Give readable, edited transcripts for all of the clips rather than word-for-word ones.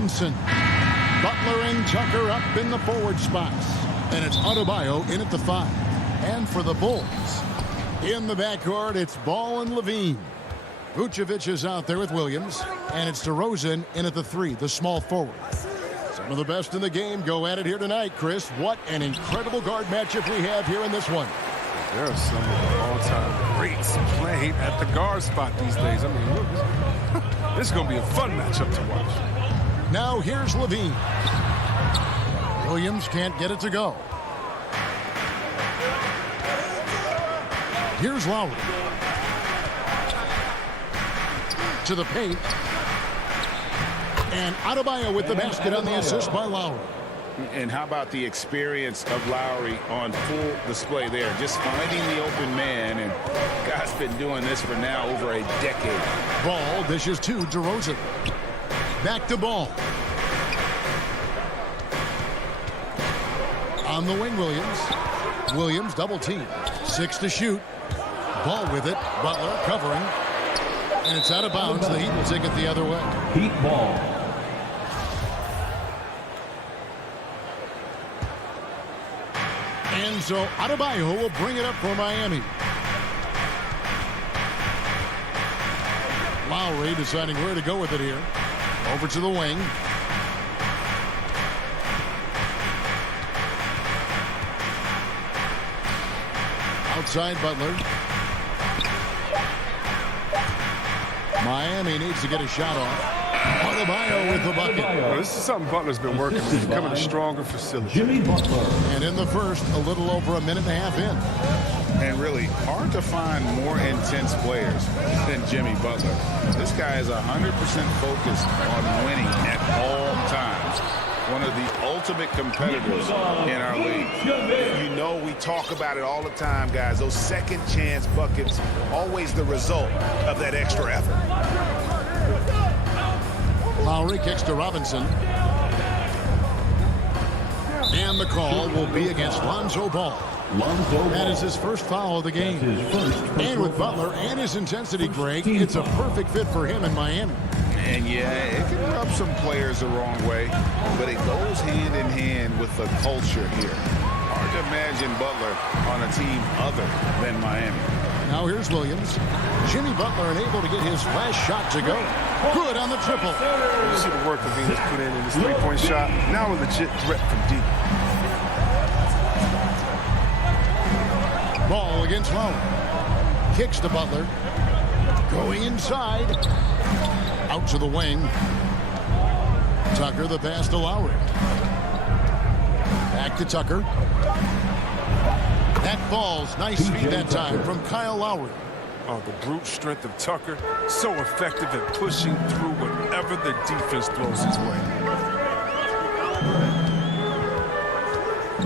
Robinson. Butler and Tucker up in the forward spots. And it's Adebayo in at the 5. And for the Bulls, in the backcourt, it's Ball and Levine. Vucevic is out there with Williams. And it's DeRozan in at the 3, the small forward. Some of the best in the game go at it here tonight, Chris. What an incredible guard matchup we have here in this one. There are some of the all-time greats playing at the guard spot these days. I mean, look, this is going to be a fun matchup to watch. Now here's Levine. Williams can't get it to go. Here's Lowry. To the paint. And Adebayo with the basket on the assist by Lowry. And how about the experience of Lowry on full display there? Just finding the open man, and guy's been doing this for now over a decade. Ball dishes to DeRozan. Back to Ball. On the wing, Williams. Williams double team. 6 to shoot. Ball with it. Butler covering. And it's out of bounds. The Heat will take it the other way. Heat ball. And so Adebayo will bring it up for Miami. Lowry deciding where to go with it here. Over to the wing. Outside Butler. Miami needs to get a shot off. Adebayo with the bucket. Well, this is something Butler's been working on. He's becoming a stronger facility. Jimmy Butler. And in the first, a little over a minute and a half in. And really hard to find more intense players than Jimmy Butler. This guy is 100% focused on winning at all times. One of the ultimate competitors in our league. You know, we talk about it all the time, guys. Those second chance buckets, always the result of that extra effort. Lowry kicks to Robinson. And the call will be against Lonzo Ball. That is his first foul of the game. And with Butler and his intensity, Greg, it's a perfect fit for him in Miami. And yeah, it can rub some players the wrong way, but it goes hand in hand with the culture here. Hard to imagine Butler on a team other than Miami. Now here's Williams. Jimmy Butler unable to get his last shot to go. Good on the triple. You see the work that Venus put in this three-point shot. Now a legit threat from deep. Ball against Lowry. Kicks to Butler. Going inside. Out to the wing. Tucker the pass to Lowry. Back to Tucker. That falls. Nice speed that time from Kyle Lowry. Oh, the brute strength of Tucker. So effective at pushing through whatever the defense throws his way.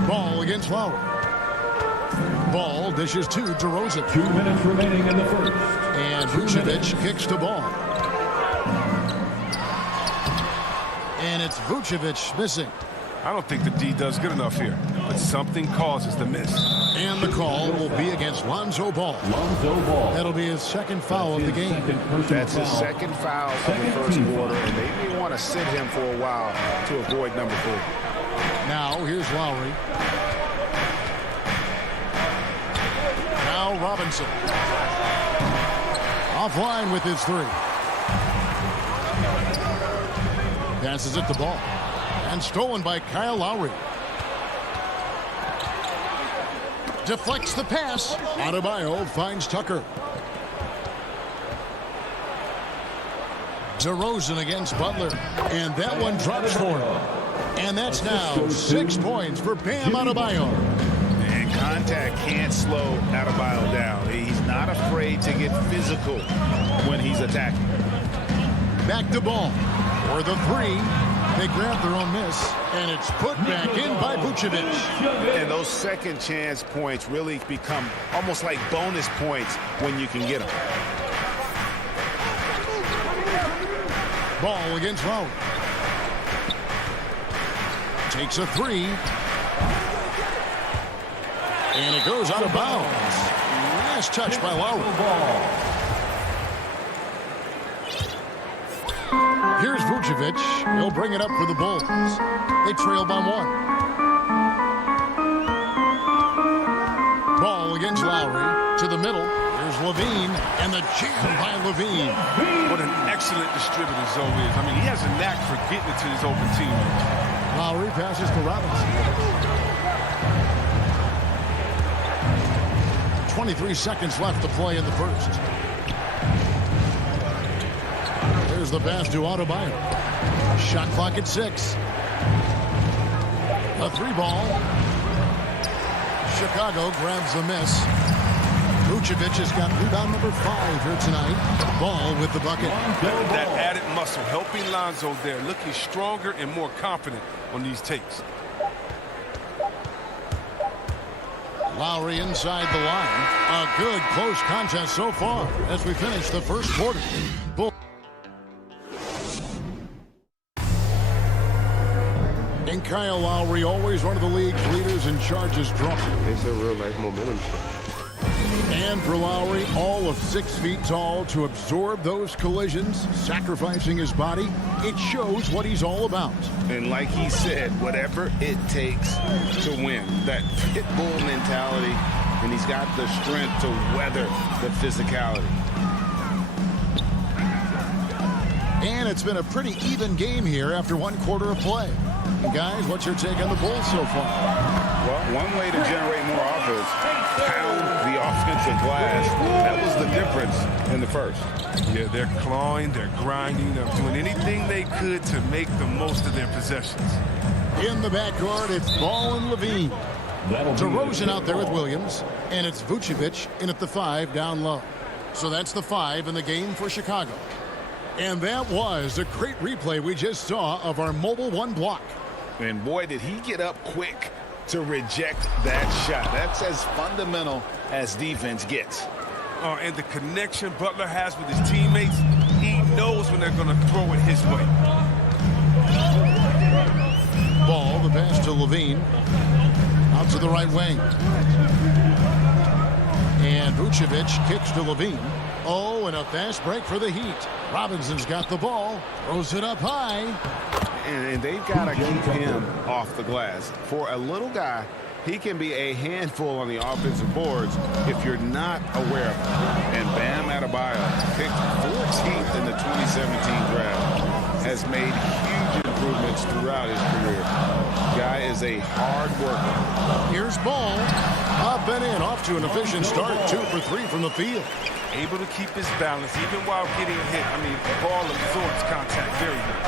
Ball against Lowry. Ball dishes to DeRozan. 2 minutes remaining in the first. And Vucevic kicks to Ball. And it's Vucevic missing. I don't think the D does good enough here, but something causes the miss. And the call will be against Lonzo Ball. That'll be his second foul of the game. That's his second foul of the first quarter, and they may want to sit him for a while to avoid number 3. Now here's Lowry. Now Robinson. Offline with his 3. Passes it to Ball. And stolen by Kyle Lowry. Deflects the pass. Adebayo finds Tucker. DeRozan against Butler. And that one drops for him. And that's now 6 points for Bam Adebayo. And contact can't slow Adebayo down. He's not afraid to get physical when he's attacking. Back to Ball. For the 3. They grab their own miss, and it's put back in by Vucevic. And those second chance points really become almost like bonus points when you can get them. Ball against Lowry. Takes a 3. And it goes out of bounds. Last touch by Lowry. Here's Vucevic. He'll bring it up for the Bulls. They trail by 1. Ball against Lowry. To the middle. Here's Levine. And the jam by Levine. What an excellent distributor Zoe is. I mean, he has a knack for getting it to his open teammates. Lowry passes to Robinson. 23 seconds left to play in the first. There's the pass to Adebayo. Shot clock at 6. A 3-ball. Chicago grabs the miss. Vucevic has got rebound number 5 here tonight. Ball with the bucket. That added muscle helping Lonzo there, looking stronger and more confident on these takes. Lowry inside the line. A good close contest so far as we finish the first quarter. And Kyle Lowry, always one of the league's leaders in charges drawn. It's a real life momentum shot. And for Lowry, all of 6 feet tall to absorb those collisions, sacrificing his body, it shows what he's all about. And like he said, whatever it takes to win, that pit bull mentality, and he's got the strength to weather the physicality. And it's been a pretty even game here after 1 quarter of play. And guys, what's your take on the Bulls so far? Well, one way to generate more offense, pound the offensive glass. That was the difference in the first. Yeah, they're clawing, they're grinding, they're doing anything they could to make the most of their possessions. In the backcourt, it's Ball and Levine. DeRozan out there with Williams, and it's Vucevic in at the 5 down low. So that's the 5 in the game for Chicago. And that was a great replay we just saw of our mobile 1 block. And boy, did he get up quick to reject that shot. That's as fundamental as defense gets. And the connection Butler has with his teammates, he knows when they're going to throw it his way. Ball, the pass to Levine. Out to the right wing. And Vucevic kicks to Levine. Oh, and a fast break for the Heat. Robinson's got the ball. Throws it up high. And they've got to keep him off the glass. For a little guy, he can be a handful on the offensive boards if you're not aware of him. And Bam Adebayo, picked 14th in the 2017 draft, has made huge improvements throughout his career. Guy is a hard worker. Here's Ball. Up and in, off to an efficient start. 2 for 3 from the field. Able to keep his balance even while getting hit. I mean, the ball absorbs contact very good.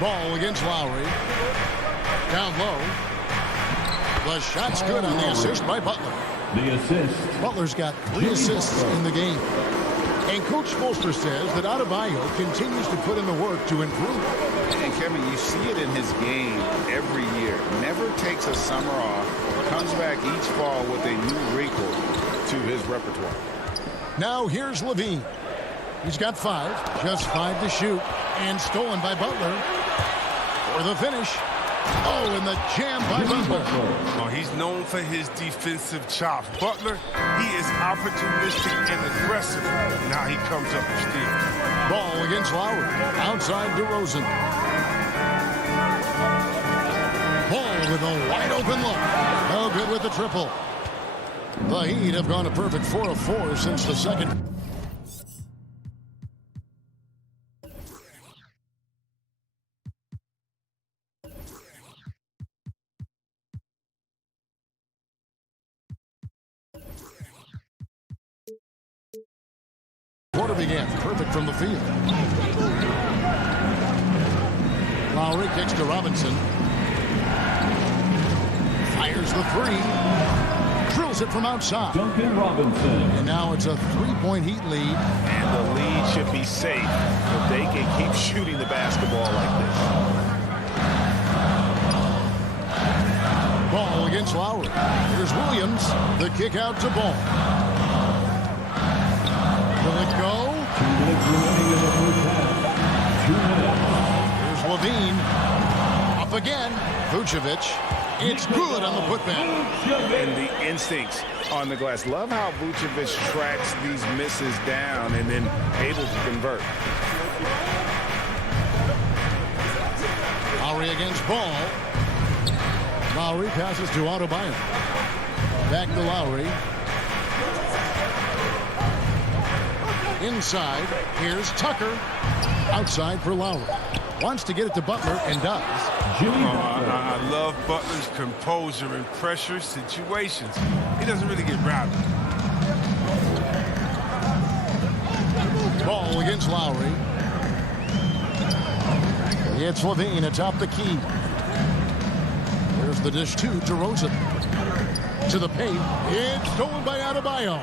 Ball against Lowry. Down low. The shot's good on the assist by Butler. The assist. Butler's got 3 assists in the game. And Coach Spoelstra says that Adebayo continues to put in the work to improve. And Kevin, you see it in his game every year. Never takes a summer off. Comes back each fall with a new wrinkle to his repertoire. Now here's Levine. He's got 5. Just 5 to shoot. And stolen by Butler. For the finish. Oh, and the jam by Butler. Oh, he's known for his defensive chops. Butler, he is opportunistic and aggressive. Now he comes up with steal. Ball against Lowry. Outside DeRozan. Ball with a wide open look. No good with the triple. The Heat have gone a perfect 4 of 4 since the second. Quarter began perfect from the field. Lowry kicks to Robinson. Fires the 3. Drills it from outside. Duncan Robinson. And now it's a 3-point Heat lead. And the lead should be safe if they can keep shooting the basketball like this. Ball against Lowry. Here's Williams. The kick out to Ball. Will it go? 2 minutes remaining in the first half. 2 minutes. Here's Levine. Up again. Vucevic. It's good on the putback. And the instincts on the glass. Love how Vucevic tracks these misses down and then able to convert. Lowry against Ball. Lowry passes to Adebayo. Back to Lowry. Inside, here's Tucker. Outside for Lowry. Wants to get it to Butler and does. I love Butler's composure in pressure situations. He doesn't really get rowdy. Ball against Lowry. It's Levine atop the key. There's the dish to DeRozan. To the paint. It's stolen by Adebayo.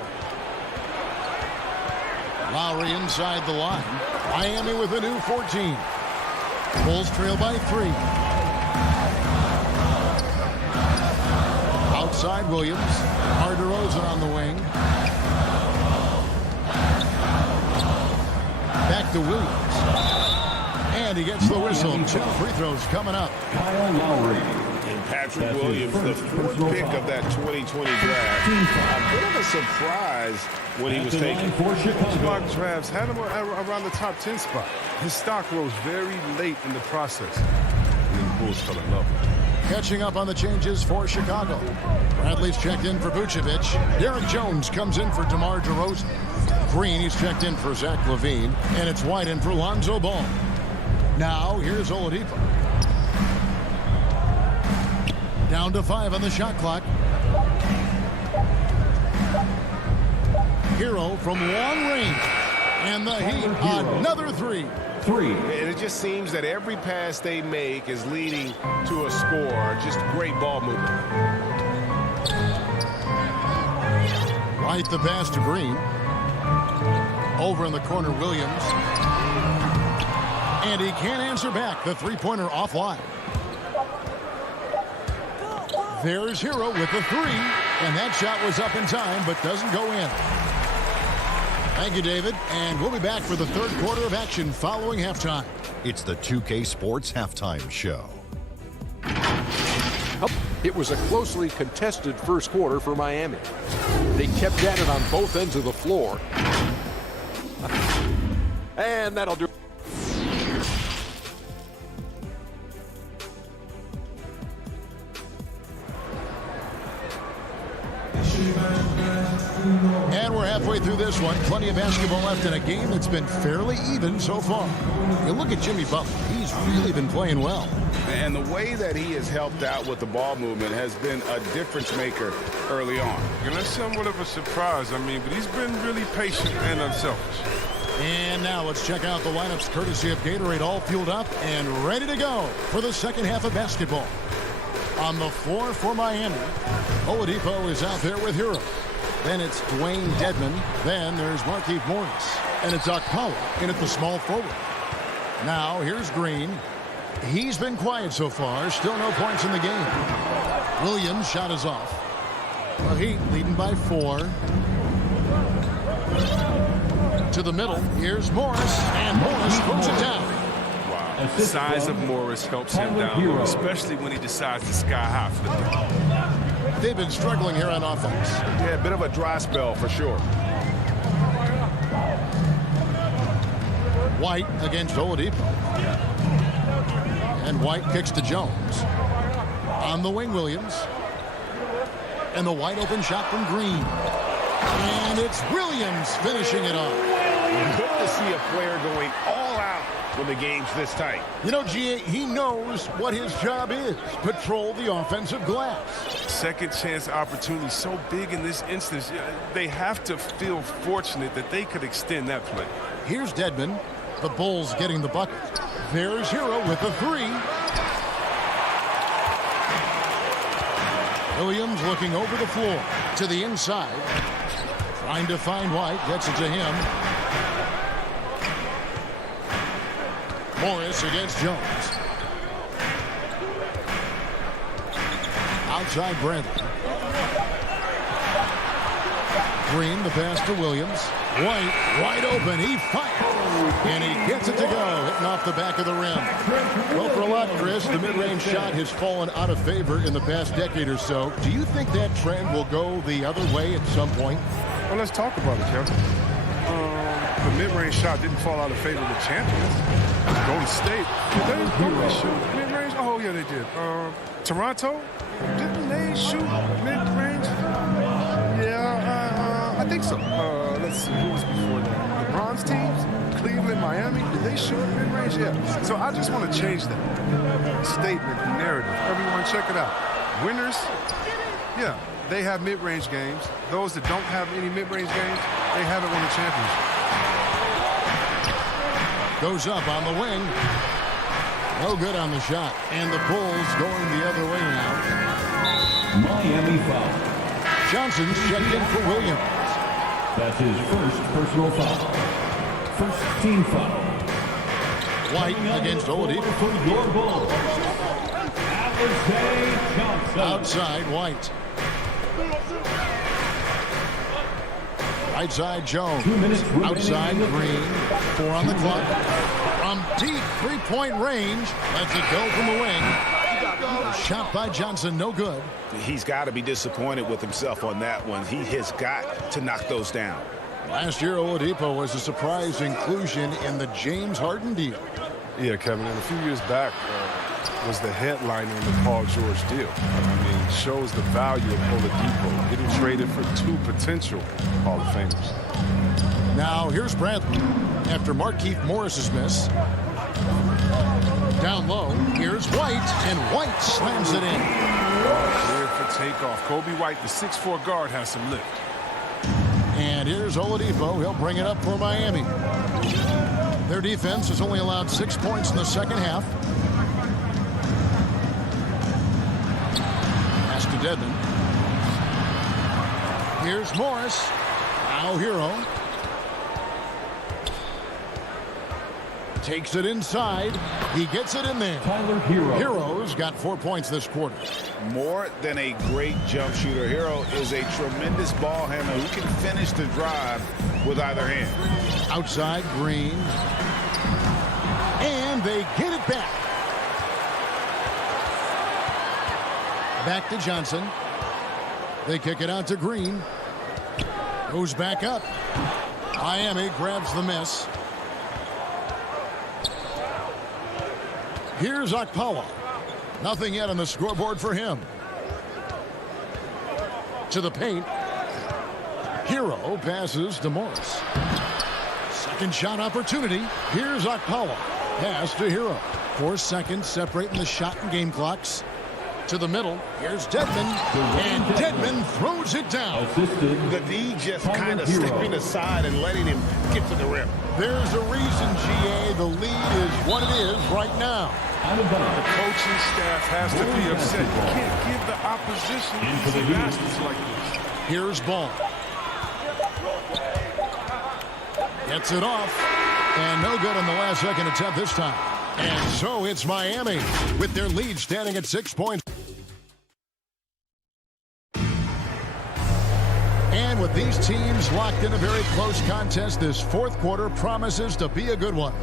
Lowry inside the line. Miami with a new 14. Bulls trail by 3. Outside Williams. DeRozan on the wing. Back to Williams. And he gets the whistle. 2 free throws coming up. Kyle Lowry. And Patrick Williams, the 4th pick of that 2020 draft. A bit of a surprise when he was taken. For Chicago. Mock drafts had him around the top 10 spot. His stock rose very late in the process. And then the Bulls fell in love with him. Catching up on the changes for Chicago. Bradley's checked in for Vucevic. Derek Jones comes in for DeMar DeRozan. Green, he's checked in for Zach LaVine. And it's White in for Lonzo Ball. Now, here's Oladipo. Down to 5 on the shot clock. Hero from long range. And the Heat, another 3. And it just seems that every pass they make is leading to a score. Just great ball movement. Right the pass to Green. Over in the corner, Williams. And he can't answer back. The three-pointer offline. There's Hero with the 3. And that shot was up in time, but doesn't go in. Thank you, David. And we'll be back for the 3rd quarter of action following halftime. It's the 2K Sports Halftime Show. It was a closely contested first quarter for Miami. They kept at it on both ends of the floor. And that'll do. And we're halfway through this one. Plenty of basketball left in a game that's been fairly even so far. You look at Jimmy Butler. He's really been playing well. And the way that he has helped out with the ball movement has been a difference maker early on. And that's somewhat of a surprise, but he's been really patient and unselfish. And now let's check out the lineups courtesy of Gatorade, all fueled up and ready to go for the second half of basketball. On the floor for Miami, Oladipo is out there with Hero. Then it's Dwayne Dedmon. Then there's Markieff Morris. And it's Okpala in at the small forward. Now here's Green. He's been quiet so far. Still no points in the game. Williams' shot is off. The Heat leading by 4. To the middle. Here's Morris. And Morris puts it down. Wow. The size of Morris helps him down low, especially when he decides to sky high flip it. They've been struggling here on offense. Yeah, a bit of a dry spell for sure. White against Oladipo. And White kicks to Jones. On the wing, Williams. And the wide open shot from Green. And it's Williams finishing it off. Good to see a player going all out when the game's this tight. You know, G.A., he knows what his job is. Patrol the offensive glass. Second chance opportunity so big in this instance. They have to feel fortunate that they could extend that play. Here's Dedmon. The Bulls getting the bucket. There's Hero with the 3. Williams looking over the floor to the inside. Trying to find White. Gets it to him. Morris against Jones. Outside Bradley. Green, the pass to Williams. White, wide open. He fires. And he gets it to go, hitting off the back of the rim. Well, for a lot, Chris, the mid-range shot has fallen out of favor in the past decade or so. Do you think that trend will go the other way at some point? Well, let's talk about it, Kevin. The mid-range shot didn't fall out of favor with champions. Golden State, did they shoot mid-range? Oh, yeah, they did. Toronto, didn't they shoot mid-range? Yeah, I think so. Let's see, who was before that? The bronze teams, Cleveland, Miami, did they shoot mid-range? Yeah. So I just want to change that statement, the narrative. Everyone, check it out. Winners, yeah, they have mid-range games. Those that don't have any mid-range games, they haven't won a championship. Goes up on the wing. No good on the shot. And the Bulls going the other way now. Miami foul. Johnson's checked in for Williams. That's his first personal foul. First team foul. White against Oladipo. For your Bulls, Alistair Johnson. Outside, White. Right side, Jones. 2 minutes remaining. Outside, Green. 4 on the clock. From deep three-point range. Lets it go from the wing. Shot by Johnson, no good. He's got to be disappointed with himself on that one. He has got to knock those down. Last year, Oladipo was a surprise inclusion in the James Harden deal. Yeah, Kevin, and a few years back was the headliner in the Paul George deal. I mean, shows the value of Oladipo getting traded for 2 potential Hall of Famers. Now, here's Bradley. After Markieff Morris's miss. Down low, here's White, and White slams it in. Clear for takeoff. Kobe White, the 6'4" guard, has some lift. And here's Oladipo. He'll bring it up for Miami. Their defense has only allowed 6 points in the second half. Pass to Dedmon. Here's Morris. Now Hero. Takes it inside. He gets it in there. Tyler Hero. Hero's got 4 points this quarter. More than a great jump shooter, Hero is a tremendous ball handler who can finish the drive with either hand. Outside, Green. And they get it back. Back to Johnson. They kick it out to Green. Goes back up. Miami grabs the miss. Here's Okpala. Nothing yet on the scoreboard for him. To the paint. Hero passes to Morris. Second shot opportunity. Here's Okpala. Pass to Hero. 4 seconds separating the shot and game clocks. To the middle. Here's Dedmon. And Dedmon throws it down. Assisted. The D just kind of stepping aside and letting him get to the rim. There's a reason, GA. The lead is what it is right now. The coaching staff has to be upset. You can't give the opposition easy baskets like this. Here's Ball. Gets it off. And no good on the last second attempt this time. And so it's Miami with their lead standing at 6 points. And with these teams locked in a very close contest, this fourth quarter promises to be a good one.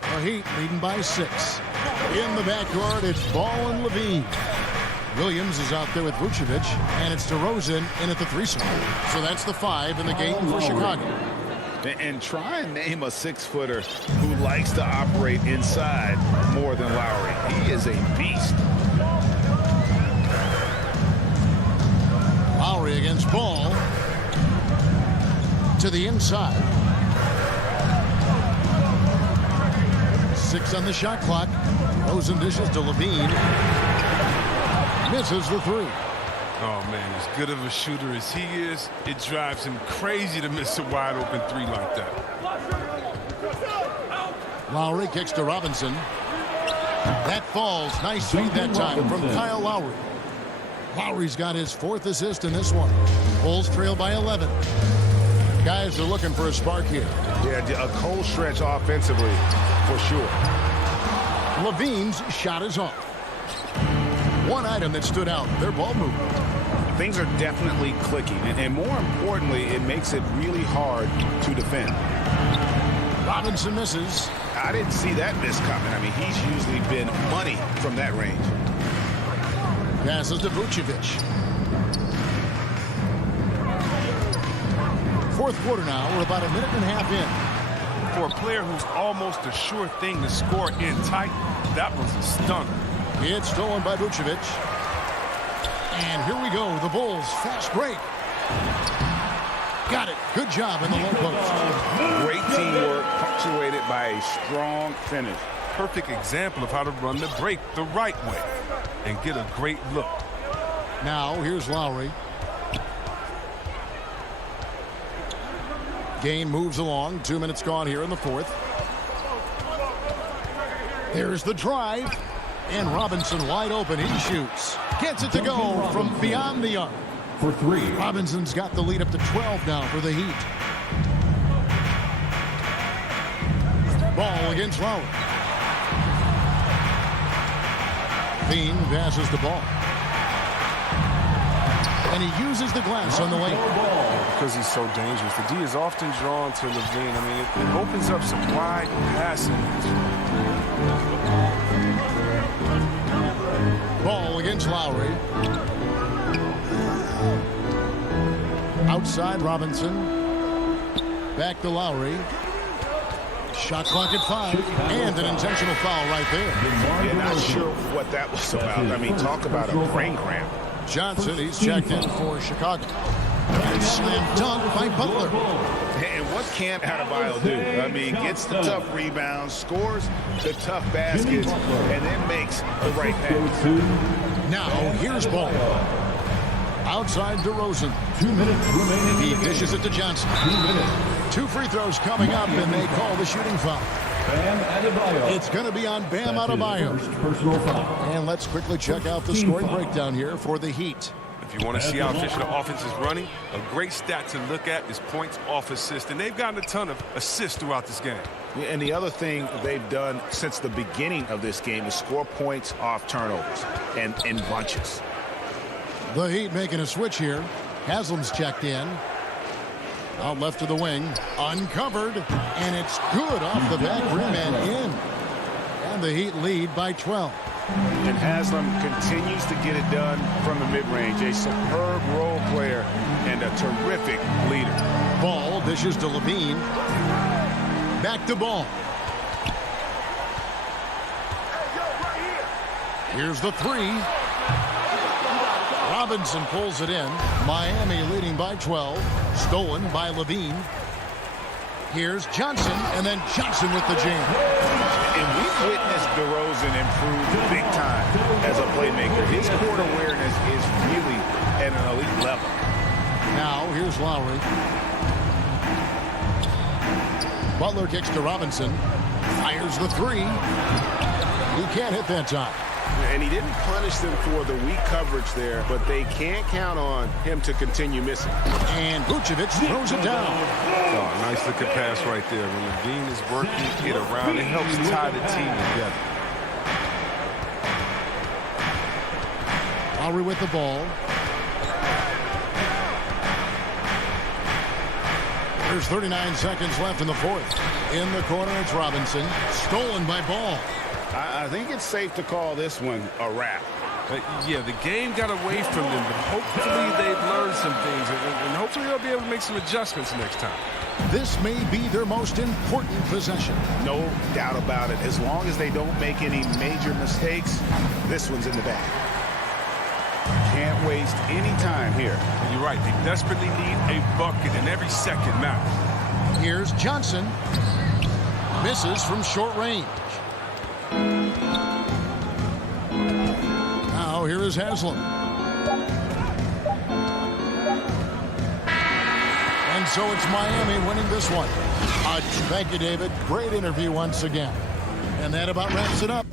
The Heat leading by 6. In the backcourt, it's Ball and Levine. Williams is out there with Vucevic, and it's DeRozan in at the 3 spot. So that's the 5 in the game for Chicago. And try and name a 6-footer who likes to operate inside more than Lowry. He is a beast. Lowry against Ball. To the inside. 6 on the shot clock. Rosen dishes to Levine. Misses the 3. Oh, man, as good of a shooter as he is, it drives him crazy to miss a wide-open 3 like that. Lowry kicks to Robinson. That falls. Nice feed that time from Kyle Lowry. Lowry's got his 4th assist in this one. Bulls trail by 11. Guys are looking for a spark here. Yeah, a cold stretch offensively, for sure. Levine's shot is off. 1 one item that stood out, their ball movement. Things are definitely clicking, and more importantly, it makes it really hard to defend. Robinson misses. I didn't see that miss coming. I mean, he's usually been money from that range. Passes to Vucevic. Fourth quarter now. We're about a minute and a half in. For a player who's almost a sure thing to score in tight, that was a stunner. It's stolen by Vucevic. And here we go. The Bulls fast break. Got it. Good job in the low post. Great teamwork punctuated by a strong finish. Perfect example of how to run the break the right way and get a great look. Now here's Lowry. Game moves along. 2 minutes gone here in the fourth. There's the drive. And Robinson wide open. He shoots. Gets it to go from beyond the arc. For three. Robinson's got the lead up to 12 now for the Heat. Ball against Lowry. Bean passes the ball. And he uses the glass on the lane. Because he's so dangerous. The D is often drawn to Levine. I mean, it opens up some wide passing. Ball against Lowry. Outside Robinson. Back to Lowry. Shot clock at 5. And an intentional foul right there. Yeah, not sure what that was about. I mean, talk about a brain cramp. Johnson, he's checked in for Chicago. And slam dunk by Butler. And what can't Adebayo do? I mean, gets the tough rebounds, scores the tough baskets, and then makes the right pass. Now, here's Ball. Outside DeRozan. 2 minutes remaining. He dishes it to Johnson. 2 minutes. 2 free throws coming up, and they call the shooting foul. Bam Adebayo. It's going to be on Bam That's his Adebayo. first personal foul. And let's quickly check out the scoring breakdown here for the Heat. If you want to see how efficient the offense is running, a great stat to look at is points off assist. And they've gotten a ton of assists throughout this game. Yeah, and the other thing they've done since the beginning of this game is score points off turnovers and in bunches. The Heat making a switch here. Haslam's checked in. Out left to the wing. Uncovered. And it's good off the back rim and in. And the Heat lead by 12. And Haslam continues to get it done from the mid-range. A superb role player and a terrific leader. Ball dishes to Levine. Back to Ball. Here's the 3. Robinson pulls it in. Miami leading by 12. Stolen by Levine. Here's Johnson, and then Johnson with the jam. And we've witnessed DeRozan improve big time as a playmaker. His court awareness is really at an elite level. Now, here's Lowry. Butler kicks to Robinson. Fires the 3. He can't hit that time. And he didn't punish them for the weak coverage there, but they can't count on him to continue missing. And Vucevic throws it down. Oh, nice looking pass right there. When Levine is working it around, it helps tie the team together. Lowry with the ball. There's 39 seconds left in the fourth. In the corner, it's Robinson. Stolen by Ball. I think it's safe to call this one a wrap. Yeah, the game got away from them, but hopefully they've learned some things, and hopefully they'll be able to make some adjustments next time. This may be their most important possession. No doubt about it. As long as they don't make any major mistakes, this one's in the bag. Can't waste any time here. And you're right. They desperately need a bucket, and every second matters. Here's Johnson. Misses from short range. Now here is Haslam. And so it's Miami winning this one. Thank you, David. Great interview once again. And that about wraps it up.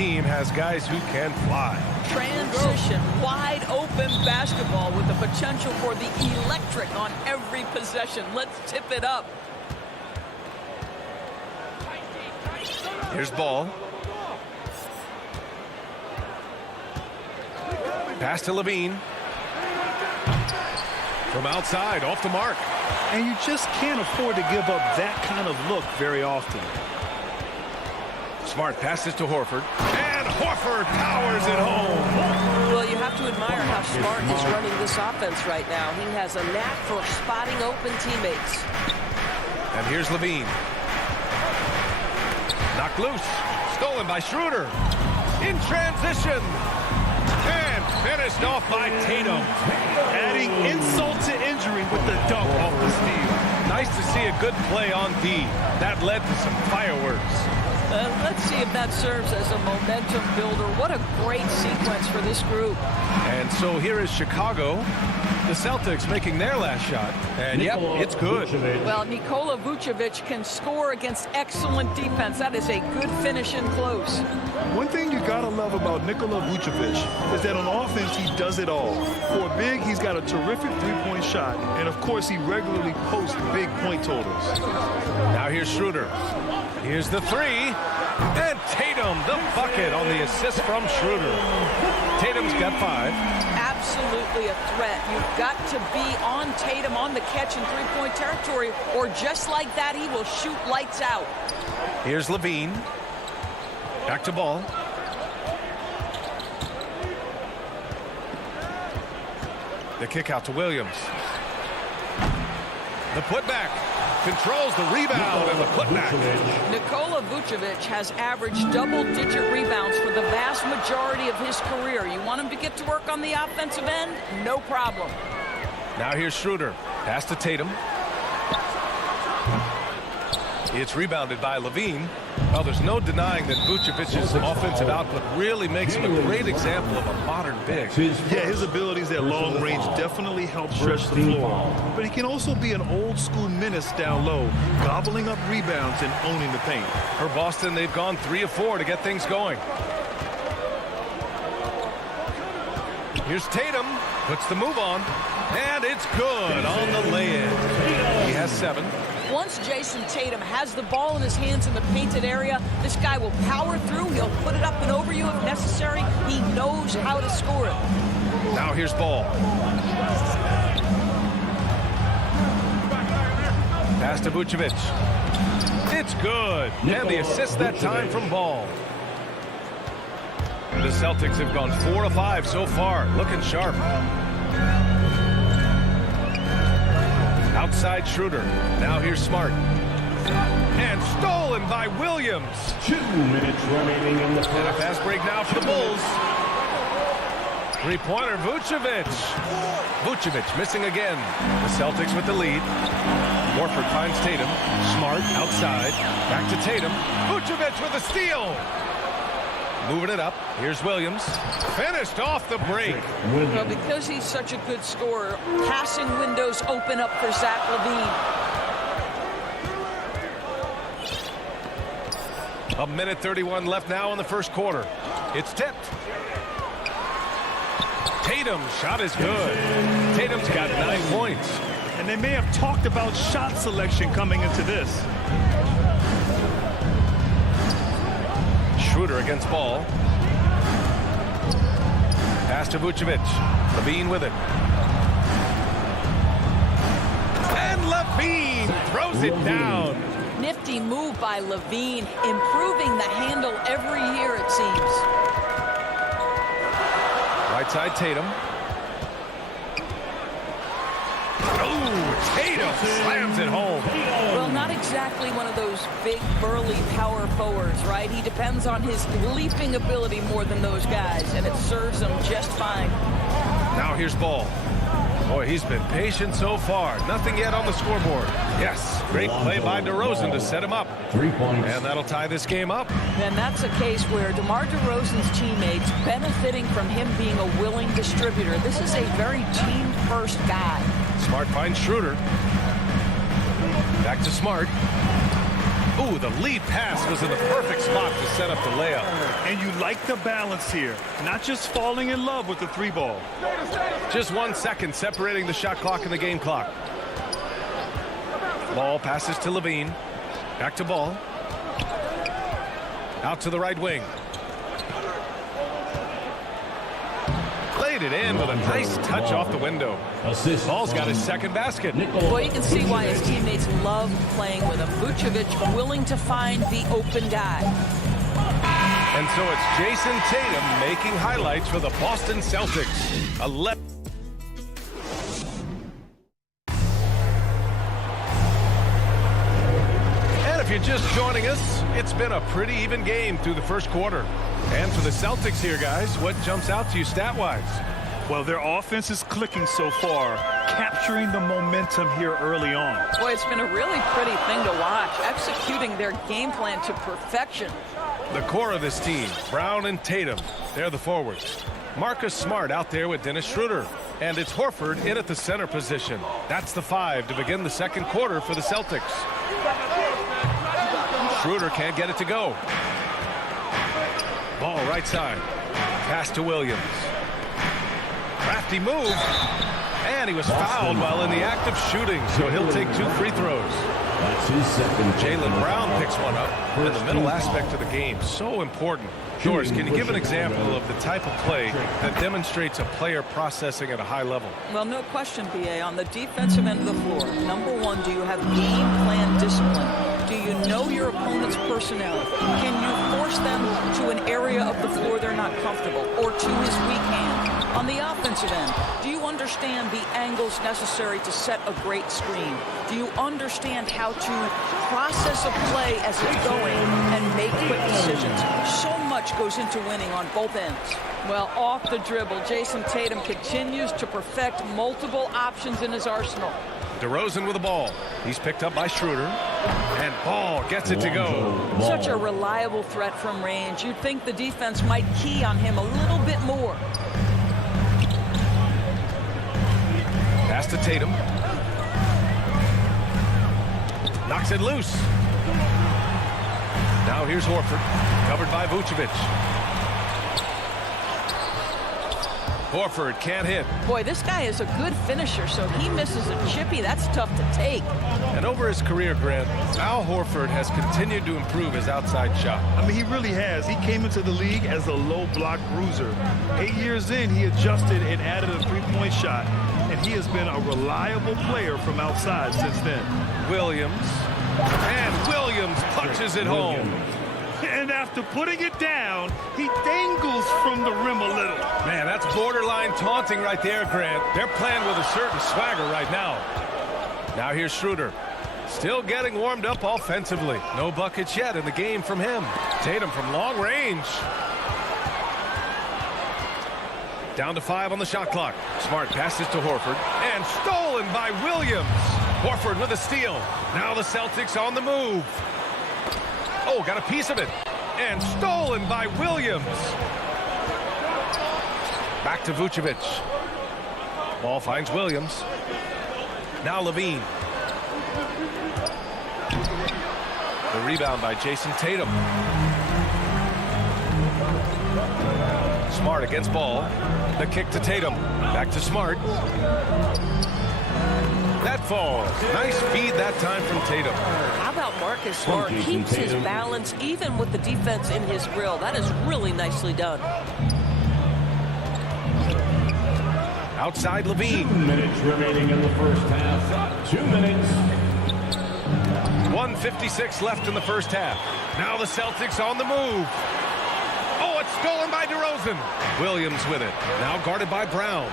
team has guys who can fly. Transition, wide open basketball with the potential for the electric on every possession. Let's tip it up. Here's ball. Pass to Levine. From outside, off the mark. And you just can't afford to give up that kind of look very often. Smart passes to Horford. And Horford powers it home. Well, you have to admire how Smart is running this offense right now. He has a knack for spotting open teammates. And here's Levine. Knocked loose. Stolen by Schroeder. In transition. And finished off by Tatum. Adding insult to injury with the dunk off the steal. Nice to see a good play on D. That led to some fireworks. Let's see if that serves as a momentum builder. What a great sequence for this group. And so here is Chicago. The Celtics making their last shot. And yep, it's good. Well, Nikola Vucevic can score against excellent defense. That is a good finish in close. One thing you gotta love about Nikola Vucevic is that on offense he does it all. For a big, he's got a terrific three-point shot, and of course he regularly posts big point totals. Now here's Schroeder. Here's the three. And Tatum, the bucket on the assist from Schroeder. Tatum's got 5. Absolutely a threat. You've got to be on Tatum on the catch in three-point territory, or just like that, he will shoot lights out. Here's Levine. Back to ball. The kick out to Williams. The putback. Controls the rebound and the putback. Nikola Vucevic has averaged double-digit rebounds for the vast majority of his career. You want him to get to work on the offensive end? No problem. Now here's Schroeder. Pass to Tatum. It's rebounded by Levine. Well, there's no denying that Vucevic's offensive output really makes him a great example of a modern big. Yeah, his abilities at long range definitely help stretch the floor. But he can also be an old-school menace down low, gobbling up rebounds and owning the paint. For Boston, they've gone 3 of 4 to get things going. Here's Tatum. Puts the move on. And it's good on the lay-in. He has 7. Once Jason Tatum has the ball in his hands in the painted area, this guy will power through. He'll put it up and over you if necessary. He knows how to score it. Now here's Ball. Pass to Vucevic. It's good. And the assist that time from Ball. The Celtics have gone 4 of 5 so far. Looking sharp. Outside Schroeder. Now here's Smart. And stolen by Williams. 2 minutes remaining in the first. And a fast break now for the Bulls. Three-pointer, Vucevic. Vucevic missing again. The Celtics with the lead. Horford finds Tatum. Smart outside. Back to Tatum. Vucevic with a steal. Moving it up. Here's Williams. Finished off the break. Well, because he's such a good scorer, passing windows open up for Zach LaVine. A minute 31 left now in the first quarter. It's tipped. Tatum's shot is good. Tatum's got 9 points. And they may have talked about shot selection coming into this. Schroeder against Ball. Pass to Vucevic. Levine with it. And Levine throws it down. Nifty move by Levine, improving the handle every year, it seems. Right side Tatum. Oh, Tatum slams it home. Well, not exactly one of those big, burly power forwards, right? He depends on his leaping ability more than those guys, and it serves him just fine. Now here's Ball. Boy, he's been patient so far. Nothing yet on the scoreboard. Yes, great play by DeRozan to set him up. 3 points. And that'll tie this game up. And that's a case where DeMar DeRozan's teammates benefiting from him being a willing distributor. This is a very team-first guy. Smart finds Schroeder. Back to Smart. Ooh, the lead pass was in the perfect spot to set up the layup. And you like the balance here, not just falling in love with the 3-ball. Just 1 second separating the shot clock and the game clock. Ball passes to Levine. Back to Ball. Out to the right wing. Laid it in with a nice touch off the window. Ball's got his second basket. Well, you can see why his teammates love playing with him. Vucevic willing to find the open guy. And so it's Jason Tatum making highlights for the Boston Celtics. 11. And if you're just joining us, it's been a pretty even game through the first quarter. And for the Celtics here, guys, what jumps out to you stat-wise? Well, their offense is clicking so far, capturing the momentum here early on. Boy, it's been a really pretty thing to watch, executing their game plan to perfection. The core of this team, Brown and Tatum, they're the forwards. Marcus Smart out there with Dennis Schroeder. And it's Horford in at the center position. That's the 5 to begin the second quarter for the Celtics. Schroeder can't get it to go. Ball right side. Pass to Williams. Crafty move. And he was fouled while in the act of shooting, so he'll take 2 free throws. That's his second. Jaylen Brown picks one up. And the middle aspect of the game, so important. Doris, can you give an example of the type of play that demonstrates a player processing at a high level? Well, no question, B.A. On the defensive end of the floor, number one, do you have game plan discipline? Do you know your opponent's personnel? Can you force them to an area of the floor they're not comfortable or to his weak hand? On the offensive end, do you understand the angles necessary to set a great screen? Do you understand how to process a play as it's going and make quick decisions? So much goes into winning on both ends. Well, off the dribble, Jason Tatum continues to perfect multiple options in his arsenal. DeRozan with the ball. He's picked up by Schroeder. And Ball gets it to go. Such a reliable threat from range. You'd think the defense might key on him a little bit more. Pass to Tatum. Knocks it loose. Now here's Horford, covered by Vucevic. Horford can't hit. Boy, this guy is a good finisher, so he misses a chippy. That's tough to take. And over his career, Grant, Al Horford has continued to improve his outside shot. I mean, he really has. He came into the league as a low block bruiser. 8 years in, he adjusted and added a 3-point shot, and he has been a reliable player from outside since then. Williams. And Williams punches it home. And after putting it down, he dangles from the rim a little. Man, that's borderline taunting right there, Grant. They're playing with a certain swagger right now. Now here's Schroeder. Still getting warmed up offensively. No buckets yet in the game from him. Tatum from long range. Down to 5 on the shot clock. Smart passes to Horford. And stolen by Williams. Horford with a steal. Now the Celtics on the move. Oh, got a piece of it. And stolen by Williams. Back to Vucevic. Ball finds Williams. Now Levine. The rebound by Jason Tatum. Smart against Ball. The kick to Tatum. Back to Smart. That falls. Nice feed that time from Tatum. How about Marcus Smart? Keeps his balance even with the defense in his grill. That is really nicely done. Outside Levine. 2 minutes remaining in the first half. 2 minutes. 1:56 left in the first half. Now the Celtics on the move. Oh, it's stolen by DeRozan. Williams with it. Now guarded by Brown.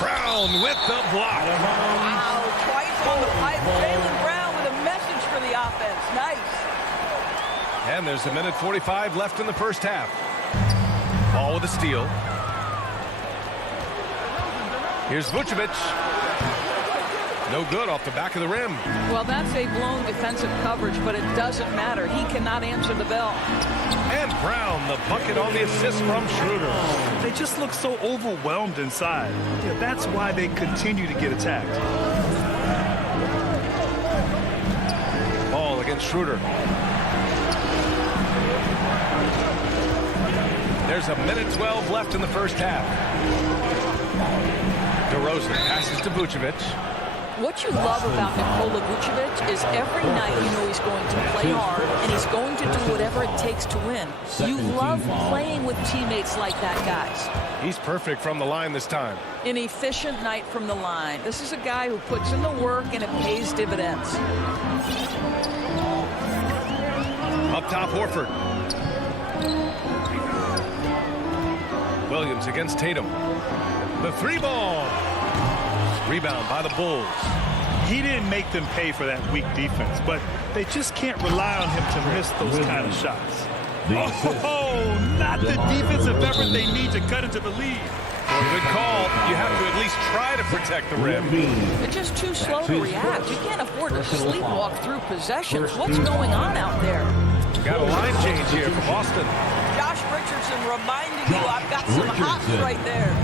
Brown with the block. Wow, twice on the pipe. Jaylen Brown with a message for the offense. Nice. And there's 1:45 left in the first half. Ball with a steal. Here's Vucevic. No good off the back of the rim. Well, that's a blown defensive coverage, but it doesn't matter. He cannot answer the bell. And Brown, the bucket on the assist from Schroeder. They just look so overwhelmed inside. Yeah, that's why they continue to get attacked. Ball against Desmond Schroeder. There's a minute 12 left in the first half. DeRozan passes to Vucevic. What you love about Nikola Vucevic is every night you know he's going to play hard and he's going to do whatever it takes to win. You love playing with teammates like that, guys. He's perfect from the line this time. An efficient night from the line. This is a guy who puts in the work and it pays dividends. Up top, Horford. Williams against Tatum. The three ball. Rebound by the Bulls. He didn't make them pay for that weak defense, but they just can't rely on him to miss those kind of shots. Oh, not the defensive effort they need to cut into the lead. Well, good call. You have to at least try to protect the rim. They're just too slow to react. You can't afford to sleepwalk through possessions. What's going on out there? Got a line change here for Boston. Josh Richardson reminding you I've got some hops right there.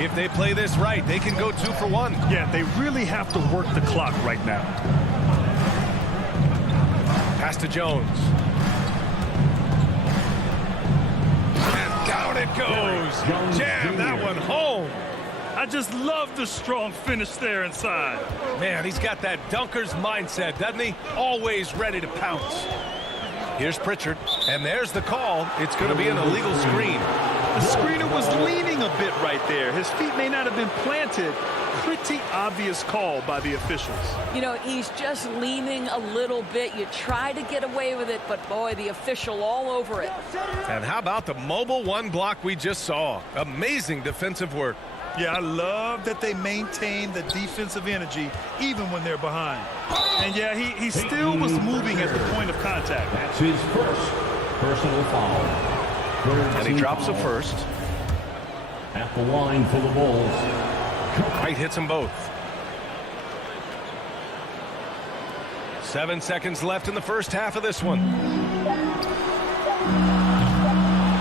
If they play this right, they can go 2 for 1. Yeah, they really have to work the clock right now. Pass to Jones. And down it goes. Jam that one home. I just love the strong finish there inside. Man, he's got that dunker's mindset, doesn't he? Always ready to pounce. Here's Pritchard, and there's the call. It's going to be an illegal screen. The screener was leaning a bit right there. His feet may not have been planted. Pretty obvious call by the officials. You know, he's just leaning a little bit. You try to get away with it, but boy, the official all over it. And how about the mobile one block we just saw? Amazing defensive work. Yeah, I love that they maintain the defensive energy even when they're behind. And yeah, he still was moving at the point of contact. That's his first personal foul. And he drops the first. At the line for the Bulls. White hits them both. 7 seconds left in the first half of this one.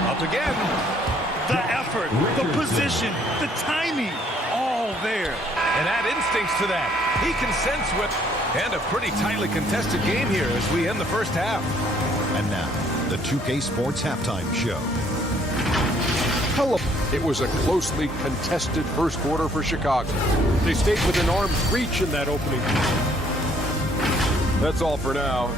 Up again. The effort, the position, the timing, all there. And add instincts to that. He can sense what. And a pretty tightly contested game here as we end the first half. And now, the 2K Sports Halftime Show. Hello. It was a closely contested first quarter for Chicago. They stayed within arm's reach in that opening. That's all for now.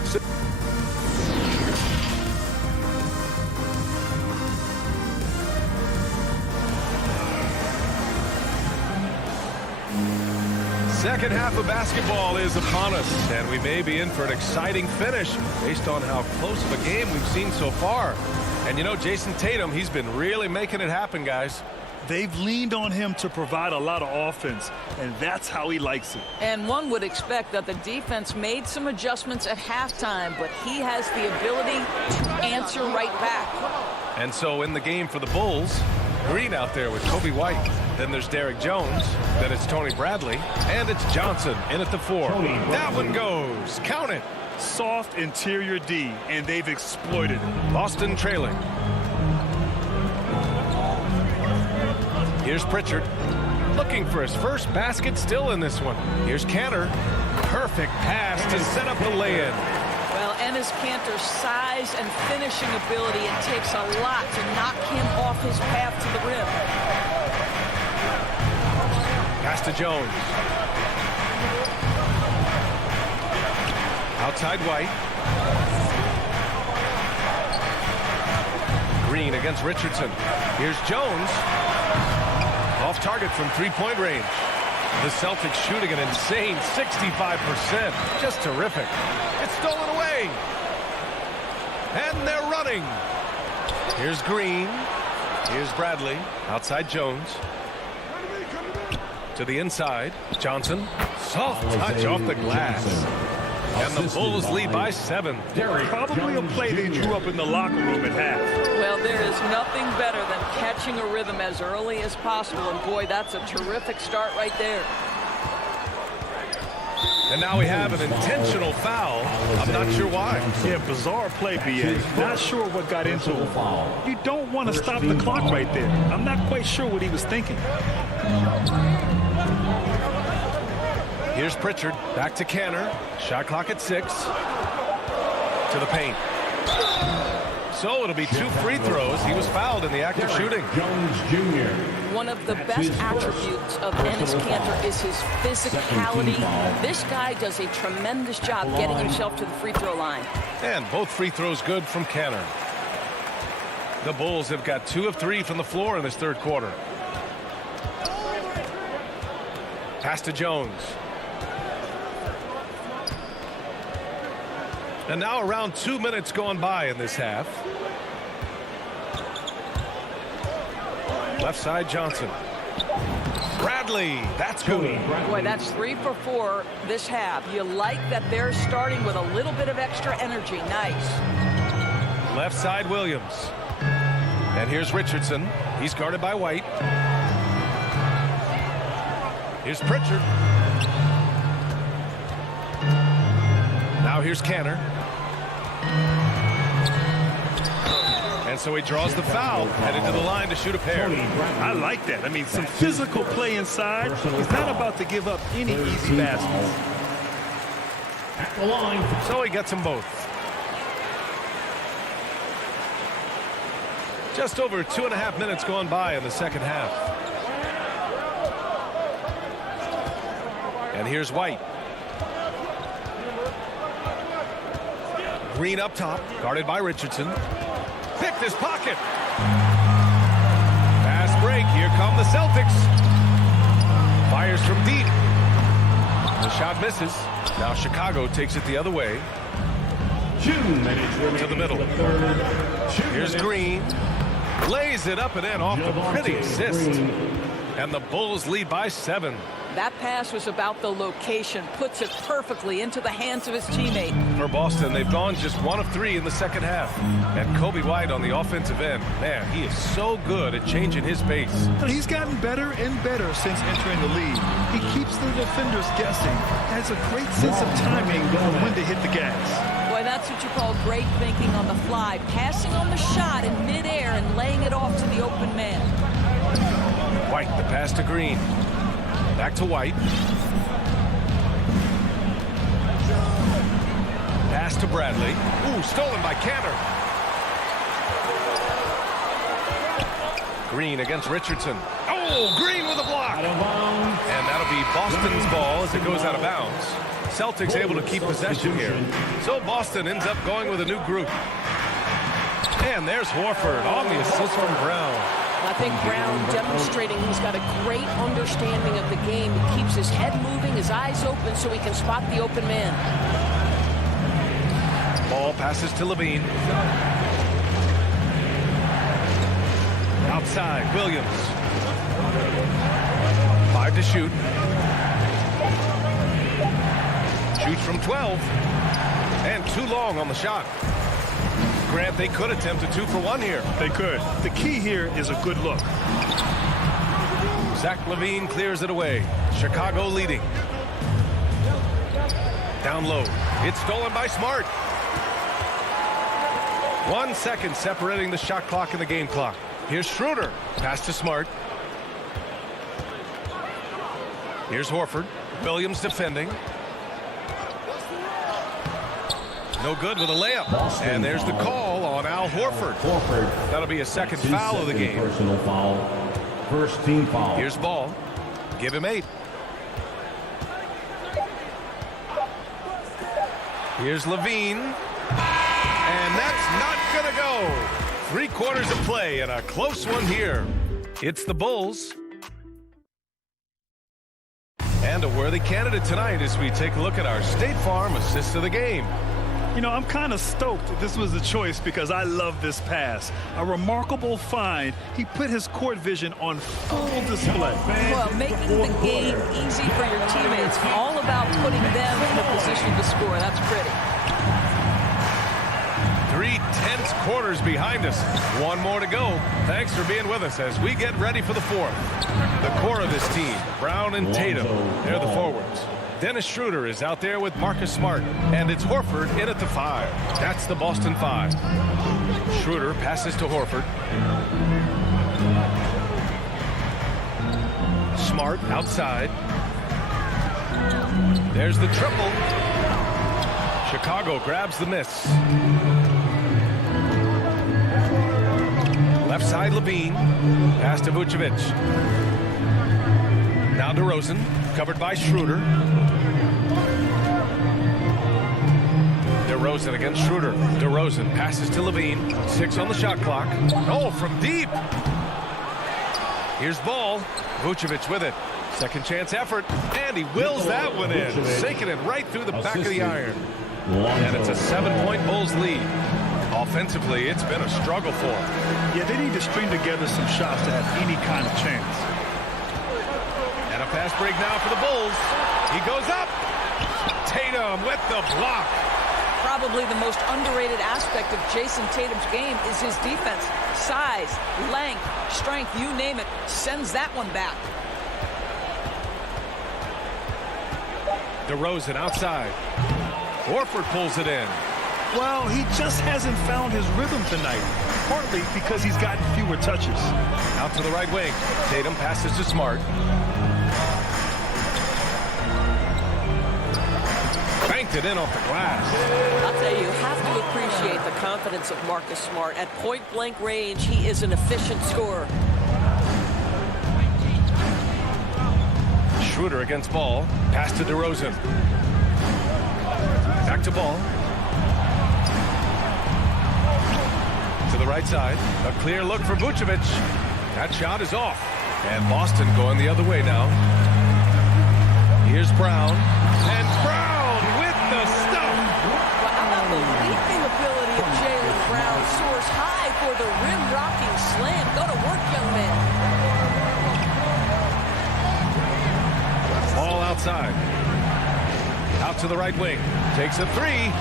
Second half of basketball is upon us, and we may be in for an exciting finish based on how close of a game we've seen so far. And you know, Jason Tatum, he's been really making it happen, guys. They've leaned on him to provide a lot of offense, and that's how he likes it. And one would expect that the defense made some adjustments at halftime, but he has the ability to answer right back. And so in the game for the Bulls, Green out there with Kobe White. Then there's Derek Jones. Then it's Tony Bradley. And it's Johnson in at the 4. That one goes. Count it. Soft interior D, and they've exploited it. Boston trailing. Here's Pritchard. Looking for his first basket still in this one. Here's Kanter. Perfect pass to set up the lay-in. Well, Enes Kanter's size and finishing ability, it takes a lot to knock him off his path to the rim. Pass to Jones. Outside White. Green against Richardson. Here's Jones. Off target from three-point range. The Celtics shooting an insane 65%. Just terrific. It's stolen away. And they're running. Here's Green. Here's Bradley. Outside Jones. To the inside. Johnson. Soft touch off the glass. And the Bulls lead by 7. Probably a play they drew up in the locker room at half. Well, there is nothing better than catching a rhythm as early as possible. And boy, that's a terrific start right there. And now we have an intentional foul. I'm not sure why. Yeah, bizarre play, B.A. Not sure what got into him. You don't want to stop the clock right there. I'm not quite sure what he was thinking. Here's Pritchard. Back to Kanter. Shot clock at 6. to the paint. So it'll be 2 free throws. He was fouled in the act of shooting. Jones Jr. One of the best attributes of Enes Kanter is his physicality. This guy does a tremendous job getting himself to the free throw line. And both free throws good from Kanter. The Bulls have got 2 of 3 from the floor in this third quarter. Pass to Jones. And now around 2 minutes gone by in this half. Left side Johnson. Bradley, that's good. Boy, that's 3 for 4 this half. You like that they're starting with a little bit of extra energy. Nice. Left side Williams. And here's Richardson. He's guarded by White. Here's Pritchard. Now here's Kanter. And so he draws the foul, headed to the line to shoot a pair. I like that. I mean, some physical play inside. He's not about to give up any easy baskets. At the line. So he gets them both. Just over 2.5 minutes gone by in the second half. And here's White. Green up top, guarded by Richardson. Picked his pocket. Fast break. Here come the Celtics. Fires from deep. The shot misses. Now Chicago takes it the other way. 2 minutes to the middle. Here's Green. Lays it up and in off the pretty assist. And the Bulls lead by 7. That pass was about the location. Puts it perfectly into the hands of his teammate. For Boston, they've gone just 1 of 3 in the second half. And Kobe White on the offensive end. Man, he is so good at changing his pace. He's gotten better and better since entering the league. He keeps the defenders guessing. Has a great sense of timing of when to hit the gas. Boy, that's what you call great thinking on the fly. Passing on the shot in midair and laying it off to the open man. White, the pass to Green. Back to White. Pass to Bradley. Ooh, stolen by Kanter. Green against Richardson. Oh, Green with a block. And that'll be Boston's ball as it goes out of bounds. Celtics able to keep possession here. So Boston ends up going with a new group. And there's Horford on the assist from Brown. I think Brown demonstrating he's got a great understanding of the game. He keeps his head moving, his eyes open so he can spot the open man. Ball passes to Levine. Outside, Williams. 5 to shoot. Shoots from 12. And too long on the shot. Grant, they could attempt a 2 for 1 here. They could. The key here is a good look. Zach LaVine clears it away. Chicago leading. Down low. It's stolen by Smart. 1 second separating the shot clock and the game clock. Here's Schroeder. Pass to Smart. Here's Horford. Williams defending. No good with a layup. And there's the call on Al Horford. That'll be a second foul of the game. Personal foul. First team foul. Here's Ball. Give him 8. Here's Levine. And that's not going to go. 3 quarters of play and a close one here. It's the Bulls. And a worthy candidate tonight as we take a look at our State Farm assist of the game. You know, I'm kind of stoked this was the choice because I love this pass. A remarkable find. He put his court vision on full display. Well, making the game easy for your teammates. All about putting them in a position to score. That's pretty. 3 tense quarters behind us. 1 more to go. Thanks for being with us as we get ready for the 4th. The core of this team, Brown and Tatum, they're the forwards. Dennis Schroeder is out there with Marcus Smart, and it's Horford in at the 5. That's the Boston 5. Schroeder passes to Horford. Smart outside. There's the triple. Chicago grabs the miss. Left side, Levine. Pass to Vucevic. Now DeRozan, covered by Schroeder. DeRozan against Schroeder. DeRozan passes to Levine. 6 on the shot clock. Oh, from deep. Here's Ball. Vucevic with it. Second chance effort. And he wills that one in. Sinking it right through the back of the iron. And it's a 7-point Bulls lead. Offensively, it's been a struggle for them. Yeah, they need to string together some shots to have any kind of chance. And a fast break now for the Bulls. He goes up. Tatum with the block. Probably the most underrated aspect of Jason Tatum's game is his defense. Size, length, strength, you name it, sends that one back. DeRozan outside. Horford pulls it in. Well, he just hasn't found his rhythm tonight, partly because he's gotten fewer touches. Out to the right wing. Tatum passes to Smart. Banked it in off the glass. I'll tell you, you have to appreciate the confidence of Marcus Smart. At point-blank range, he is an efficient scorer. Schroeder against Ball. Pass to DeRozan. Back to Ball. To the right side. A clear look for Vucevic. That shot is off. And Boston going the other way now. Here's Brown. And Brown with the stuff. Well, how about the leaping ability of Jaylen Brown? Soars high for the rim-rocking slam. Go to work, young man. Ball outside. Out to the right wing. Takes a 3.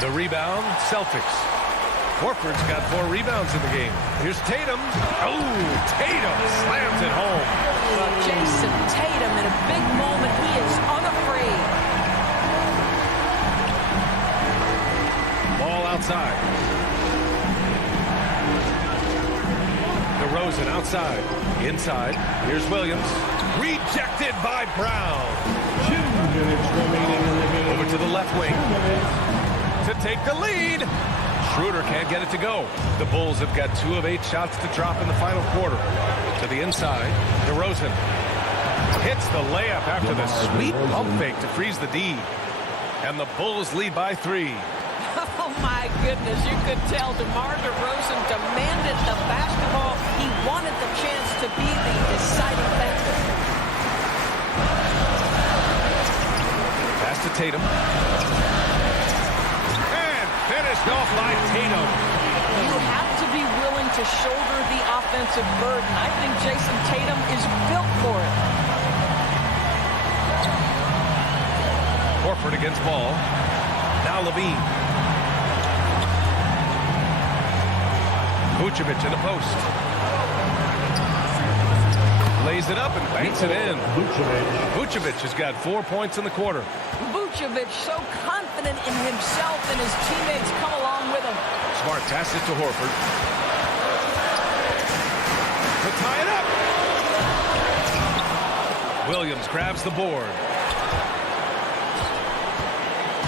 The rebound, Celtics. Horford's got 4 rebounds in the game. Here's Tatum. Oh, Tatum slams it home. Well, Jason Tatum, in a big moment, he is unafraid. Ball outside. DeRozan outside. Inside. Here's Williams. Rejected by Brown. 2 minutes remaining in the game. Over to the left wing. To take the lead. Schroeder can't get it to go. The Bulls have got 2 of 8 shots to drop in the final quarter. To the inside. DeRozan hits the layup after the sweet pump fake to freeze the D. And the Bulls lead by 3. Oh, my goodness. You could tell DeMar DeRozan demanded the basketball. He wanted the chance to be the deciding factor. Pass to Tatum. And finished off by Tatum. You have to be willing to shoulder the offensive burden. I think Jason Tatum is built for it. Horford against Ball. Now Levine. Vucevic in the post. Lays it up and banks it in. Vucevic has got 4 points in the quarter. Vucevic so confident in himself, and his teammates come along with him. Smart passes to Horford. To tie it up. Williams grabs the board.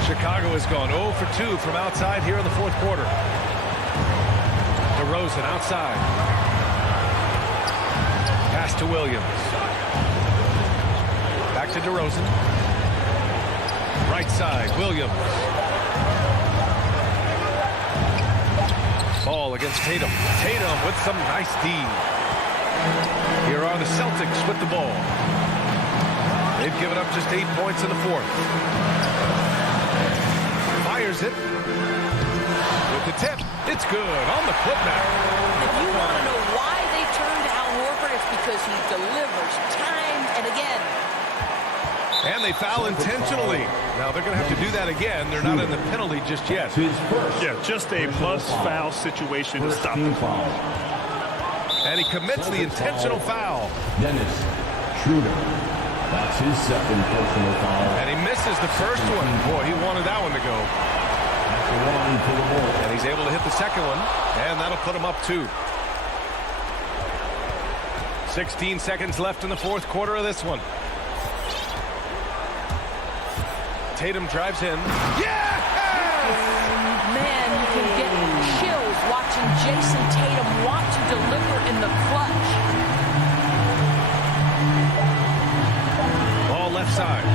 Chicago has gone 0 for 2 from outside here in the fourth quarter. DeRozan outside. Pass to Williams. Back to DeRozan. Right side, Williams. Ball against Tatum. Tatum with some nice D. Here are the Celtics with the ball. They've given up just 8 points in the fourth. Fires it. With the tip. It's good on the putback. If you want to know why they turned to Al Horford, it's because he delivers time and again. And they foul intentionally. Now they're going to have to do that again. They're not in the penalty just yet. Yeah, just a must-foul situation to stop the foul. And he commits the intentional foul. Dennis Schroeder. That's his second personal foul. And he misses the first one. Boy, he wanted that one to go. And he's able to hit the second one. And that'll put him up 2. 16 seconds left in the fourth quarter of this one. Tatum drives in. Yeah! Man, you can get chills watching Jason Tatum want to deliver in the clutch. Ball left side.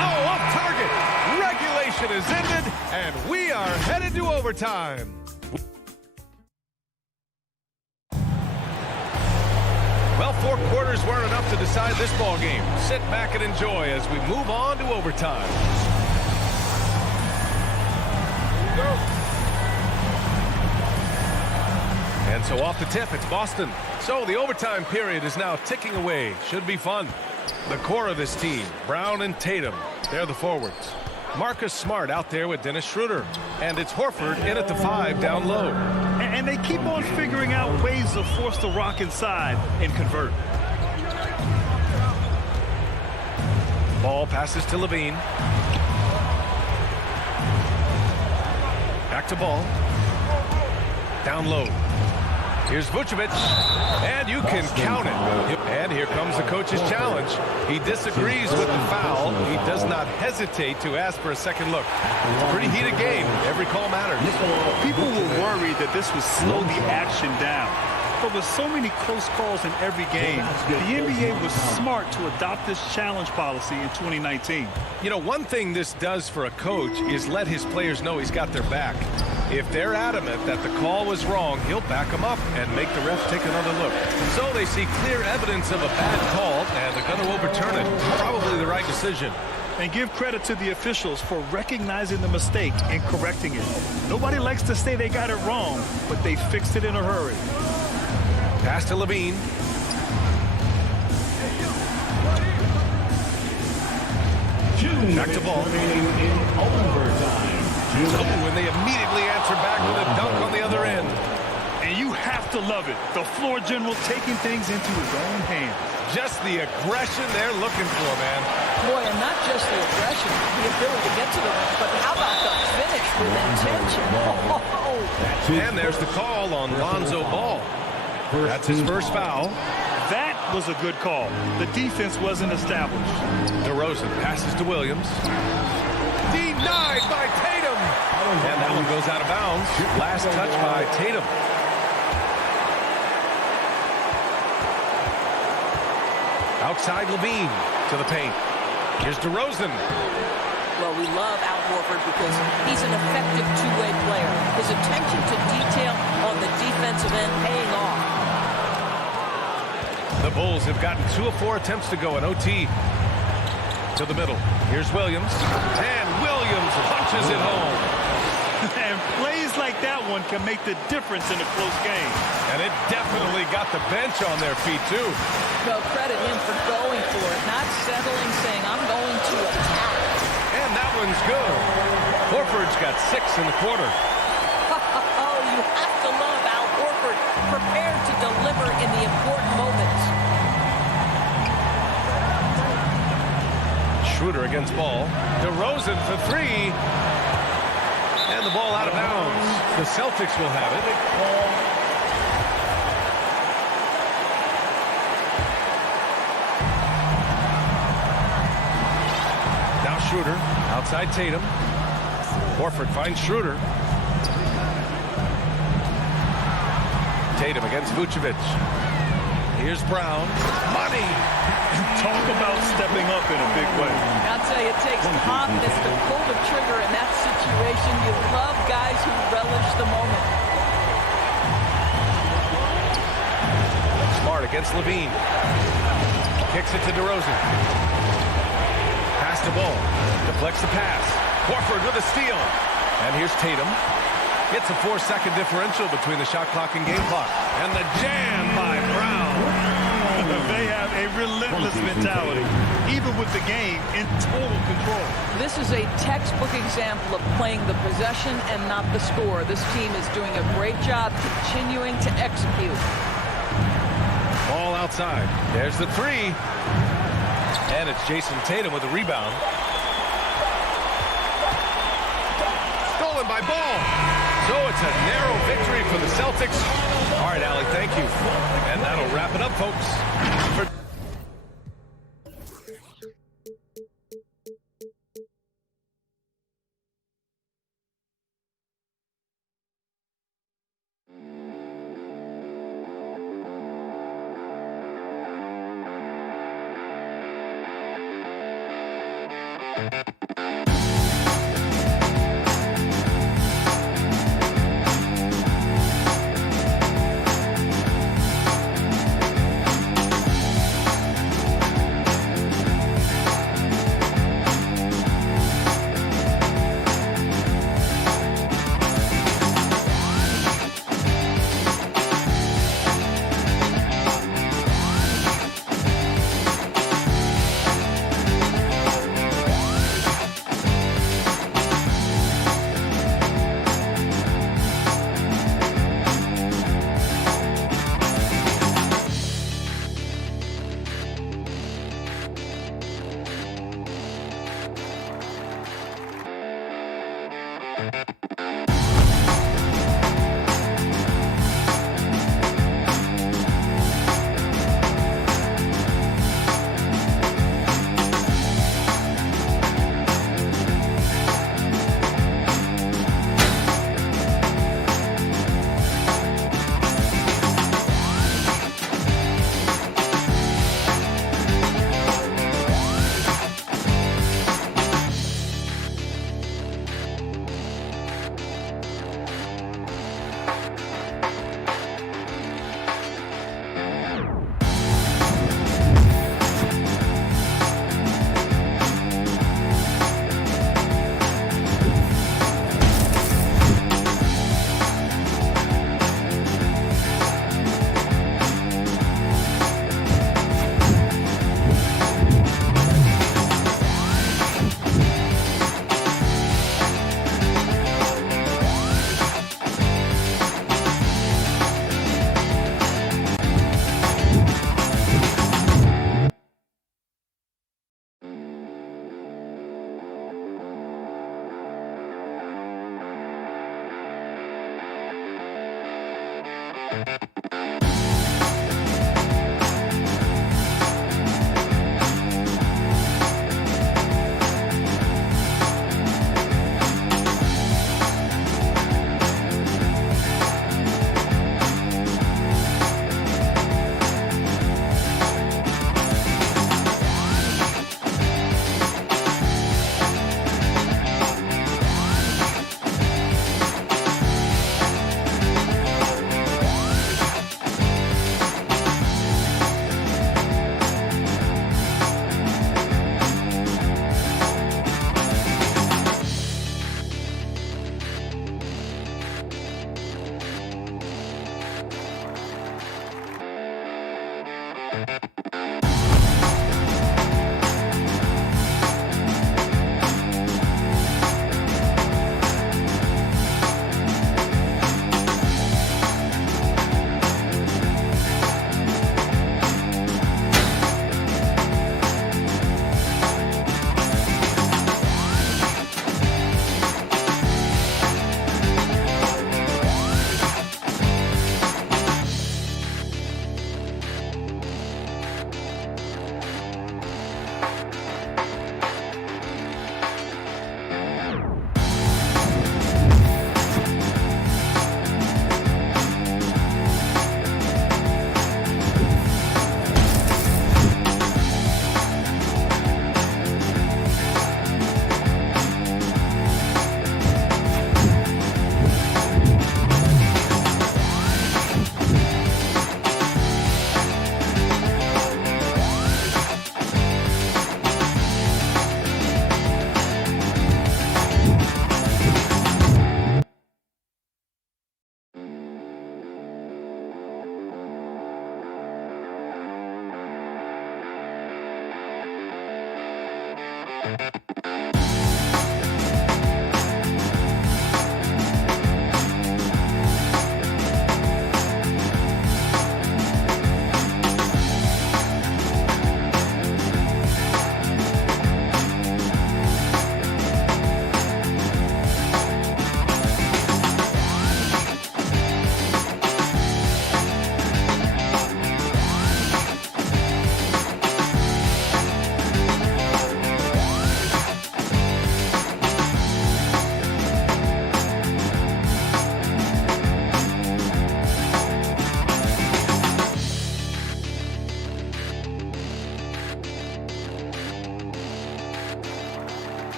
Oh, off target. Regulation is ended, and we are headed to overtime. Well, 4 quarters weren't enough to decide this ball game. Sit back and enjoy as we move on to overtime. And so off the tip, it's Boston. So the overtime period is now ticking away. Should be fun. The core of this team, Brown and Tatum, they're the forwards. Marcus Smart out there with Dennis Schroeder. And it's Horford in at the 5 down low. And they keep on figuring out ways to force the rock inside and convert. Ball passes to Levine. Back to Ball. Down low. Here's Vucevic, and you can count it. And here comes the coach's challenge. He disagrees with the foul. He does not hesitate to ask for a second look. It's a pretty heated game. Every call matters. People were worried that this would slow the action down. But with so many close calls in every game, the NBA was smart to adopt this challenge policy in 2019. You know, one thing this does for a coach is let his players know he's got their back. If they're adamant that the call was wrong, he'll back them up and make the refs take another look. So they see clear evidence of a bad call, and they're going to overturn it. Probably the right decision. And give credit to the officials for recognizing the mistake and correcting it. Nobody likes to say they got it wrong, but they fixed it in a hurry. Pass to Levine. Back to Ball. And they immediately answer back with a dunk on the other end. And you have to love it. The floor general taking things into his own hands. Just the aggression they're looking for, man. Boy, and not just the aggression, the ability to get to the rim, but how about the finish with intention? Oh. And there's the call on Lonzo Ball. That's his first foul. That was a good call. The defense wasn't established. DeRozan passes to Williams. Denied by Tatum. And that one goes out of bounds. Last touch by Tatum. Outside Levine to the paint. Here's DeRozan. Well, we love Al Horford because he's an effective two-way player. His attention to detail on the defensive end paying off. The Bulls have gotten 2 of 4 attempts to go in OT. To the middle. Here's Williams. And Williams punches it home. And plays like that one can make the difference in a close game. And it definitely got the bench on their feet, too. Well, credit him for going for it, not settling, saying, I'm going to attack. And that one's good. Horford's got 6 in the quarter. Oh, you have to love Al Horford, prepared to deliver in the important moments. Schroeder against Ball. DeRozan for 3. And the ball out of bounds. The Celtics will have it. Now Schroeder. Outside Tatum. Horford finds Schroeder. Tatum against Vucevic. Here's Brown. Money! Talk about stepping up in a big way. I'll tell you, it takes confidence to pull the trigger in that situation. You love guys who relish the moment. Smart against Levine. Kicks it to DeRozan. Pass to Ball. Deflects the pass. Horford with a steal. And here's Tatum. It's a 4-second differential between the shot clock and game clock. And the jam by Brown. They have a relentless mentality, even with the game in total control. This is a textbook example of playing the possession and not the score. This team is doing a great job continuing to execute. Ball outside. There's the 3. And it's Jason Tatum with a rebound. Stolen by Ball. So it's a narrow victory for the Celtics. All right, Allie, thank you. And that'll wrap it up, folks.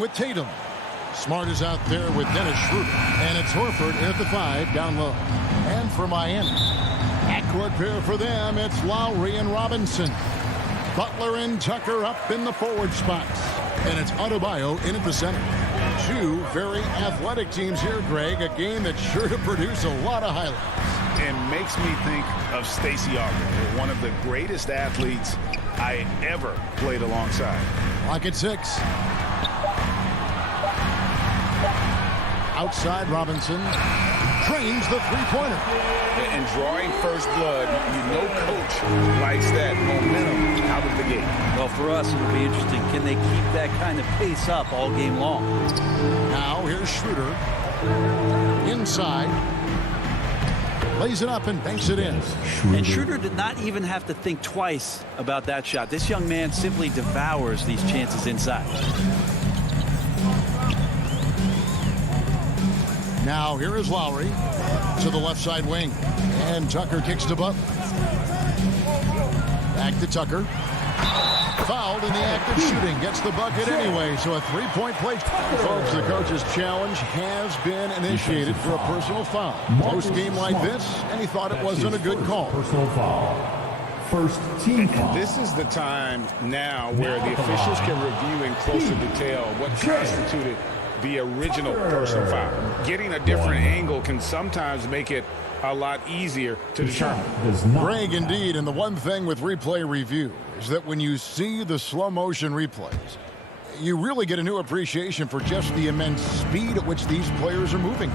With Tatum. Smart is out there with Dennis Schroeder. And it's Horford at the 5 down low. And for Miami, backcourt pair for them, it's Lowry and Robinson. Butler and Tucker up in the forward spots. And it's Adebayo in at the center. Two very athletic teams here, Greg. A game that's sure to produce a lot of highlights. And makes me think of Stacey Augmon, one of the greatest athletes I ever played alongside. Lock at 6. Outside, Robinson trains the three-pointer. And drawing first blood, you know coach likes that momentum out of the gate. Well, for us, it'll be interesting. Can they keep that kind of pace up all game long? Now, here's Schroeder. Inside. Lays it up and banks it in. And Schroeder did not even have to think twice about that shot. This young man simply devours these chances inside. Now here is Lowry to the left side wing. And Tucker kicks to Butler. Back to Tucker. Fouled in the act of shooting. Gets the bucket anyway. So a three-point play. Folks, the coach's challenge has been initiated for a personal foul. Close game like this, and he thought it wasn't a good call. Personal foul. First team foul. This is the time now where the officials can review in closer detail what constituted the original personal foul. Getting a different angle can sometimes make it a lot easier to determine. Greg, indeed, and the one thing with replay review is that when you see the slow motion replays, you really get a new appreciation for just the immense speed at which these players are moving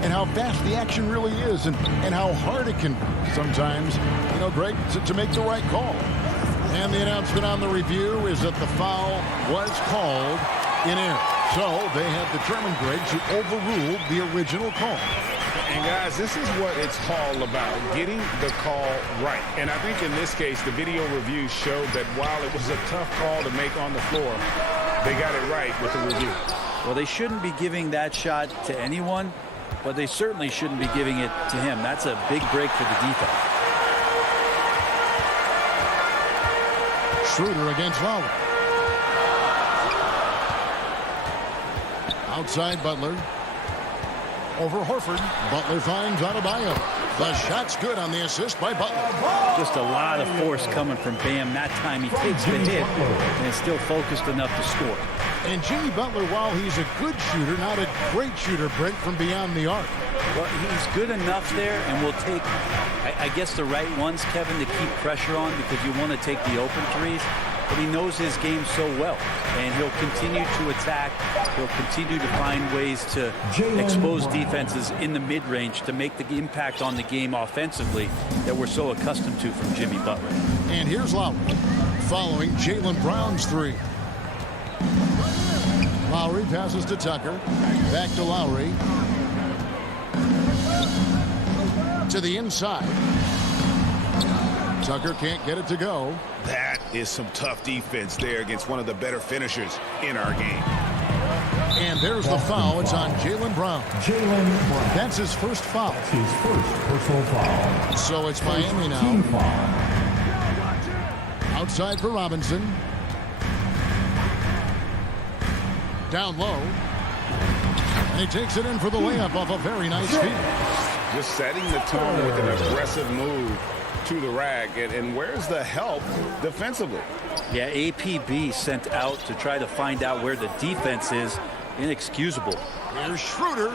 and how fast the action really is and how hard it can be sometimes, you know, Greg, to make the right call. And the announcement on the review is that the foul was called in error. So they have determined, Greg, to overrule the original call. And guys, this is what it's all about, getting the call right. And I think in this case, the video review showed that while it was a tough call to make on the floor, they got it right with the review. Well, they shouldn't be giving that shot to anyone, but they certainly shouldn't be giving it to him. That's a big break for the defense. Schroeder against Lowry. Outside Butler. Over Horford. Butler finds Adebayo. The shot's good on the assist by Butler. Just a lot of force coming from Bam. That time he takes the hit and is still focused enough to score. And Jimmy Butler, while he's a good shooter, not a great shooter, Brent, from beyond the arc. Well, he's good enough there and will take, I guess, the right ones, Kevin, to keep pressure on because you want to take the open threes. But he knows his game so well, and he'll continue to attack. He'll continue to find ways to expose defenses in the mid-range to make the impact on the game offensively that we're so accustomed to from Jimmy Butler. And here's Lowry following Jaylen Brown's three. Lowry passes to Tucker. Back to Lowry. To the inside. Tucker can't get it to go. That is some tough defense there against one of the better finishers in our game. And there's the foul. It's on Jaylen Brown. That's his first foul. His first personal foul. So it's Miami now. Team foul. Outside for Robinson. Down low. And he takes it in for the layup off a very nice feed. Just setting the tone with an aggressive move to the rack, and where's the help defensively? Yeah, APB sent out to try to find out where the defense is. Inexcusable. Here's Schroeder.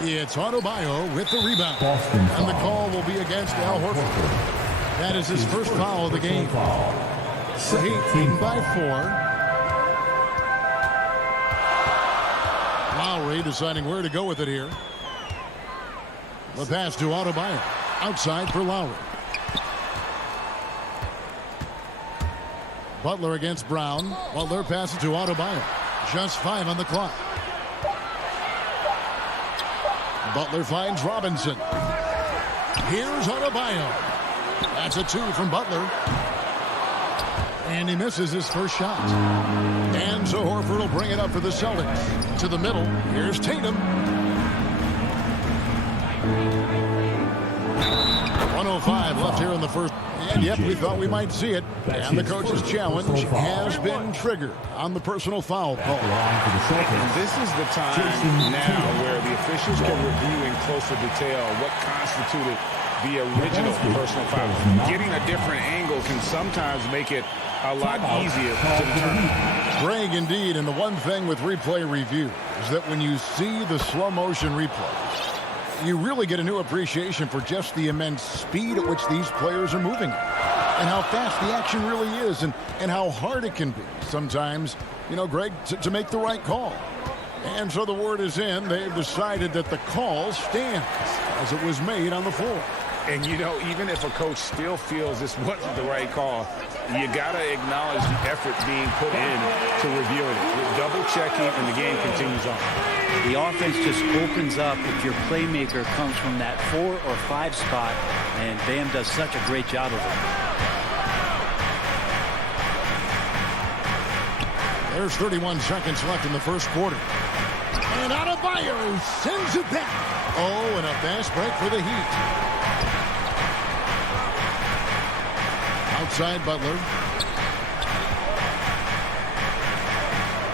It's Adebayo with the rebound. And the call will be against Al Horford. That is his first foul of the game. The Heat leading by 4. Lowry deciding where to go with it here. The pass to Adebayo. Outside for Lowry. Butler against Brown. Butler passes to Adebayo. Just 5 on the clock. Butler finds Robinson. Here's Adebayo. That's a 2 from Butler. And he misses his first shot. And so Horford will bring it up for the Celtics. To the middle. Here's Tatum. 1:05 left here in the first. And yep, we thought we might see it. And the coach's challenge has been triggered on the personal foul call. And this is the time now where the officials can review in closer detail what constituted the original personal foul. Getting a different angle can sometimes make it a lot easier to determine. Greg, indeed, and the one thing with replay review is that when you see the slow motion replays, you really get a new appreciation for just the immense speed at which these players are moving and how fast the action really is and how hard it can be sometimes, you know, Greg, to make the right call. And so the word is in. They've decided that the call stands as it was made on the floor. And, you know, even if a coach still feels this wasn't the right call, you got to acknowledge the effort being put in to reviewing it. With double checking, and the game continues on. The offense just opens up if your playmaker comes from that 4 or 5 spot, and Bam does such a great job of it. There's 31 seconds left in the first quarter. And Adebayo sends it back. Oh, and a fast break for the Heat. Outside Butler.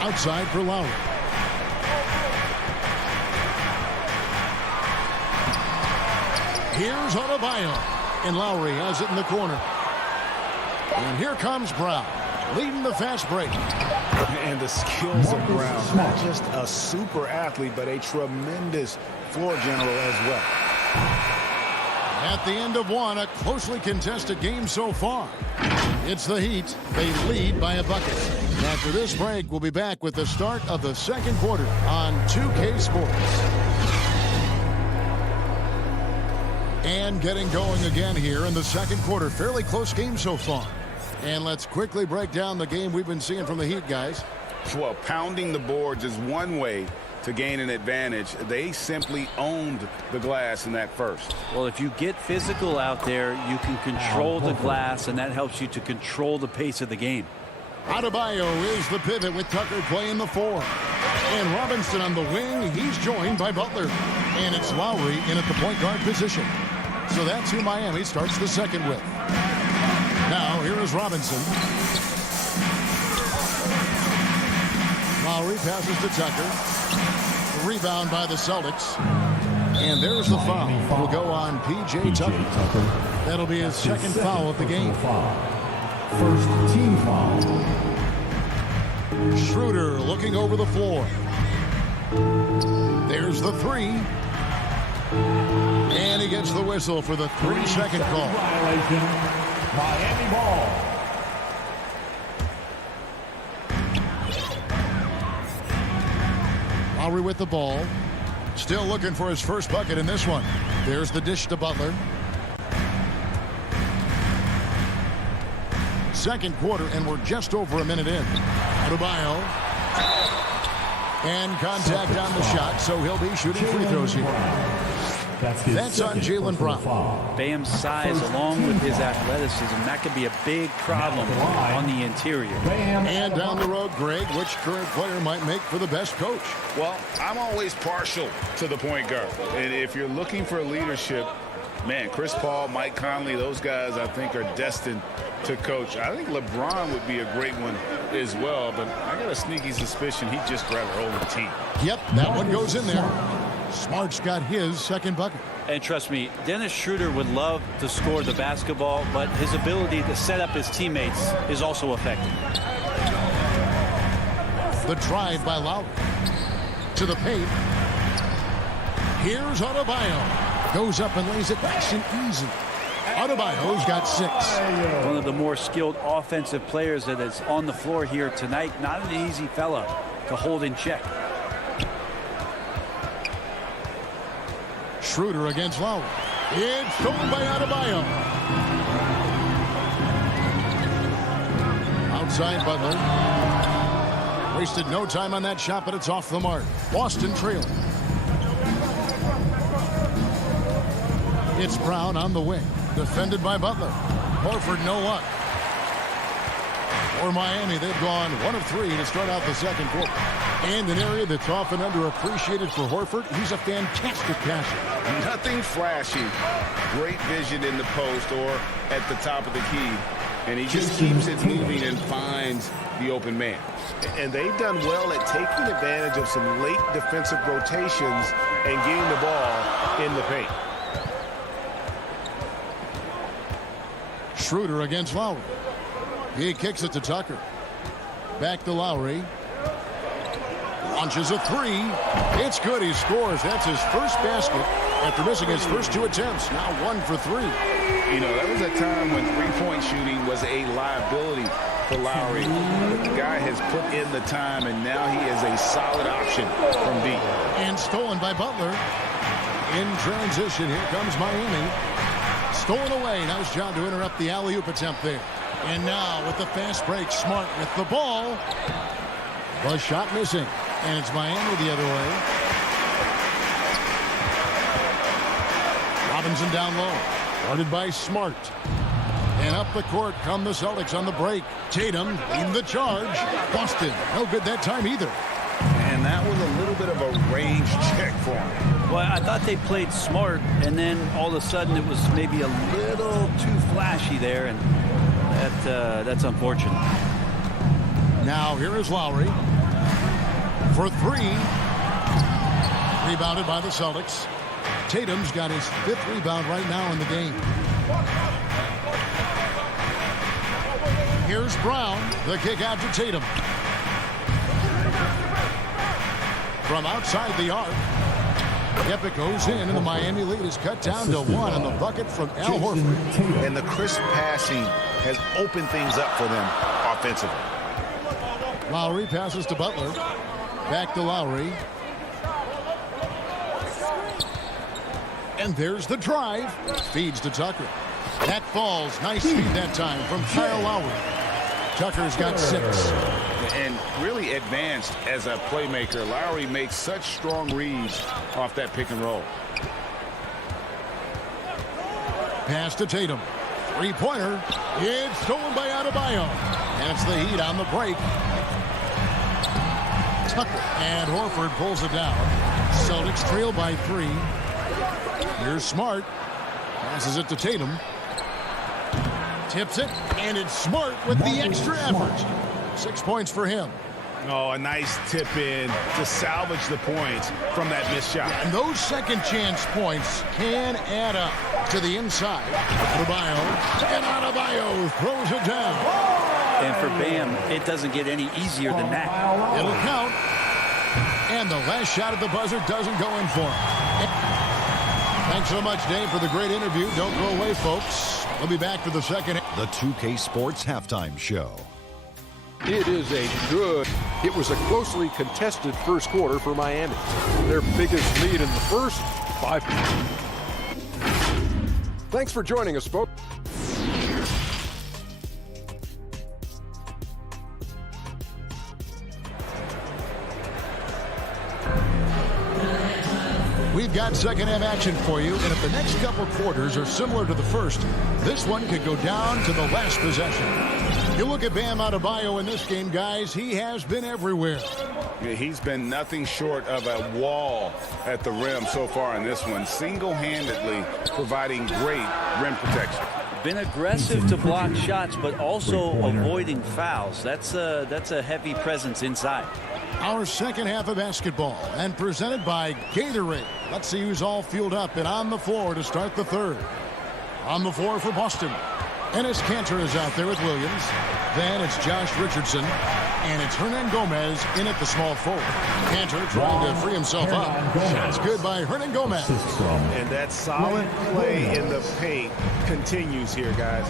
Outside for Lowry. Here's Adebayo. And Lowry has it in the corner. And here comes Brown, leading the fast break. And the skills of Brown, not just a super athlete, but a tremendous floor general as well. At the end of one, a closely contested game so far. It's the Heat. They lead by a bucket. After this break, we'll be back with the start of the second quarter on 2K Sports. And getting going again here in the second quarter. Fairly close game so far. And let's quickly break down the game we've been seeing from the Heat, guys. Well, pounding the boards is one way to gain an advantage. They simply owned the glass in that first. Well, if you get physical out there, you can control the glass, and that helps you to control the pace of the game. Adebayo is the pivot with Tucker playing the 4. And Robinson on the wing. He's joined by Butler. And it's Lowry in at the point guard position. So that's who Miami starts the second with. Now, here is Robinson. Lowry passes to Tucker. Rebound by the Celtics. And there's the foul. Will go on P.J. Tucker. That'll be his second foul of the game. First team foul. Schroeder looking over the floor. There's the 3. And he gets the whistle for the 3-second call. Violation. Miami ball. Lowry with the ball. Still looking for his first bucket in this one. There's the dish to Butler. Second quarter, and we're just over a minute in. Adebayo. And contact on the shot, so he'll be shooting free throws here. That's on Jaylen Brown. Bam's size, along with his athleticism, that could be a big problem on the interior. And down the road, Greg, which current player might make for the best coach? Well, I'm always partial to the point guard. And if you're looking for leadership, man, Chris Paul, Mike Conley, those guys I think are destined to coach. I think LeBron would be a great one as well, but I got a sneaky suspicion he'd just rather hold the team. Yep, that one goes in there. Smart's got his second bucket. And trust me, Dennis Schroeder would love to score the basketball, but his ability to set up his teammates is also effective. The drive by Lowry. To the paint. Here's Adebayo. Goes up and lays it nice and easy. Adebayo's got 6. One of the more skilled offensive players that is on the floor here tonight. Not an easy fella to hold in check. Schroeder against Lowry. It's stolen by Adebayo. Outside Butler. Wasted no time on that shot, but it's off the mark. Boston trailing. It's Brown on the wing. Defended by Butler. Horford no luck. For Miami, they've gone 1 of 3 to start out the second quarter. And an area that's often underappreciated for Horford, he's a fantastic passer. Nothing flashy. Great vision in the post or at the top of the key. And he just keeps it moving and finds the open man. And they've done well at taking advantage of some late defensive rotations and getting the ball in the paint. Schroeder against Lowry. He kicks it to Tucker. Back to Lowry. Launches a 3. It's good. He scores. That's his first basket after missing his first 2 attempts. Now 1 for 3. You know, that was a time when three-point shooting was a liability for Lowry. But the guy has put in the time, and now he is a solid option from deep. And stolen by Butler. In transition, here comes Miami. Stolen away. Nice job to interrupt the alley-oop attempt there. And now with the fast break, Smart with the ball. The shot missing. And it's Miami the other way. Robinson down low. Guarded by Smart. And up the court come the Celtics on the break. Tatum leading the charge. Boston, no good that time either. And that was a little bit of a range check for him. Well, I thought they played smart, and then all of a sudden it was maybe a little too flashy there, and that's unfortunate. Now here is Lowry for 3. Rebounded by the Celtics. Tatum's got his 5th rebound right now in the game. Here's Brown. The kick out to Tatum. From outside the arc. Epic goes in, and the Miami lead is cut down to 1 on the bucket from Al Horford. And the crisp passing has opened things up for them offensively. Lowry passes to Butler. Back to Lowry. And there's the drive. Feeds to Tucker. That falls. Nice feed that time from Kyle Lowry. Tucker's got 6. And really advanced as a playmaker. Lowry makes such strong reads off that pick and roll. Pass to Tatum. 3-pointer. It's stolen by Adebayo. And it's the Heat on the break. Tucker and Horford pulls it down. Celtics trail by 3. Here's Smart. Passes it to Tatum. Tips it, and it's Smart with the extra effort. 6 points for him. Oh, a nice tip in to salvage the points from that missed shot. And those second chance points can add up to the inside. Adebayo, and Adebayo throws it down. And for Bam, it doesn't get any easier than that. It'll count. And the last shot at the buzzer doesn't go in for him. Thanks so much, Dave, for the great interview. Don't go away, folks. We'll be back for the second. The 2K Sports Halftime Show. It was a closely contested first quarter for Miami. Their biggest lead in the first, 5. Thanks for joining us, folks. We've got second half action for you, and if the next couple quarters are similar to the first, this one could go down to the last possession. You look at Bam Adebayo in this game, guys, he has been everywhere. Yeah, he's been nothing short of a wall at the rim so far in this one, single-handedly providing great rim protection. Been aggressive to block shots, but also avoiding fouls. That's a heavy presence inside. Our second half of basketball, and presented by Gatorade. Let's see who's all fueled up and on the floor to start the third. On the floor for Boston. And as Cantor is out there with Williams, then it's Josh Richardson, and it's Hernan Gomez in at the small forward. Cantor trying to free himself up. Shot's good by Hernan Gomez. And that solid play in the paint continues here, guys.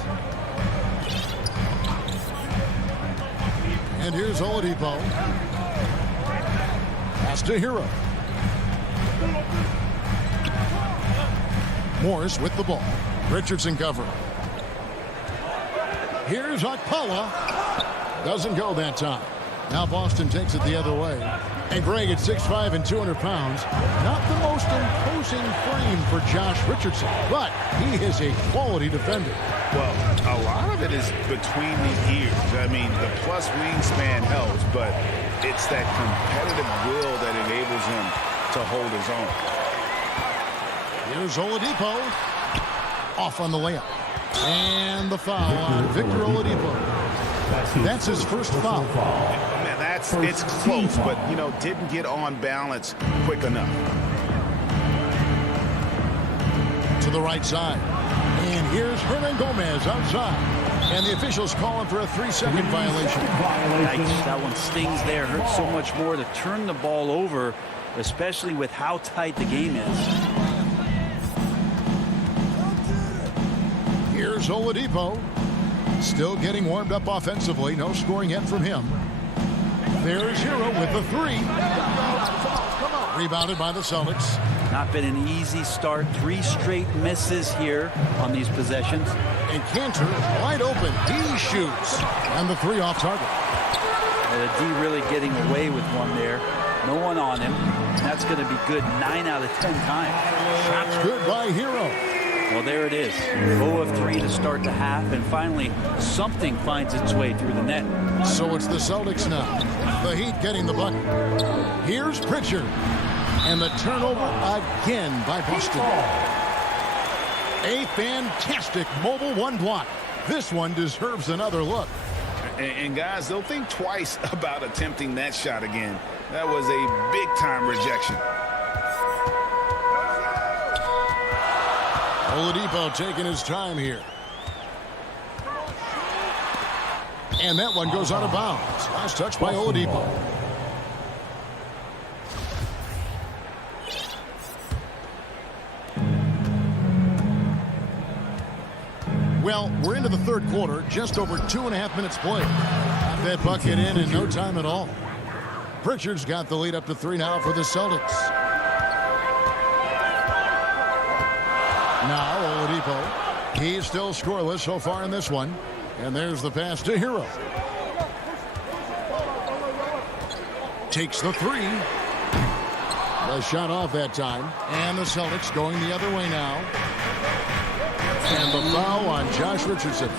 And here's Oladipo. Pass to Hero. Morris with the ball. Richardson covering. Here's Okpala. Doesn't go that time. Now Boston takes it the other way. And Greg at 6'5" and 200 pounds. Not the most imposing frame for Josh Richardson, but he is a quality defender. Well, a lot of it is between the ears. I mean, the plus wingspan helps, but it's that competitive will that enables him to hold his own. Here's Oladipo. Off on the layup. And the foul on Victor Oladipo. That's his first foul. Man, it's close, but, didn't get on balance quick enough. To the right side. And here's Hernan Gomez outside. And the officials calling for a 3-second violation. Yikes, that one stings there. Hurts so much more to turn the ball over, especially with how tight the game is. Here's Oladipo. Still getting warmed up offensively. No scoring yet from him. There's Hero with the 3. Rebounded by the Celtics. Not been an easy start. 3 straight misses here on these possessions. And Cantor wide open. He shoots. And the 3 off target. The D really getting away with one there. No one on him. That's going to be good 9 out of 10 times. Shots good by Hero. Well, there it is. 0 of 3 to start the half, and finally something finds its way through the net. So it's the Celtics now. The Heat getting the bucket. Here's Pritchard. And the turnover again by Boston. A fantastic mobile 1 block. This one deserves another look. And guys, they'll think twice about attempting that shot again. That was a big-time rejection. Oladipo taking his time here. And that one goes out of bounds. Last touch by Oladipo. Well, we're into the third quarter. Just over 2.5 minutes played. Got that bucket in no time at all. Pritchard's got the lead up to 3 now for the Celtics. Now Oladipo. He's still scoreless so far in this one. And there's the pass to Hero. Takes the 3. The shot off that time. And the Celtics going the other way now. And the foul on Josh Richardson.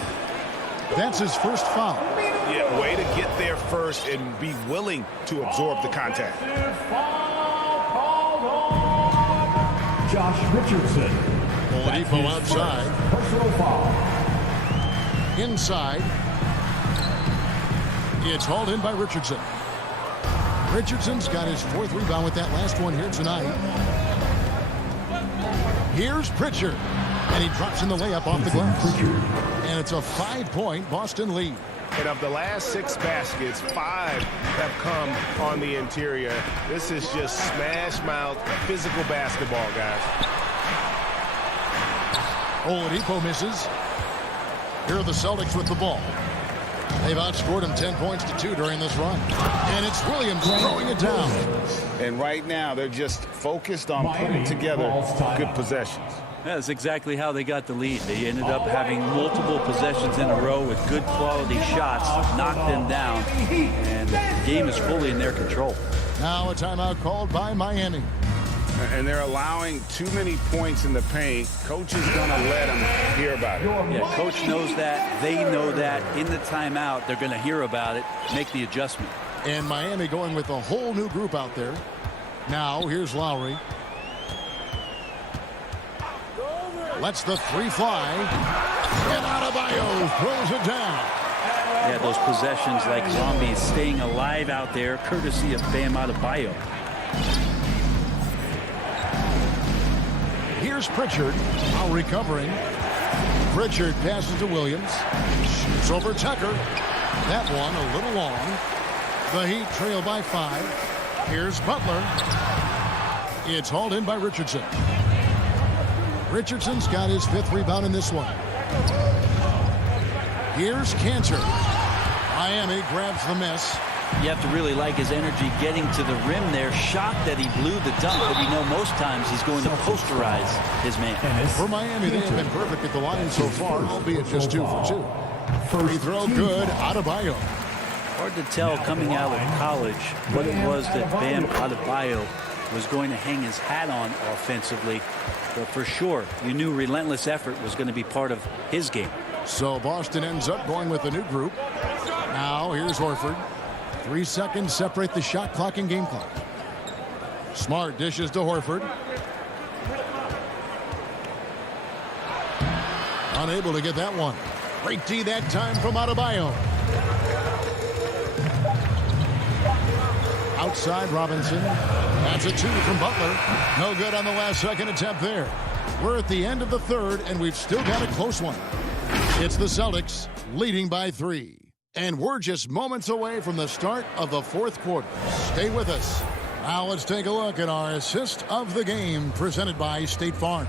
That's his first foul. Yeah, way to get there first and be willing to absorb the contact. Josh Richardson. Oladipo outside. Personal foul. Inside. It's hauled in by Richardson. Richardson's got his 4th rebound with that last one here tonight. Here's Pritchard. And he drops in the layup off the glass. And it's a 5-point Boston lead. And of the last 6 baskets, 5 have come on the interior. This is just smash mouth physical basketball, guys. Oladipo misses. Here are the Celtics with the ball. They've outscored him 10 points to 2 during this run. And it's Williams throwing it down. And right now, they're just focused on putting together good possessions. That's exactly how they got the lead. They ended up having multiple possessions in a row with good quality shots, knocked them down, and the game is fully in their control. Now a timeout called by Miami. And they're allowing too many points in the paint. Coach is going to let them hear about it. Yeah, coach knows that. They know that. In the timeout, they're going to hear about it, make the adjustment. And Miami going with a whole new group out there. Now here's Lowry. Lets the 3 fly. And Adebayo throws it down. Yeah, those possessions like zombies staying alive out there, courtesy of Bam Adebayo. Here's Pritchard. Now recovering. Pritchard passes to Williams. Shoots over Tucker. That one a little long. The Heat trail by 5. Here's Butler. It's hauled in by Richardson. Richardson's got his 5th rebound in this one. Here's Cantor. Miami grabs the miss. You have to really like his energy getting to the rim there. Shocked that he blew the dunk, but you know most times he's going to posterize his man. For Miami, they have been perfect at the line so far, albeit just 2 for 2. Free throw good, Adebayo. Hard to tell coming out of college what it was that Bam Adebayo was going to hang his hat on offensively. But for sure, you knew relentless effort was going to be part of his game. So Boston ends up going with a new group. Now here's Horford. 3 seconds separate the shot clock and game clock. Smart dishes to Horford. Unable to get that one. Great D that time from Adebayo. Outside Robinson. That's a 2 from Butler. No good on the last second attempt there. We're at the end of the third, and we've still got a close one. It's the Celtics leading by 3. And we're just moments away from the start of the 4th quarter. Stay with us. Now let's take a look at our assist of the game presented by State Farm.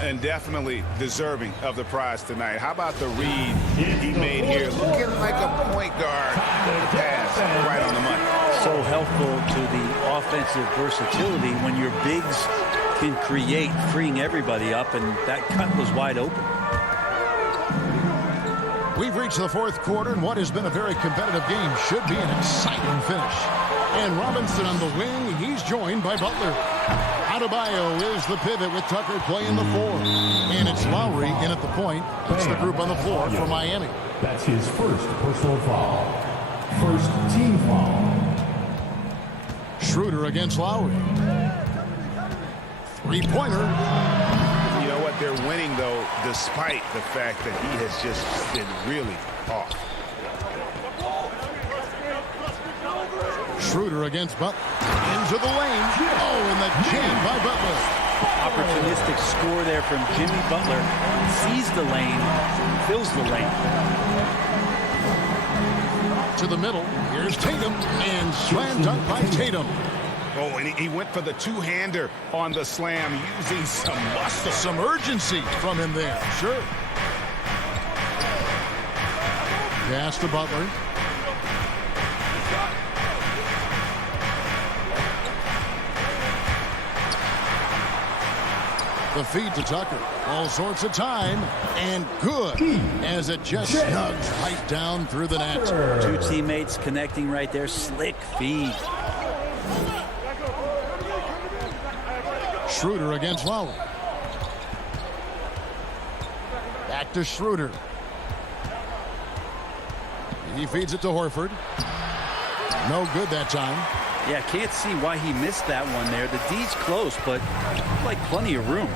And definitely deserving of the prize tonight. How about the read he made here? Looking like a point guard. The pass right on the money. So helpful to the offensive versatility when your bigs can create, freeing everybody up, and that cut was wide open. We've reached the 4th quarter, and what has been a very competitive game should be an exciting finish. And Robinson on the wing, he's joined by Butler. Adebayo is the pivot with Tucker playing the 4. And it's Lowry in at the point. It's the group on the floor for Miami. That's his first personal foul. First team foul. Schroeder against Lowry. 3-pointer. You know what? They're winning, though, despite the fact that he has just been really off. Schroeder against Butler. Into the lane. Oh, and the jam by Butler. Opportunistic score there from Jimmy Butler. Sees the lane, fills the lane. To the middle. Here's Tatum. And slam dunk by Tatum. Oh, and he went for the two-hander on the slam, using some muscle. Some urgency from him there. Sure. Pass to Butler. The feed to Tucker. All sorts of time. And good. As it just snugs right down through the net. 2 teammates connecting right there. Slick feed. Schroeder against Lowry. Back to Schroeder. He feeds it to Horford. No good that time. Yeah, can't see why he missed that one there. The D's close, but like plenty of room.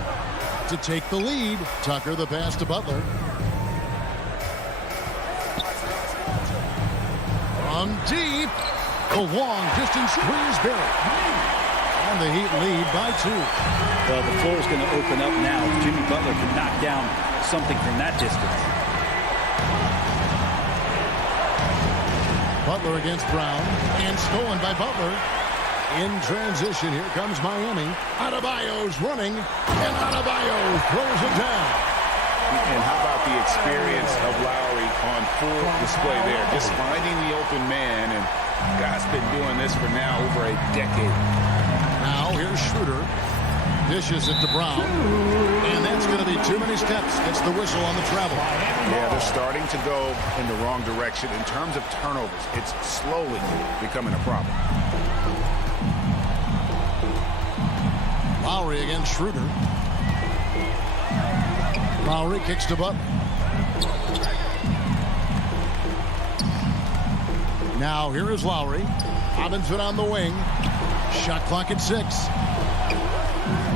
To take the lead, Tucker the pass to Butler. From deep. The long distance three is buried. And the Heat lead by 2. Well, the floor is going to open up now. If Jimmy Butler can knock down something from that distance. Butler against Brown. And stolen by Butler. In transition, here comes Miami. Adebayo's running. And Adebayo throws it down. And how about the experience of Lowry on full display there? Just finding the open man. And guy's been doing this for now over a decade. Now here's Schroeder. Dishes it to Brown. And that's going to be too many steps. Gets the whistle on the travel. Yeah, they're starting to go in the wrong direction in terms of turnovers. It's slowly becoming a problem. Lowry against Schroeder. Lowry kicks to Butler. Now here is Lowry. Robinson on the wing. Shot clock at 6.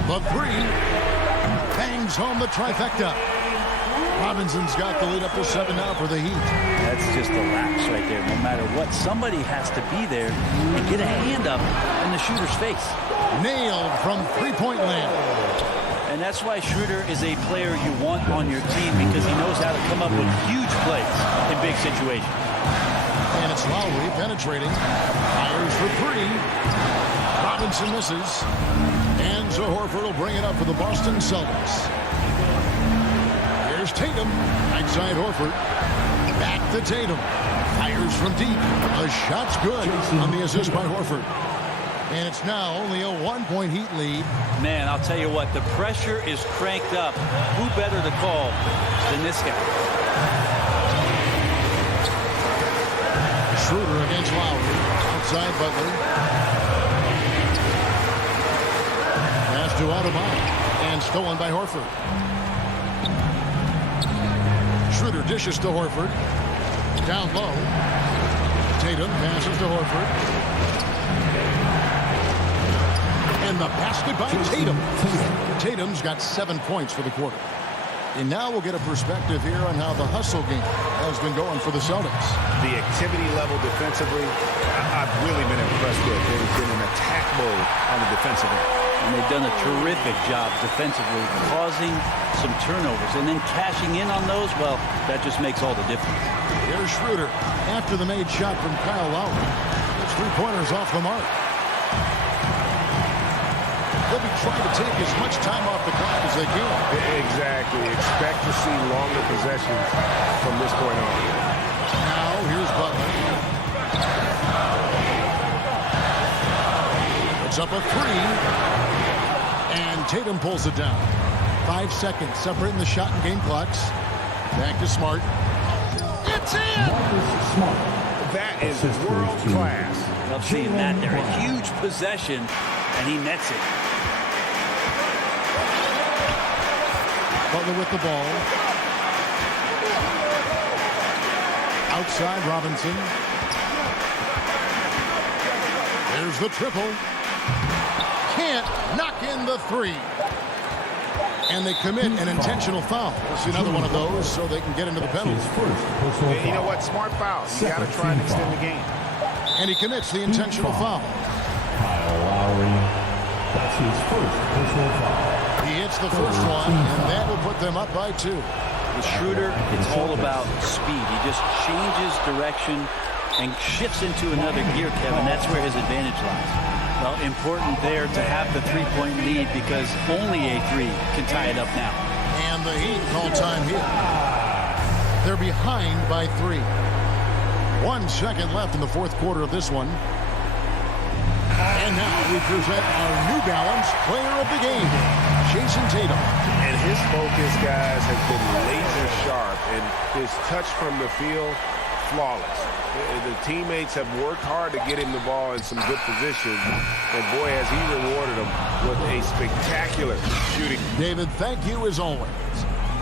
The 3. Bangs home the trifecta. Robinson's got the lead up to 7 now for the Heat. That's just a lapse right there. No matter what, somebody has to be there and get a hand up in the shooter's face. Nailed from three-point land. And that's why Schroeder is a player you want on your team because he knows how to come up with huge plays in big situations. And it's Lowry penetrating. Fires for three. Robinson misses. And Horford will bring it up for the Boston Celtics. Here's Tatum. Right side Horford. Back to Tatum. Fires from deep. The shot's good on the assist by Horford. And it's now only a 1-point Heat lead. Man, I'll tell you what, the pressure is cranked up. Who better to call than this guy? Schroeder against Lowry. Outside Butler. Pass to Adebayo. And stolen by Horford. Schroeder dishes to Horford. Down low. Tatum passes to Horford. And the basket by Tatum. Tatum's got 7 points for the quarter. And now we'll get a perspective here on how the hustle game has been going for the Celtics. The activity level defensively, I've really been impressed with. They've been in attack mode on the defensive end. And they've done a terrific job defensively, causing some turnovers. And then cashing in on those, well, that just makes all the difference. Here's Schroeder after the made shot from Kyle Lowry. It's 3-pointers off the mark. They'll be trying to take as much time off the clock as they can. Exactly. Expect to see longer possessions from this point on. Now, here's Butler. It's up a three. And Tatum pulls it down. 5 seconds separating the shot and game clocks. Back to Smart. It's in! That is world class. Love seeing that there. A huge possession, and he nets it. Butler with the ball. Outside Robinson. There's the triple. Can't knock in the three. And they commit an intentional foul. We'll see another one of those so they can get into the penalty. You know what? Smart foul. You got to try and extend the game. And he commits the intentional foul. Kyle Lowry. That's his first personal foul. He hits the first one, and that will put them up by 2. With Schroeder, it's all about speed. He just changes direction and shifts into another gear, Kevin. That's where his advantage lies. Well, important there to have the 3-point lead because only a 3 can tie it up now. And the Heat call time here. They're behind by 3. 1 second left in the fourth quarter of this one. And now we present our New Balance Player of the Game, Jason Tatum. And his focus, guys, has been laser sharp, and his touch from the field, flawless. The teammates have worked hard to get him the ball in some good positions, and boy, has he rewarded them with a spectacular shooting. David, thank you as always.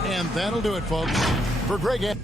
And that'll do it, folks. For Greg.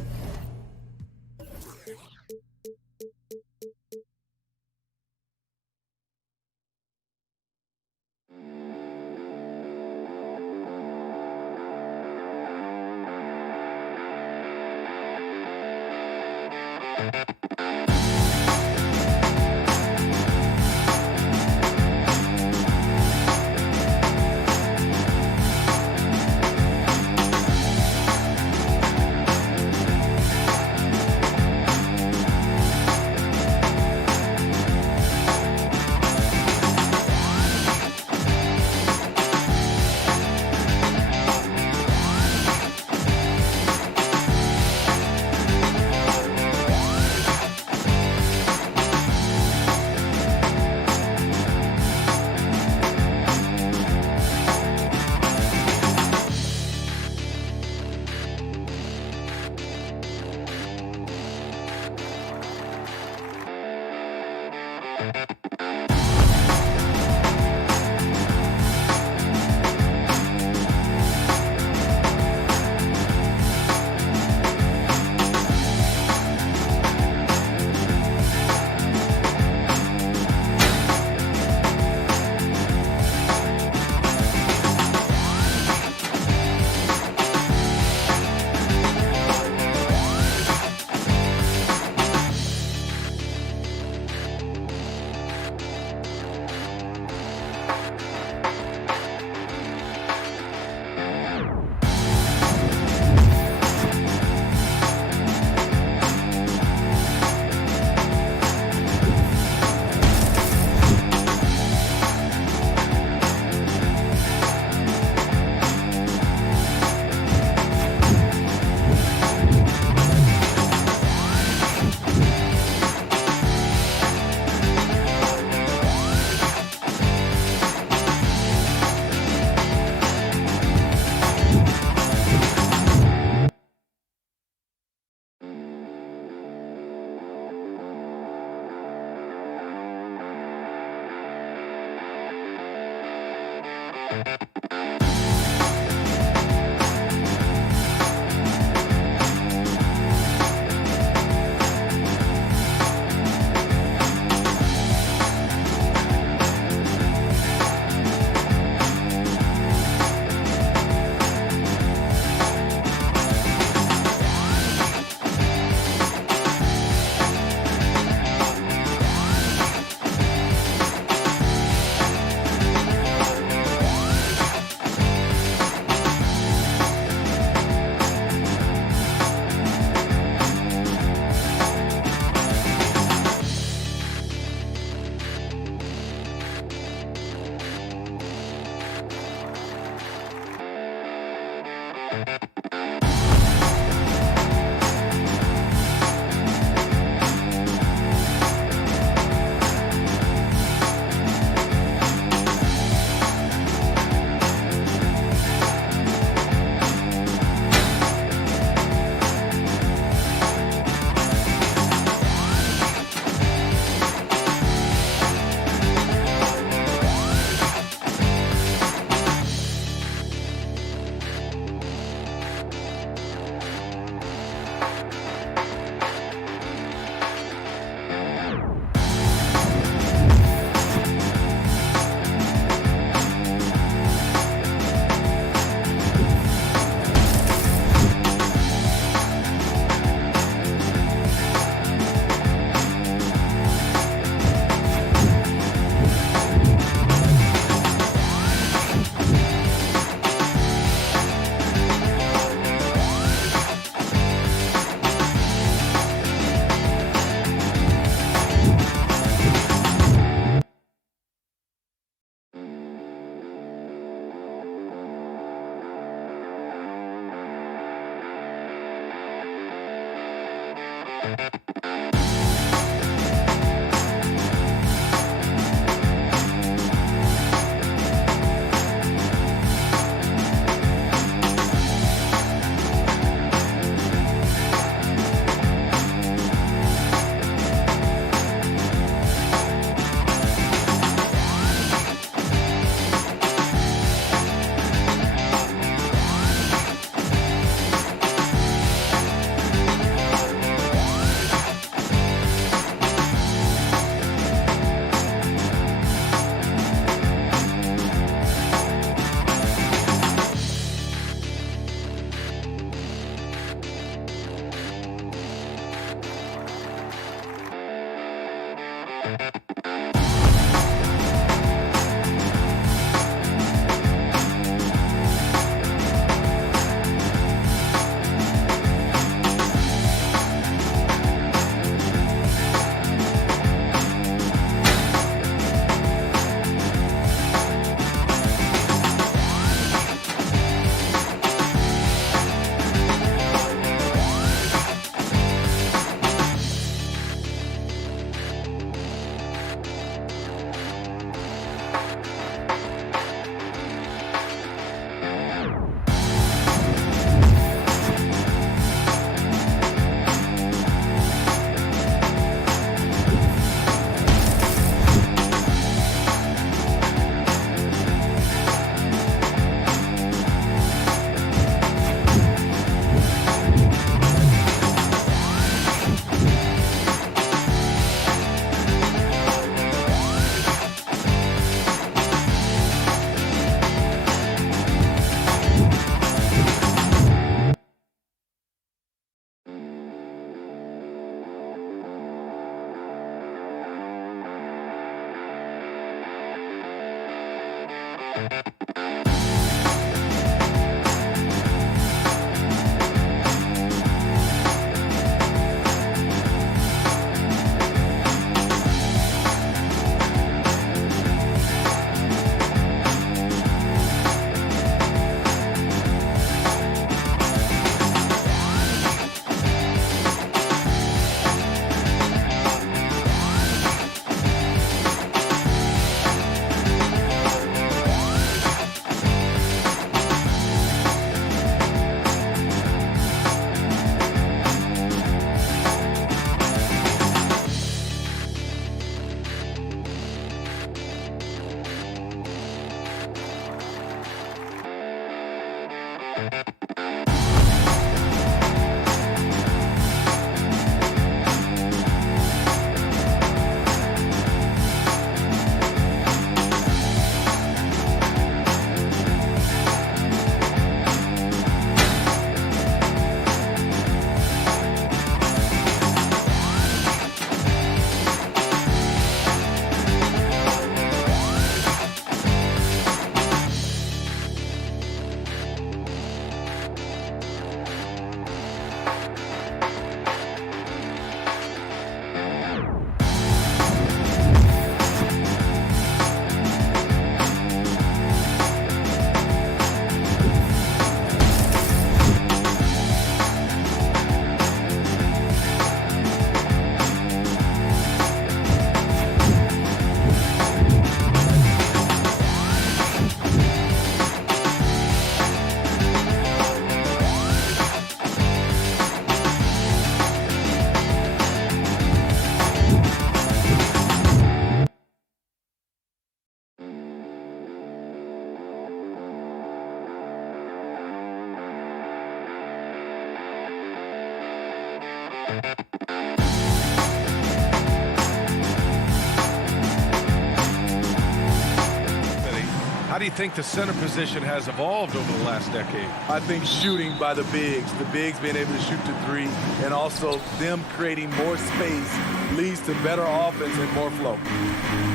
you think the center position has evolved over the last decade? I think shooting by the bigs being able to shoot the three, and also them creating more space leads to better offense and more flow.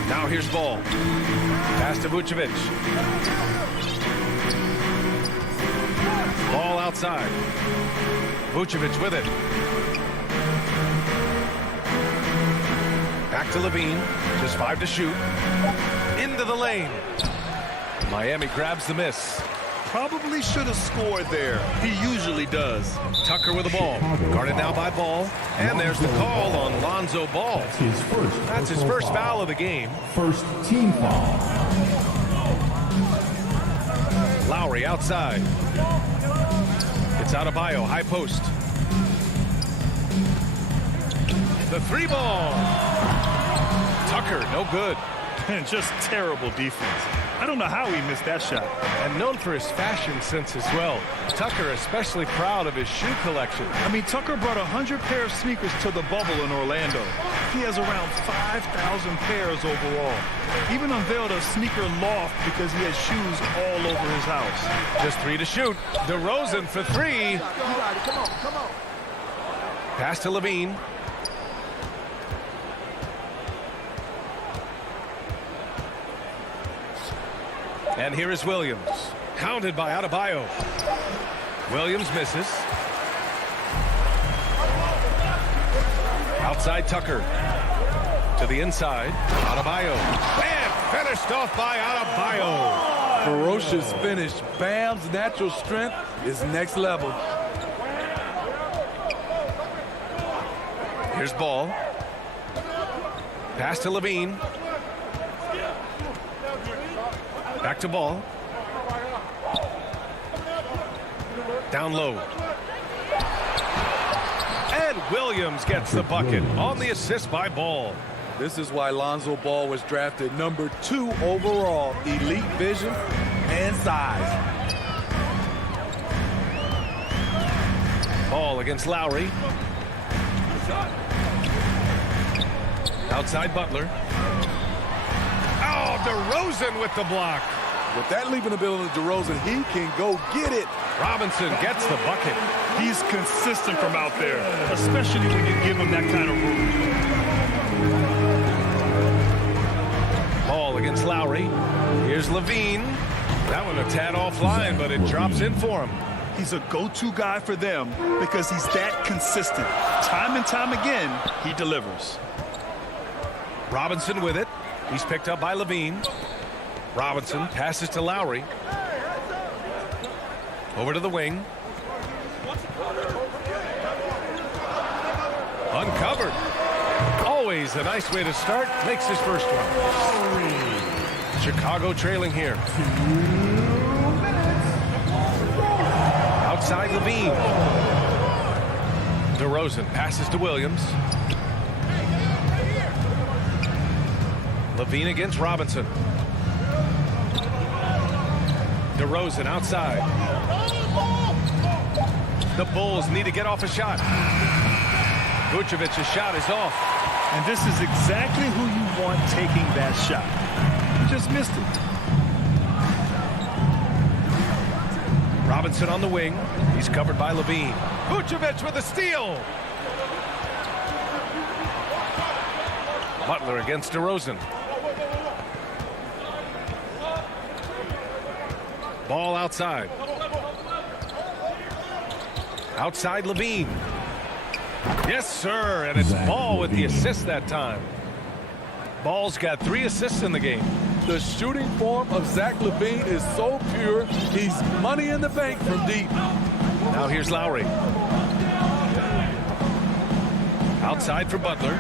Now here's Ball. Pass to Vucevic. Ball outside. Vucevic with it. Back to Levine. Just 5 to shoot. Into the lane. Miami grabs the miss. Probably should have scored there. He usually does. Tucker with the ball. Guarded now by Ball. And there's the call on Lonzo Ball. That's his first foul of the game. First team foul. Lowry outside. It's Adebayo, high post. The 3 ball. Tucker, no good. And just terrible defense. I don't know how he missed that shot. And known for his fashion sense as well. Tucker especially proud of his shoe collection. I mean, Tucker brought 100 pair of sneakers to the bubble in Orlando. He has around 5,000 pairs overall. Even unveiled a sneaker loft because he has shoes all over his house. Just 3 to shoot. DeRozan for 3. Come on. Pass to Levine. And here is Williams. Hounded by Adebayo. Williams misses. Outside Tucker. To the inside. Adebayo. And finished off by Adebayo. Ferocious finish. Bam's natural strength is next level. Here's Ball. Pass to Levine. Back to Ball. Down low. And Williams gets the bucket on the assist by Ball. This is why Lonzo Ball was drafted number 2 overall. Elite vision and size. Ball against Lowry. Outside Butler. Oh, DeRozan with the block. With that leaping ability of DeRozan, he can go get it. Robinson gets the bucket. He's consistent from out there, especially when you give him that kind of room. Ball against Lowry. Here's Levine. That one a tad offline, but it drops in for him. He's a go-to guy for them because he's that consistent. Time and time again, he delivers. Robinson with it. He's picked up by Levine. Robinson passes to Lowry. Over to the wing. Uncovered. Always a nice way to start. Makes his first one. Chicago trailing here. Outside Levine. DeRozan passes to Williams. Levine against Robinson. DeRozan outside. The Bulls need to get off a shot. Vucevic's shot is off. And this is exactly who you want taking that shot. He just missed it. Robinson on the wing. He's covered by Levine. Vucevic with a steal. Butler against DeRozan. Ball outside. Outside Levine. Yes, sir. And it's Ball with the assist that time. Ball's got 3 assists in the game. The shooting form of Zach LaVine is so pure, he's money in the bank from deep. Now here's Lowry. Outside for Butler.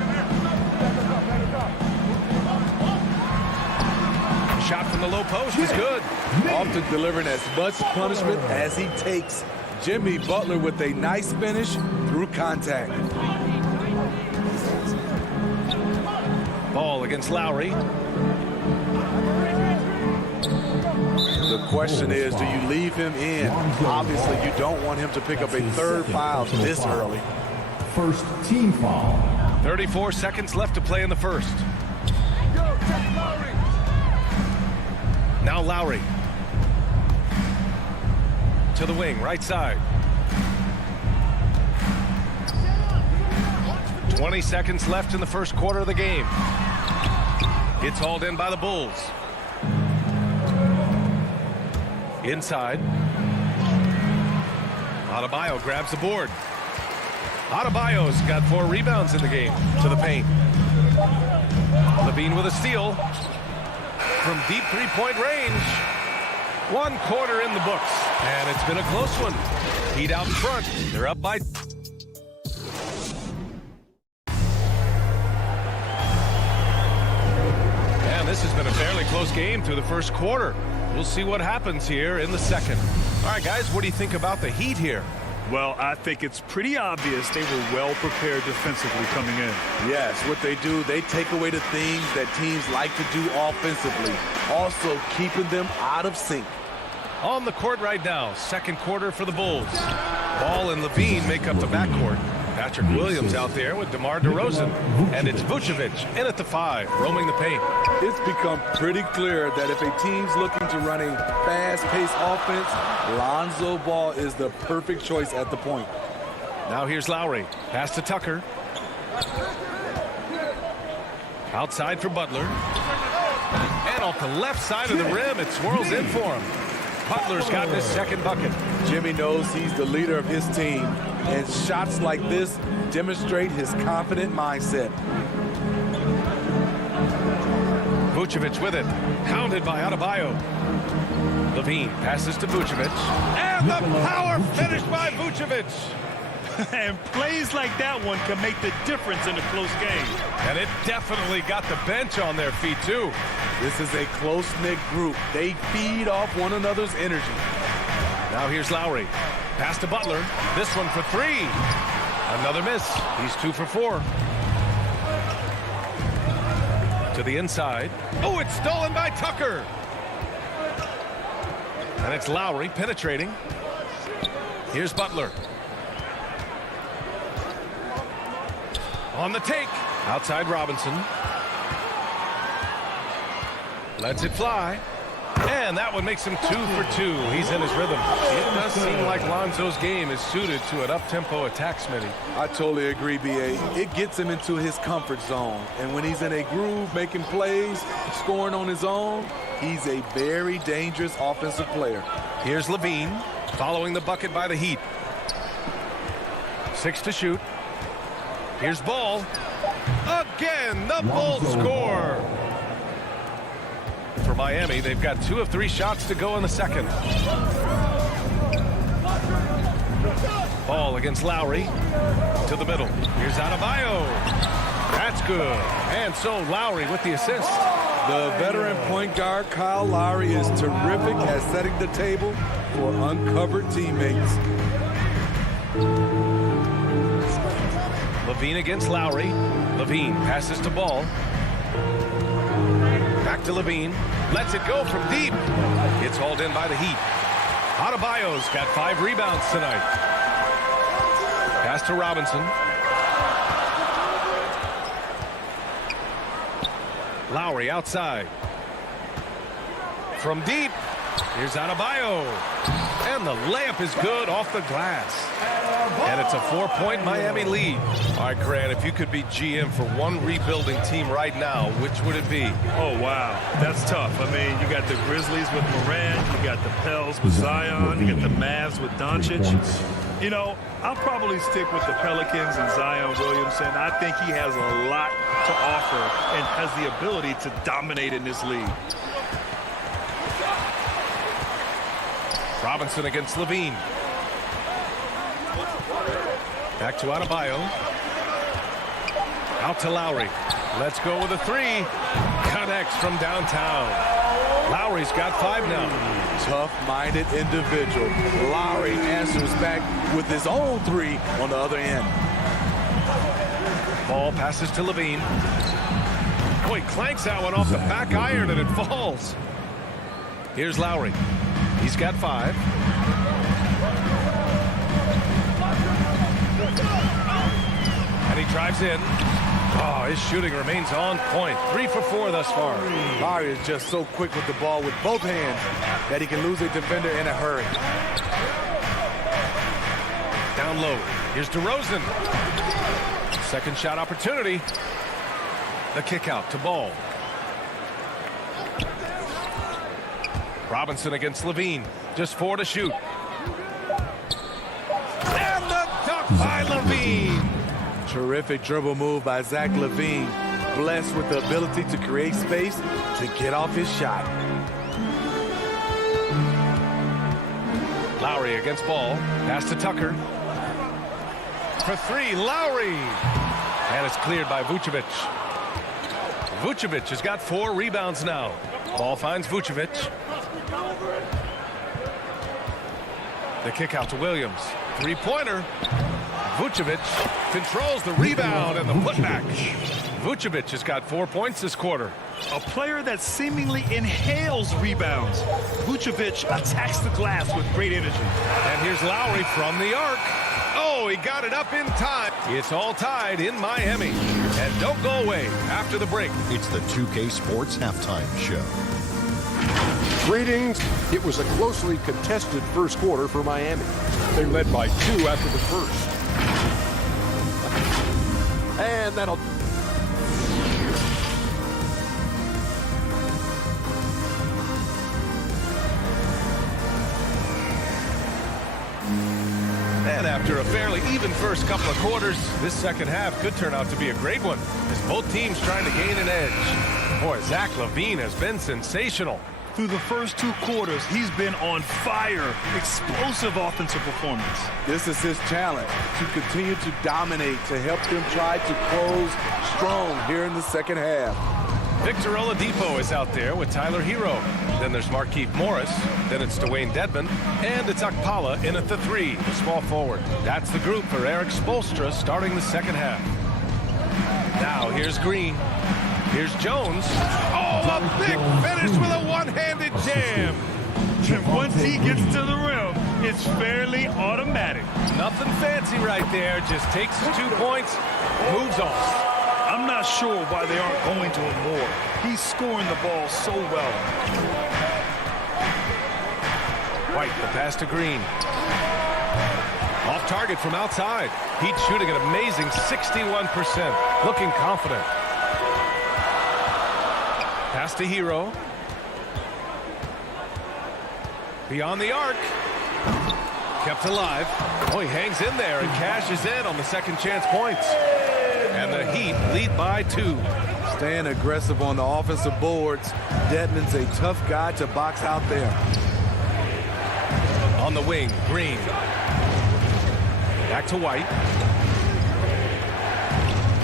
Shot from the low post is good. Often delivering as much punishment as he takes. Jimmy Butler with a nice finish through contact. Ball against Lowry. The question is, do you leave him in? Obviously, you don't want him to pick up a 3rd foul this early. First team foul. 34 seconds left to play in the first. Now Lowry. to the wing, right side. 20 seconds left in the first quarter of the game. It's hauled in by the Bulls. Inside. Adebayo grabs the board. Adebayo's got 4 rebounds in the game. To the paint. Levine with a steal. From deep three-point range. 1 quarter in the books. And it's been a close one. Heat out in front. They're up by... And this has been a fairly close game through the first quarter. We'll see what happens here in the second. All right, guys, what do you think about the Heat here? Well, I think it's pretty obvious they were well prepared defensively coming in. Yes, what they do, they take away the things that teams like to do offensively, also keeping them out of sync. On the court right now, second quarter for the Bulls. Ball and Levine make up the backcourt. Patrick Williams out there with DeMar DeRozan. And it's Vucevic in at the 5, roaming the paint. It's become pretty clear that if a team's looking to run a fast-paced offense, Lonzo Ball is the perfect choice at the point. Now here's Lowry. Pass to Tucker. Outside for Butler. And off the left side of the rim, it swirls in for him. Butler's gotten his second bucket. Jimmy knows he's the leader of his team, and shots like this demonstrate his confident mindset. Vucevic with it. Hounded by Adebayo. Levine passes to Vucevic. And the power finish by Vucevic. And plays like that one can make the difference in a close game. And it definitely got the bench on their feet, too. This is a close-knit group. They feed off one another's energy. Now here's Lowry. Pass to Butler. This one for 3. Another miss. He's 2 for 4. To the inside. Oh, it's stolen by Tucker. And it's Lowry penetrating. Here's Butler. On the take. Outside Robinson. Lets it fly. And that one makes him 2 for 2. He's in his rhythm. It does seem like Lonzo's game is suited to an up-tempo attack, Smitty. I totally agree, B.A. It gets him into his comfort zone. And when he's in a groove, making plays, scoring on his own, he's a very dangerous offensive player. Here's Levine, following the bucket by the Heat. 6 to shoot. Here's Ball. Again, the Bulls score. For Miami, they've got 2 of 3 shots to go in the second. Ball against Lowry. To the middle. Here's Adebayo. That's good. And so Lowry with the assist. The veteran point guard, Kyle Lowry, is terrific at setting the table for uncovered teammates. Levine against Lowry. Levine passes to Ball. Back to Levine. Lets it go from deep. It's hauled in by the Heat. Adebayo's got 5 rebounds tonight. Pass to Robinson. Lowry outside. From deep. Here's Adebayo. And the layup is good off the glass. And it's a 4-point Miami lead. All right, Grant, if you could be GM for one rebuilding team right now, which would it be? Oh, wow. That's tough. I mean, you got the Grizzlies with Morant. You got the Pels with Zion. You got the Mavs with Doncic. You know, I'll probably stick with the Pelicans and Zion Williamson. I think he has a lot to offer and has the ability to dominate in this league. Robinson against Levine. Back to Adebayo. Out to Lowry. Let's go with a 3. Connects from downtown. Lowry's got 5 now. Tough-minded individual. Lowry answers back with his own 3 on the other end. Ball passes to Levine. Oh, he clanks that one off the back iron and it falls. Here's Lowry. He's got 5. And Lowry drives in. Oh, his shooting remains on point. 3 for 4 thus far. Lowry is just so quick with the ball with both hands that he can lose a defender in a hurry. Down low. Here's DeRozan. Second shot opportunity. The kick out to Ball. Robinson against Levine. Just 4 to shoot. And the dunk by Levine. Terrific dribble move by Zach LaVine. Blessed with the ability to create space to get off his shot. Lowry against Ball. Pass to Tucker. For 3, Lowry. And it's cleared by Vucevic. Vucevic has got 4 rebounds now. Ball finds Vucevic. The kick out to Williams. 3-pointer. Vucevic controls the rebound and the putback. Vucevic has got 4 points this quarter. A player that seemingly inhales rebounds. Vucevic attacks the glass with great energy. And here's Lowry from the arc. Oh, he got it up in time. It's all tied in Miami. And don't go away after the break. It's the 2K Sports Halftime Show. Greetings. It was a closely contested first quarter for Miami. They led by 2 after the first. And that'll... And after a fairly even first couple of quarters, this second half could turn out to be a great one, as both teams trying to gain an edge. Boy, Zach LaVine has been sensational. Through the first 2 quarters, he's been on fire. Explosive offensive performance. This is his challenge, to continue to dominate, to help them try to close strong here in the second half. Victor Oladipo is out there with Tyler Hero. Then there's Markieff Morris. Then it's Dwayne Dedmon. And it's Okpala in at the 3, the small forward. That's the group for Eric Spoelstra starting the second half. Now here's Green. Here's Jones. Oh, a big finish with a one-handed jam. And once he gets to the rim, it's fairly automatic. Nothing fancy right there. Just takes his 2 points, moves on. I'm not sure why they aren't going to him more. He's scoring the ball so well. White, the pass to Green. Off target from outside. Heat shooting an amazing 61%. Looking confident. Pass to Hero. Beyond the arc. Kept alive. Oh, he hangs in there and cashes in on the second chance points. And the Heat lead by 2. Staying aggressive on the offensive boards. Dedmon's a tough guy to box out there. On the wing, Green. Back to White.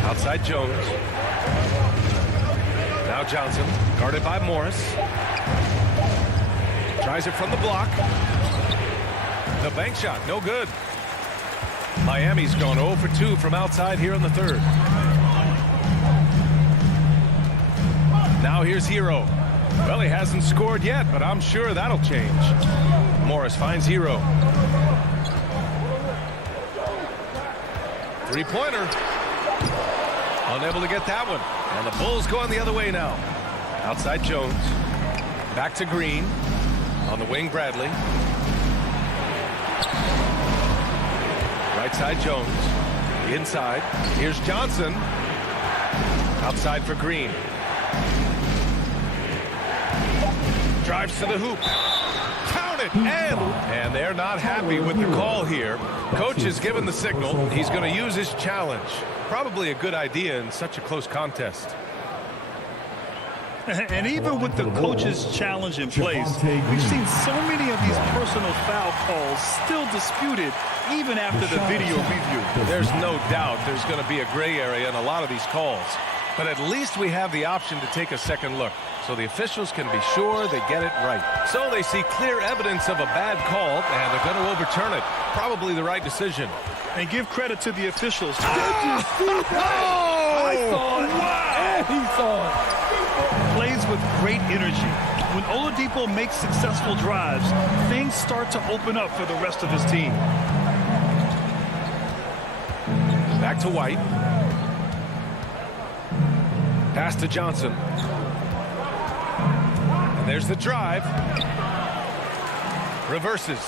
Outside Jones. Now Johnson, guarded by Morris. Tries it from the block. The bank shot, no good. Miami's gone 0 for 2 from outside here in the third. Now here's Hero. Well, he hasn't scored yet, but I'm sure that'll change. Morris finds Hero. 3-pointer. Unable to get that one. And the Bulls going the other way now. Outside Jones. Back to Green. On the wing, Bradley. Right side, Jones. Inside. Here's Johnson. Outside for Green. Drives to the hoop. Count it! And they're not happy with the call here. Coach has given the signal. He's going to use his challenge. Probably a good idea in such a close contest. And even with the coach's challenge in place, we've seen so many of these personal foul calls still disputed even after the video review. There's no doubt there's going to be a gray area in a lot of these calls. But at least we have the option to take a second look, so the officials can be sure they get it right. So they see clear evidence of a bad call, and they're going to overturn it. Probably the right decision. And give credit to the officials. Did you see that? I saw it. Wow. And he saw it. Plays with great energy. When Oladipo makes successful drives, things start to open up for the rest of his team. Back to White. Pass to Johnson. And there's the drive. Reverses.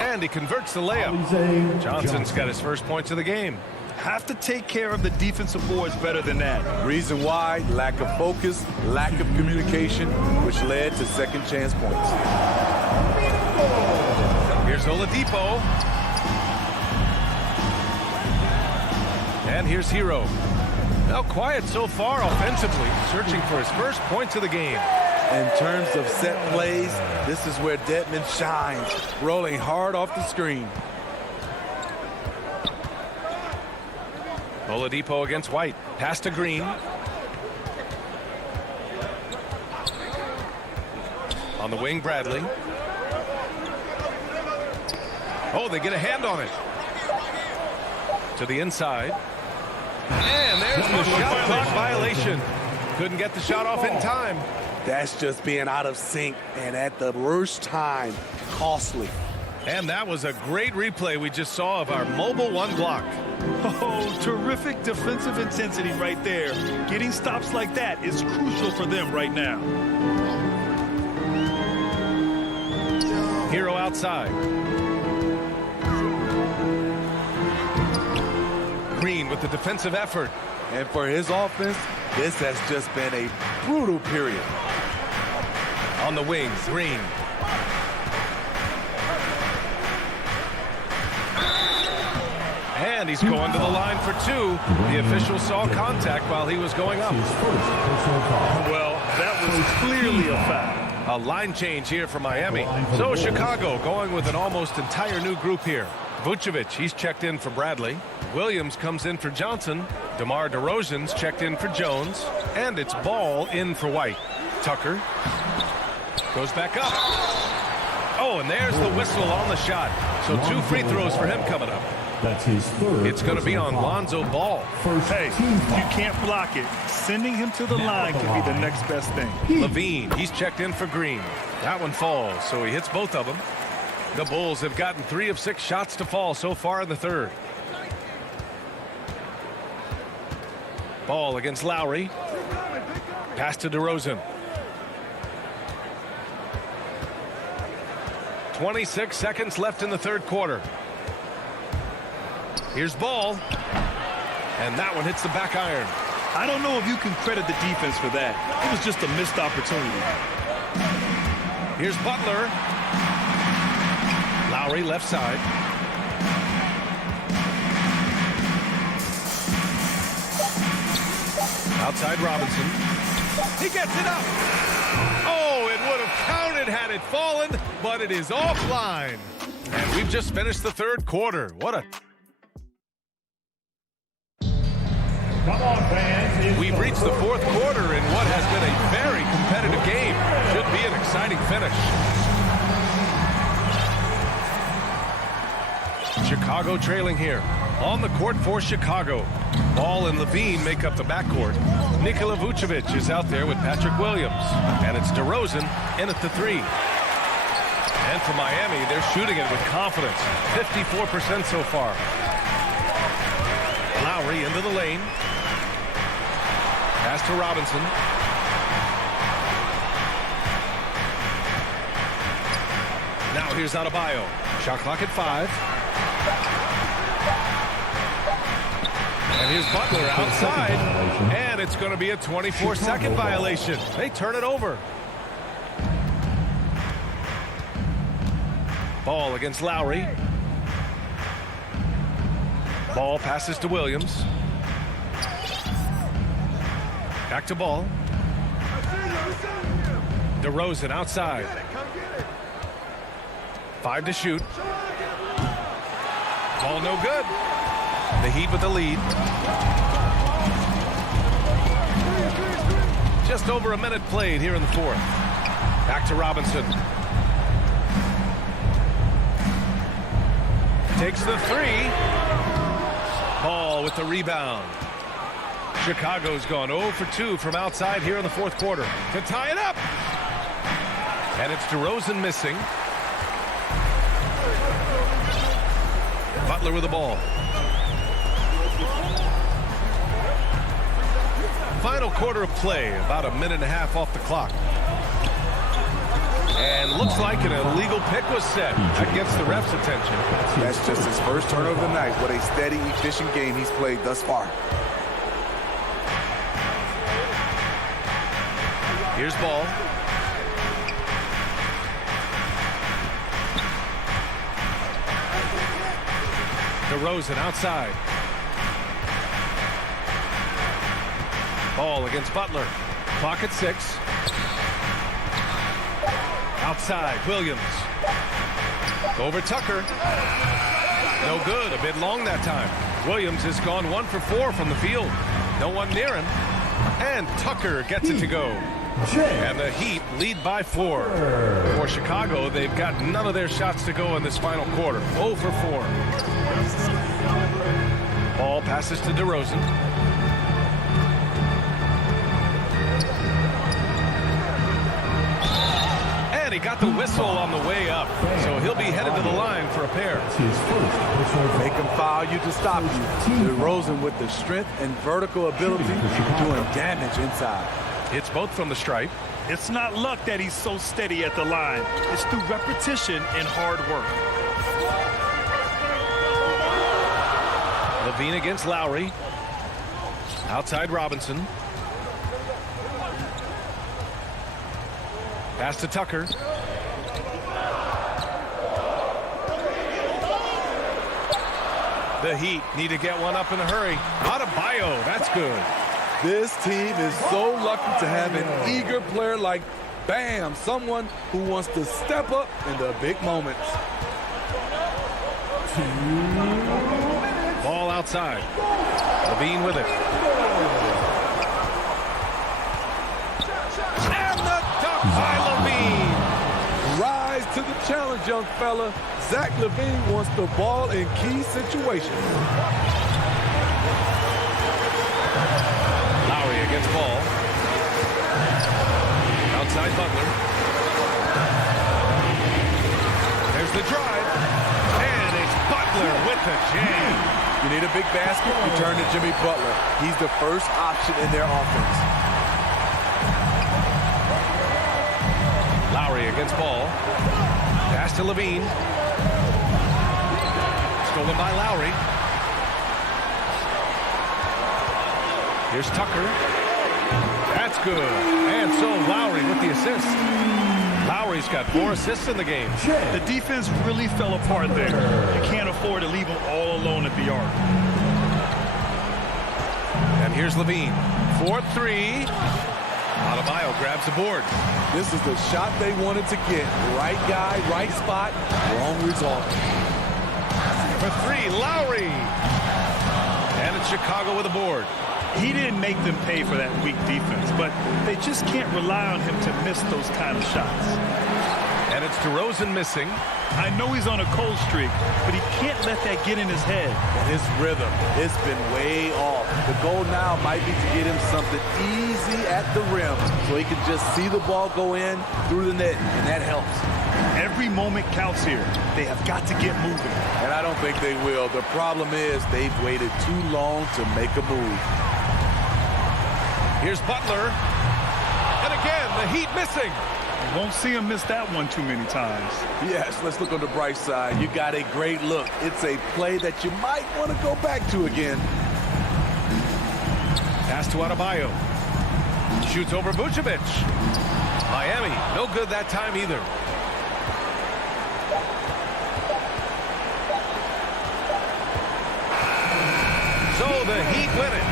And he converts the layup. Johnson's got his first points of the game. Have to take care of the defensive boards better than that. Reason why, lack of focus, lack of communication, which led to second chance points. Here's Oladipo. And here's Hero. Now quiet so far offensively, searching for his first points of the game. In terms of set plays, this is where Dedmon shines, rolling hard off the screen. Oladipo against White. Pass to Green. On the wing, Bradley. Oh, they get a hand on it. To the inside. And there's the shot clock violation. Couldn't get the shot off in time. That's just being out of sync and at the worst time, costly. And that was a great replay we just saw of our mobile one block. Oh, terrific defensive intensity right there. Getting stops like that is crucial for them right now. Hero outside. Green with the defensive effort. And for his offense, this has just been a brutal period. On the wing, Green. And he's going to the line for two. The official saw contact while he was going up. Well, that was clearly a foul. A line change here for Miami. So Chicago going with an almost entire new group here. Vucevic, he's checked in for Bradley. Williams comes in for Johnson. DeMar DeRozan's checked in for Jones. And it's Ball in for White. Tucker goes back up. Oh, and there's the whistle on the shot. So 2 free throws for him coming up. That's his third. It's going to be on Lonzo Ball. Hey, you can't block it. Sending him to the line could be the next best thing. Levine, he's checked in for Green. That one falls, so he hits both of them. The Bulls have gotten 3 of 6 shots to fall so far in the third. Ball against Lowry. Pass to DeRozan. 26 seconds left in the third quarter. Here's Ball. And that one hits the back iron. I don't know if you can credit the defense for that. It was just a missed opportunity. Here's Butler. Lowry left side. Outside Robinson. He gets it up. Oh, it would have counted had it fallen, but it is offline. And we've just finished the third quarter. What a... Come on, fans. We've reached the fourth quarter in what has been a very competitive game. Should be an exciting finish. Chicago trailing here. On the court for Chicago. Ball and Levine make up the backcourt. Nikola Vucevic is out there with Patrick Williams. And it's DeRozan in at the 3. And for Miami, they're shooting it with confidence. 54% so far. Lowry into the lane. Pass to Robinson. Now here's Adebayo. Shot clock at 5. And here's Butler outside. And it's going to be a 24-second violation. They turn it over. Ball against Lowry. Ball passes to Williams. Back to Ball. DeRozan outside. 5 to shoot. Ball no good. The Heat with the lead. Just over a minute played here in the fourth. Back to Robinson. Takes the 3. Ball with the rebound. Chicago's gone 0 for 2 from outside here in the fourth quarter to tie it up. And it's DeRozan missing. Butler with the ball. final quarter of play, about a minute and a half off the clock. And looks like an illegal pick was set. That gets the ref's attention. That's just his first turnover of the night. What a steady, efficient game he's played thus far. Here's ball. DeRozan outside. Ball against Butler. Clock at 6. Outside, Williams. Over Tucker. No good, a bit long that time. Williams has gone 1 for 4 from the field. No one near him. And Tucker gets it to go. And the Heat lead by 4. For Chicago, they've got none of their shots to go in this final quarter. 0 for 4. Ball passes to DeRozan. And he got the whistle on the way up. So he'll be headed to the line for a pair. Make him foul you to stop you. DeRozan with the strength and vertical ability doing damage inside. It's both from the stripe. It's not luck that he's so steady at the line. It's through repetition and hard work. Levine against Lowry. Outside Robinson. Pass to Tucker. The Heat need to get one up in a hurry. Adebayo, that's good. This team is so lucky to have an eager player like Bam, someone who wants to step up in the big moments. Ball outside. Levine with it. And the dunk by Levine. Rise to the challenge, young fella. Zach Levine wants the ball in key situations. Lowry against Ball. Outside Butler. There's the drive. And it's Butler with the jam. You need a big basket, you turn to Jimmy Butler. He's the first option in their offense. Lowry against Ball. Pass to Levine. Stolen by Lowry. Here's Tucker. That's good. And so Lowry with the assist. Lowry's got 4 assists in the game. The defense really fell apart there. You can't afford to leave them all alone at the arc. And here's Levine. 4-3. Adebayo grabs the board. This is the shot they wanted to get. Right guy, right spot, wrong result. For 3, Lowry. And it's Chicago with a board. He didn't make them pay for that weak defense, but they just can't rely on him to miss those kind of shots. And it's DeRozan missing. I know he's on a cold streak, but he can't let that get in his head. His rhythm, it's been way off. The goal now might be to get him something easy at the rim so he can just see the ball go in through the net, and that helps. Every moment counts here. They have got to get moving. And I don't think they will. The problem is they've waited too long to make a move. Here's Butler. And again, the Heat missing. You won't see him miss that one too many times. Yes, let's look on the bright side. You got a great look. It's a play that you might want to go back to again. Pass to Adebayo. Shoots over Vucevic. Miami, no good that time either. So the Heat win it.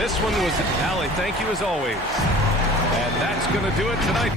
This one was Allie. Thank you as always. And that's going to do it tonight.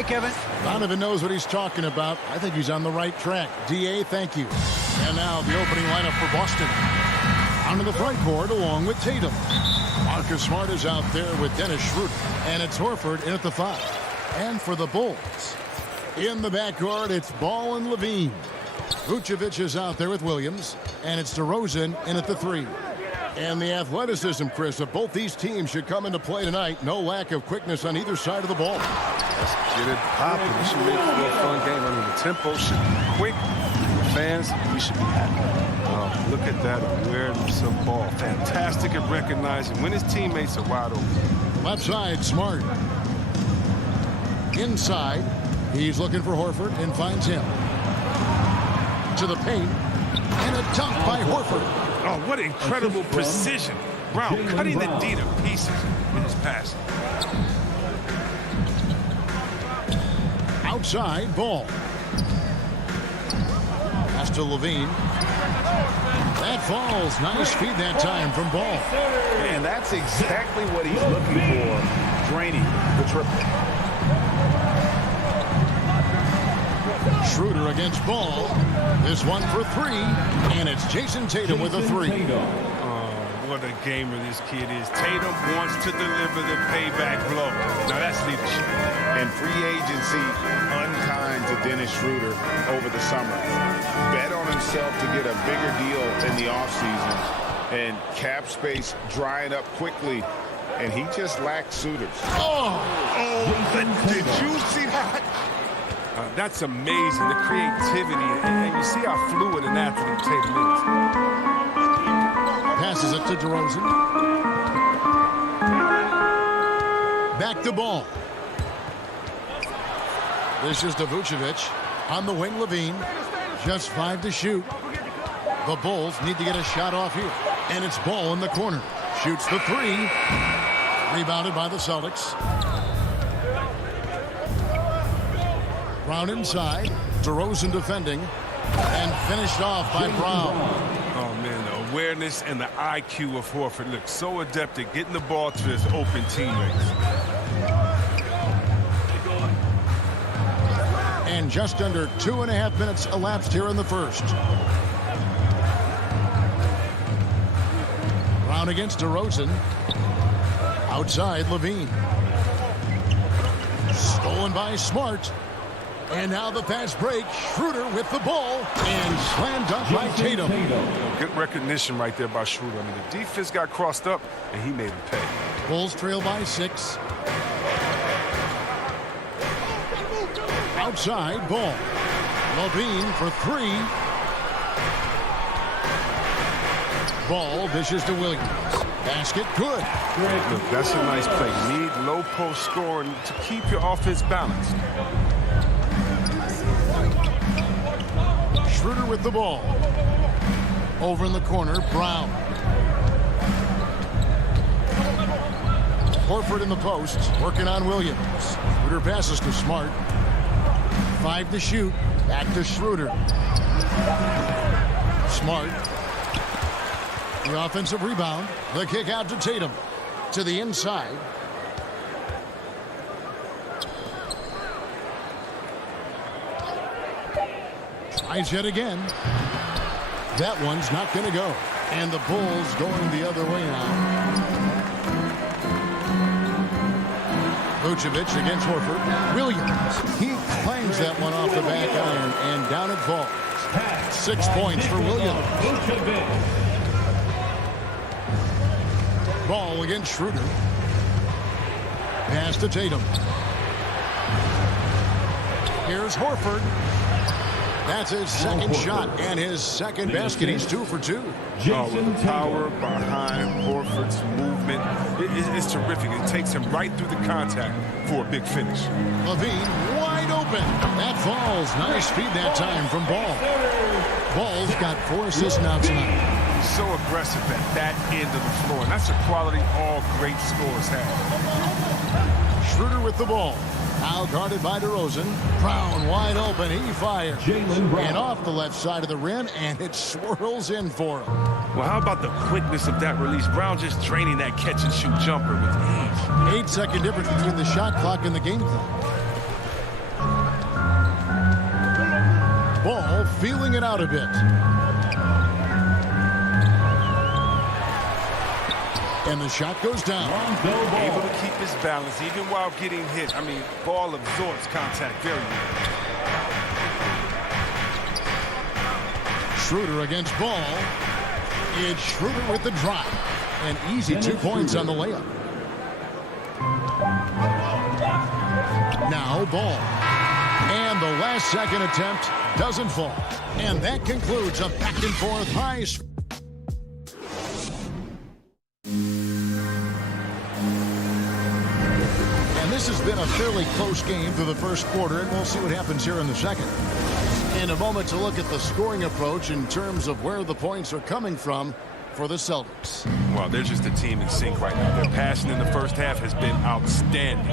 Hey, Kevin. Donovan knows what he's talking about. I think he's on the right track. D.A., thank you. And now the opening lineup for Boston. Onto the front court along with Tatum. Marcus Smart is out there with Dennis Schroeder. And it's Horford in at the 5. And for the Bulls, in the backcourt, it's Ball and Levine. Vucevic is out there with Williams. And it's DeRozan in at the 3. And the athleticism, Chris, of both these teams should come into play tonight. No lack of quickness on either side of the ball. Let's get it popping. This should make it a fun game. I mean, the tempo should be quick. Fans fans, we should be happy. Look at that awareness of ball. Fantastic at recognizing when his teammates are wide open. Left side, Smart. Inside, he's looking for Horford and finds him. To the paint, and a dunk by Horford. Oh, what incredible precision. Brown cutting the D to pieces in his pass. Outside, Ball. Pass to Levine. That falls. Nice feed that time from Ball. And that's exactly what he's looking for, draining the triple. Schroeder against Ball. This one for three, and it's Jason Tatum with a three. What a gamer this kid is. Tatum wants to deliver the payback blow. Now that's leadership. And free agency unkind to Dennis Schroeder over the summer. Bet on himself to get a bigger deal in the offseason. And cap space drying up quickly. And he just lacks suitors. Did you see that? That's amazing, the creativity. And you see how fluid an athlete Tatum is. Passes it to DeRozan. Back to Ball. This is to Vucevic. On the wing, Levine. Just 5 to shoot. The Bulls need to get a shot off here. And it's Ball in the corner. Shoots the three. Rebounded by the Celtics. Brown inside. DeRozan defending. And finished off by Brown. Oh, man, the awareness and the IQ of Horford looks so adept at getting the ball to his open teammates. And just under 2.5 minutes elapsed here in the first. Brown against DeRozan. Outside, Levine. Stolen by Smart. And now the fast break. Schroeder with the ball. And slam dunk by Tatum. Good recognition right there by Schroeder. I mean, the defense got crossed up, and he made him pay. Bulls trail by 6. Outside, Ball. Levine for 3. Ball dishes to Williams. Basket good. Look, that's a nice play. You need low post scoring to keep your offense balanced. Schroeder with the ball. Over in the corner, Brown. Horford in the post, working on Williams. Schroeder passes to Smart. 5 to shoot. Back to Schroeder. Smart. The offensive rebound. The kick out to Tatum. To the inside. Tries yet again. That one's not going to go. And the Bulls going the other way now. Vucevic against Horford. Williams. He clangs that one off the back iron, and down it falls. 6 points for Williams. Ball against Schroeder. Pass to Tatum. Here's Horford. That's his second shot and his second basket. He's 2 for 2. With the power behind Horford's movement, it's terrific. It takes him right through the contact for a big finish. Levine wide open. That falls. Nice feed that time from Ball. Ball's got 4 assists now tonight. He's so aggressive at that end of the floor, and that's a quality all great scorers have. Schroeder with the ball. Now guarded by DeRozan. Brown wide open. He fires. And off the left side of the rim, and it swirls in for him. Well, how about the quickness of that release? Brown just draining that catch-and-shoot jumper with ease. 8-second difference between the shot clock and the game clock. Ball feeling it out a bit. And the shot goes down. Able to keep his balance even while getting hit. I mean, Ball absorbs contact very well. Schroeder against Ball. It's Schroeder with the drive. An easy 2 points on the layup. Now Ball. And the last second attempt Doesn't fall. And that concludes a back-and-forth high. And this has been a fairly close game through the first quarter, and we'll see what happens here in the second. In a moment to look at the scoring approach in terms of where the points are coming from for the Celtics. Well, they're just a team in sync right now. Their passing in the first half has been outstanding.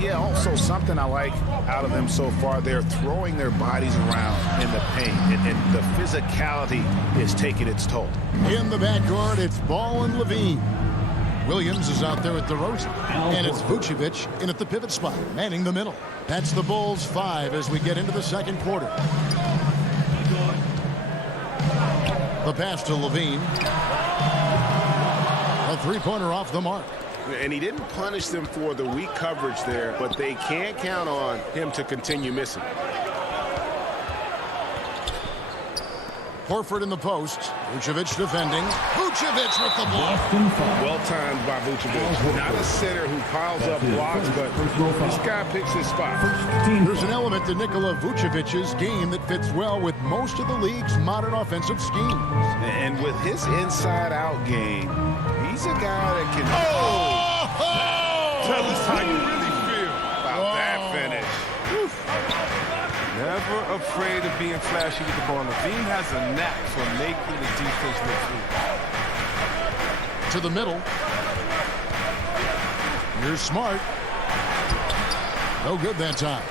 Yeah, also something I like out of them so far, they're throwing their bodies around in the paint, and the physicality is taking its toll. In the backcourt, it's Ball and Levine. Williams is out there at DeRozan, and it's Vucevic in at the pivot spot, manning the middle. That's the Bulls 5 as we get into the second quarter. The pass to Levine. A three-pointer off the mark. And he didn't punish them for the weak coverage there, but they can't count on him to continue missing. Horford in the post. Vucevic defending. Vucevic with the block. Well timed by Vucevic. Not a center who piles up blocks, but this guy picks his spot. There's an element to Nikola Vucevic's game that fits well with most of the league's modern offensive schemes. And with his inside-out game, he's a guy that can... Tell us how you really feel about that finish. Never afraid of being flashy with the ball. Levine has a knack for making the defense look through. To the middle. Here's Smart. No good that time.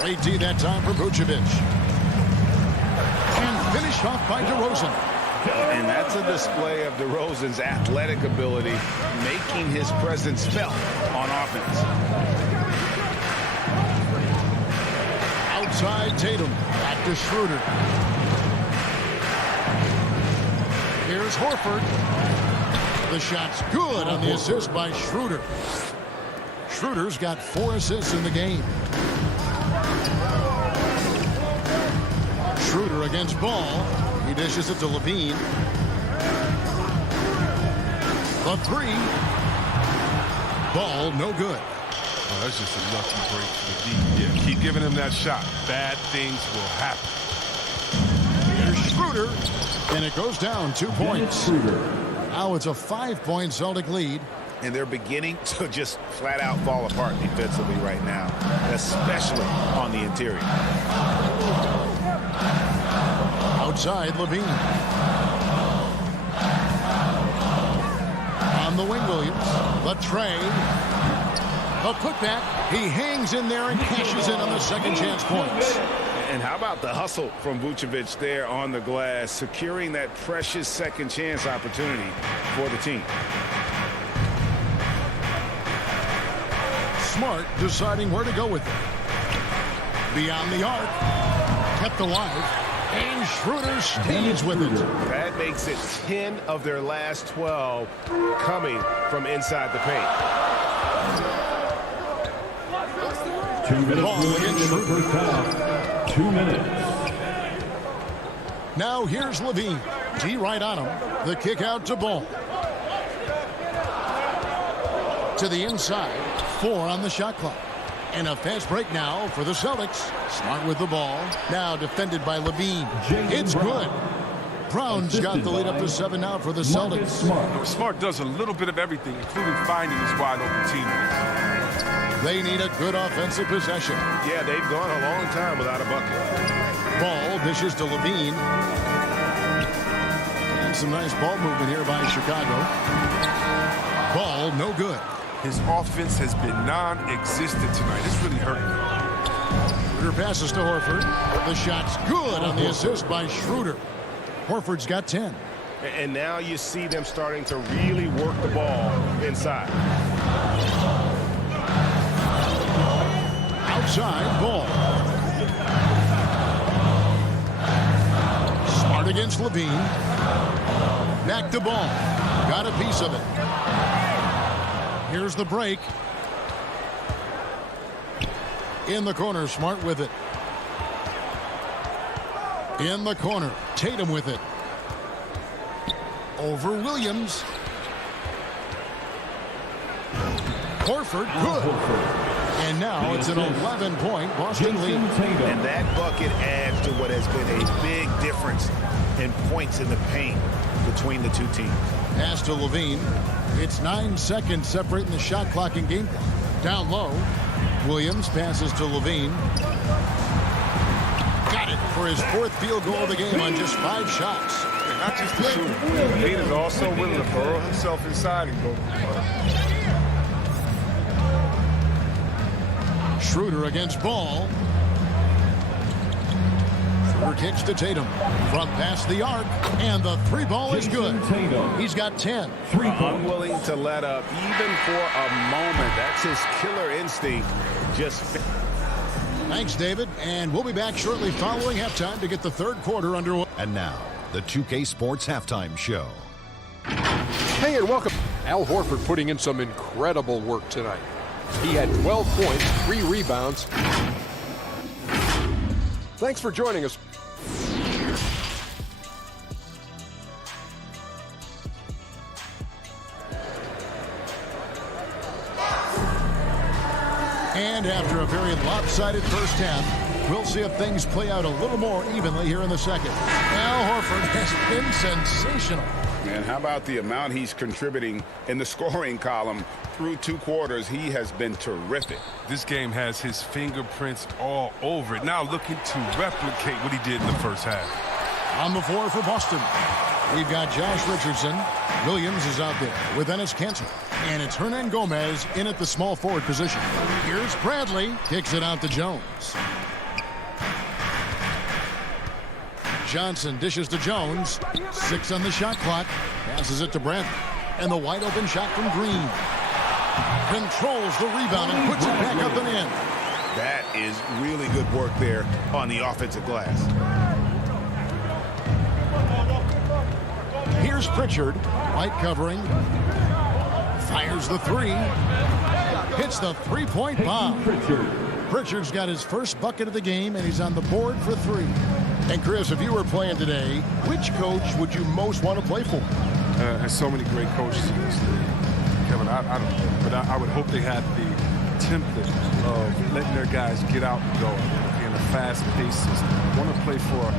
Great D that time for Vucevic. And finished off by DeRozan. And that's a display of DeRozan's athletic ability, making his presence felt on offense. Outside Tatum. Back to Schroeder. Here's Horford. The shot's good on the assist by Schroeder. Schroeder's got 4 assists in the game. Schroeder against Ball. He dishes it to Levine. The three. Ball no good. Oh, that's just a lucky break for the D. Yeah, keep giving him that shot. Bad things will happen. Here's Schroeder, and it goes down 2 points. Now it's a 5-point Celtic lead. And they're beginning to just flat out fall apart defensively right now, especially on the interior. Outside Levine. On the wing, Williams. The trade. A putback. He hangs in there and cashes in on the second chance points. And how about the hustle from Vucevic there on the glass, securing that precious second chance opportunity for the team. Smart deciding where to go with it. Beyond the arc. Kept alive. And Schroeder stays with it. That makes it 10 of their last 12 coming from inside the paint. 2 minutes against the first half. 2 minutes. Now here's Levine. D right on him. The kick out to Ball. To the inside. 4 on the shot clock. And a fast break now for the Celtics. Smart with the ball. Now defended by Levine. It's good. Brown's got the lead up to 7 now for the Celtics. Smart does a little bit of everything, including finding his wide open teammates. They need a good offensive possession. Yeah, they've gone a long time without a bucket. Ball dishes to Levine. And some nice ball movement here by Chicago. Ball no good. His offense has been non-existent tonight. It's really hurting him. Schroeder passes to Horford. The shot's good on the assist by Schroeder. Horford's got 10. And now you see them starting to really work the ball inside. Outside, Ball. Smart against Levine. Back to Ball. Got a piece of it. Here's the break. In the corner, Smart with it. In the corner, Tatum with it. Over Williams. Horford, good. And now it's an 11-point Boston lead. And that bucket adds to what has been a big difference in points in the paint between the two teams. Pass to Levine. It's 9 seconds separating the shot clock and game clock. Down low. Williams passes to Levine. Got it for his 4th field goal of the game on just 5 shots. Not just the shooter. Levine is also willing to burrow himself inside and go. Schroeder against Ball. Schroeder kicks to Tatum. From past the arc, and the 3 ball is good. He's got 10. Unwilling to let up even for a moment. That's his killer instinct. Just. Thanks, David. And we'll be back shortly following halftime to get the 3rd quarter underway. And now, the 2K Sports Halftime Show. Hey, and welcome. Al Horford putting in some incredible work tonight. He had 12 points, 3 rebounds. Thanks for joining us. And after a very lopsided first half, we'll see if things play out a little more evenly here in the second. Al Horford has been sensational. And how about the amount he's contributing in the scoring column through 2 quarters? He has been terrific. This game has his fingerprints all over it. Now looking to replicate what he did in the first half. On the floor for Boston, we've got Josh Richardson. Williams is out there with Enes Kanter. And it's Hernan Gomez in at the small forward position. Here's Bradley. Kicks it out to Jones. Johnson dishes to Jones. 6 on the shot clock. Passes it to Bradley. And the wide open shot from Green. Controls the rebound and puts it back up and in. That is really good work there on the offensive glass. Here's Pritchard. White covering. Fires the 3. Hits the 3-point bomb. Pritchard's got his first bucket of the game, and he's on the board for 3. And Chris, if you were playing today, which coach would you most want to play for? There's so many great coaches in this league, Kevin. I don't know, but I would hope they had the template of letting their guys get out and go in a fast-paced system. I want to play for a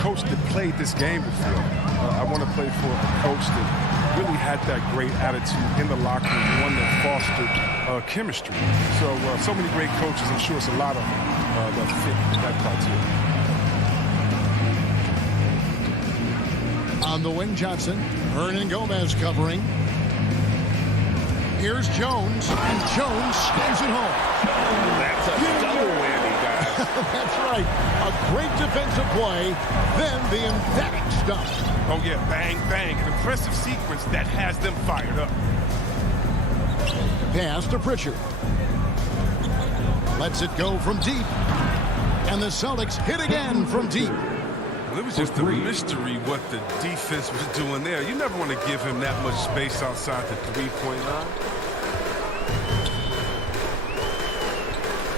coach that played this game before. I want to play for a coach that really had that great attitude in the locker room, one that fostered chemistry. So many great coaches. I'm sure it's a lot of them that fit that criteria. On the wing, Johnson. Hernan Gomez covering. Here's Jones, and Jones scores it home. That's a double whammy, guys. That's right. A great defensive play, then the emphatic stop. Oh, yeah, bang, bang. An impressive sequence that has them fired up. Pass to Pritchard. Lets it go from deep. And the Celtics hit again from deep. Well, it was just a mystery what the defense was doing there. You never want to give him that much space outside the three-point line.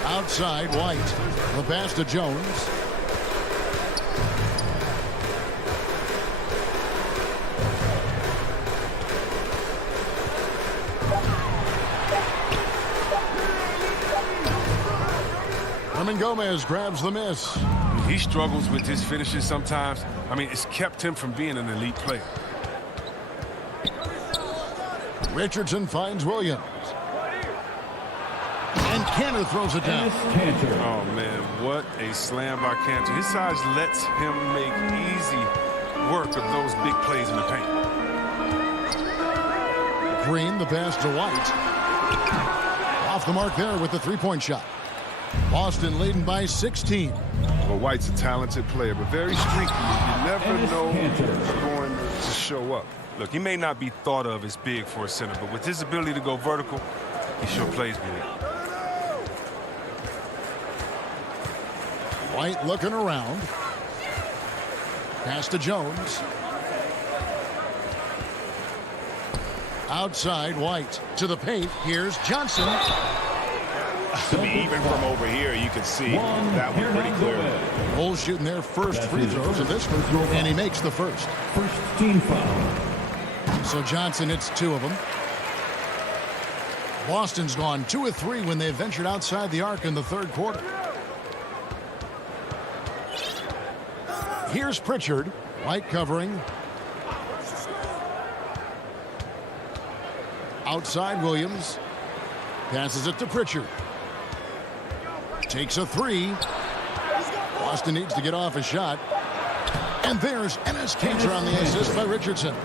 Outside, White. The pass to Jones. Hernan Gomez grabs the miss. He struggles with his finishes sometimes. I mean, it's kept him from being an elite player. Richardson finds Williams. And Kanter throws it down. Oh, man, what a slam by Kanter. His size lets him make easy work of those big plays in the paint. Green, the pass to White. Off the mark there with the three-point shot. Boston leading by 16. Well, White's a talented player, but very streaky. You never know who's going to show up. Look, he may not be thought of as big for a center, but with his ability to go vertical, he sure plays good. White looking around. Pass to Jones. Outside, White to the paint. Here's Johnson. Even from over here, you can see that one pretty clearly. Bulls shooting their first free throws of this one, and he makes the first. First team foul. So Johnson hits 2 of them. Boston's gone 2 of 3 when they've ventured outside the arc in the third quarter. Here's Pritchard. White covering. Outside Williams. Passes it to Pritchard. Takes a 3. Boston needs to get off a shot. And there's Enes Kanter on the assist by Richardson.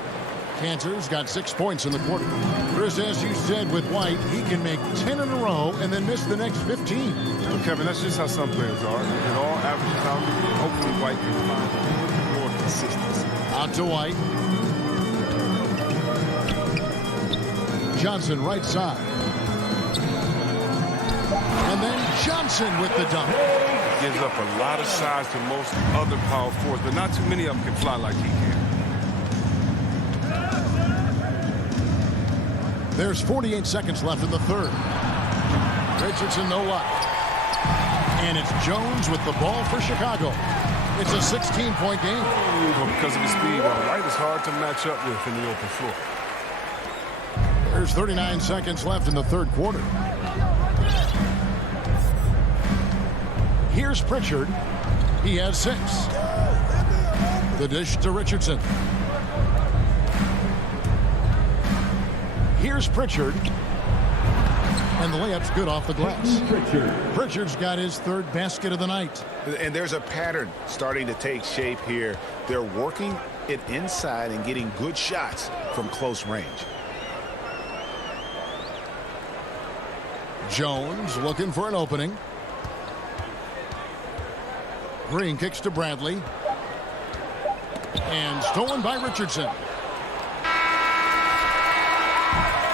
Kanter's got 6 points in the quarter. Chris, as you said with White, he can make 10 in a row and then miss the next 15. Well, Kevin, that's just how some players are. It all averages out. Hopefully White can find a little more consistency. Out to White. Johnson right side. And then Johnson with the dunk. Gives up a lot of size to most other power forwards, but not too many of them can fly like he can. There's 48 seconds left in the third. Richardson no luck. And it's Jones with the ball for Chicago. It's a 16-point game. Well, because of his speed, White is hard to match up with in the open floor. There's 39 seconds left in the third quarter. Here's Pritchard. He has 6. The dish to Richardson. Here's Pritchard. And the layup's good off the glass. Pritchard's got his third basket of the night. And there's a pattern starting to take shape here. They're working it inside and getting good shots from close range. Jones looking for an opening. Green kicks to Bradley. And stolen by Richardson.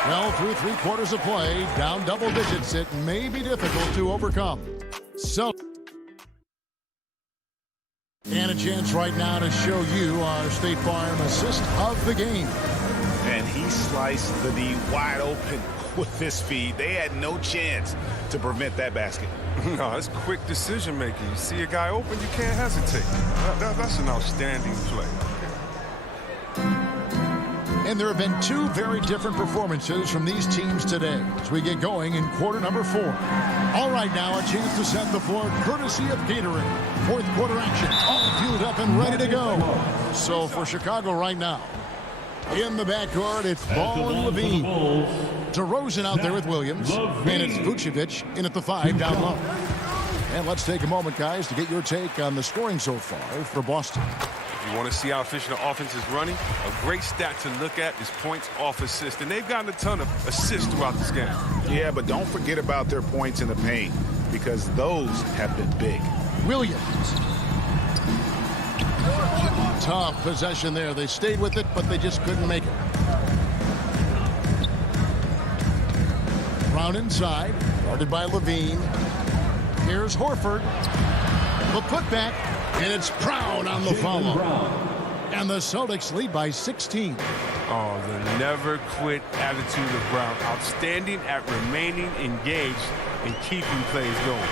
Well, through 3 quarters of play, down double digits, it may be difficult to overcome. So, and a chance right now to show you our State Farm assist of the game. And he sliced the D wide open with this feed. They had no chance to prevent that basket. No, it's quick decision making. You see a guy open, you can't hesitate. That's an outstanding play. And there have been 2 very different performances from these teams today as we get going in quarter number 4. All right, now a chance to set the floor courtesy of Gatorade. Fourth quarter action, all fueled up and ready to go. So for Chicago right now, in the backcourt, it's Ball and Levine. DeRozan out there with Williams. And it's Vucevic in at the 5 down low. And let's take a moment, guys, to get your take on the scoring so far for Boston. If you want to see how efficient the offense is running, a great stat to look at is points off assist. And they've gotten a ton of assists throughout this game. Yeah, but don't forget about their points in the paint because those have been big. Williams. Tough possession there. They stayed with it, but they just couldn't make it. Brown inside, guarded by Levine. Here's Horford. The putback, and it's Brown on the follow. And the Celtics lead by 16. Oh, the never quit attitude of Brown. Outstanding at remaining engaged and keeping plays going.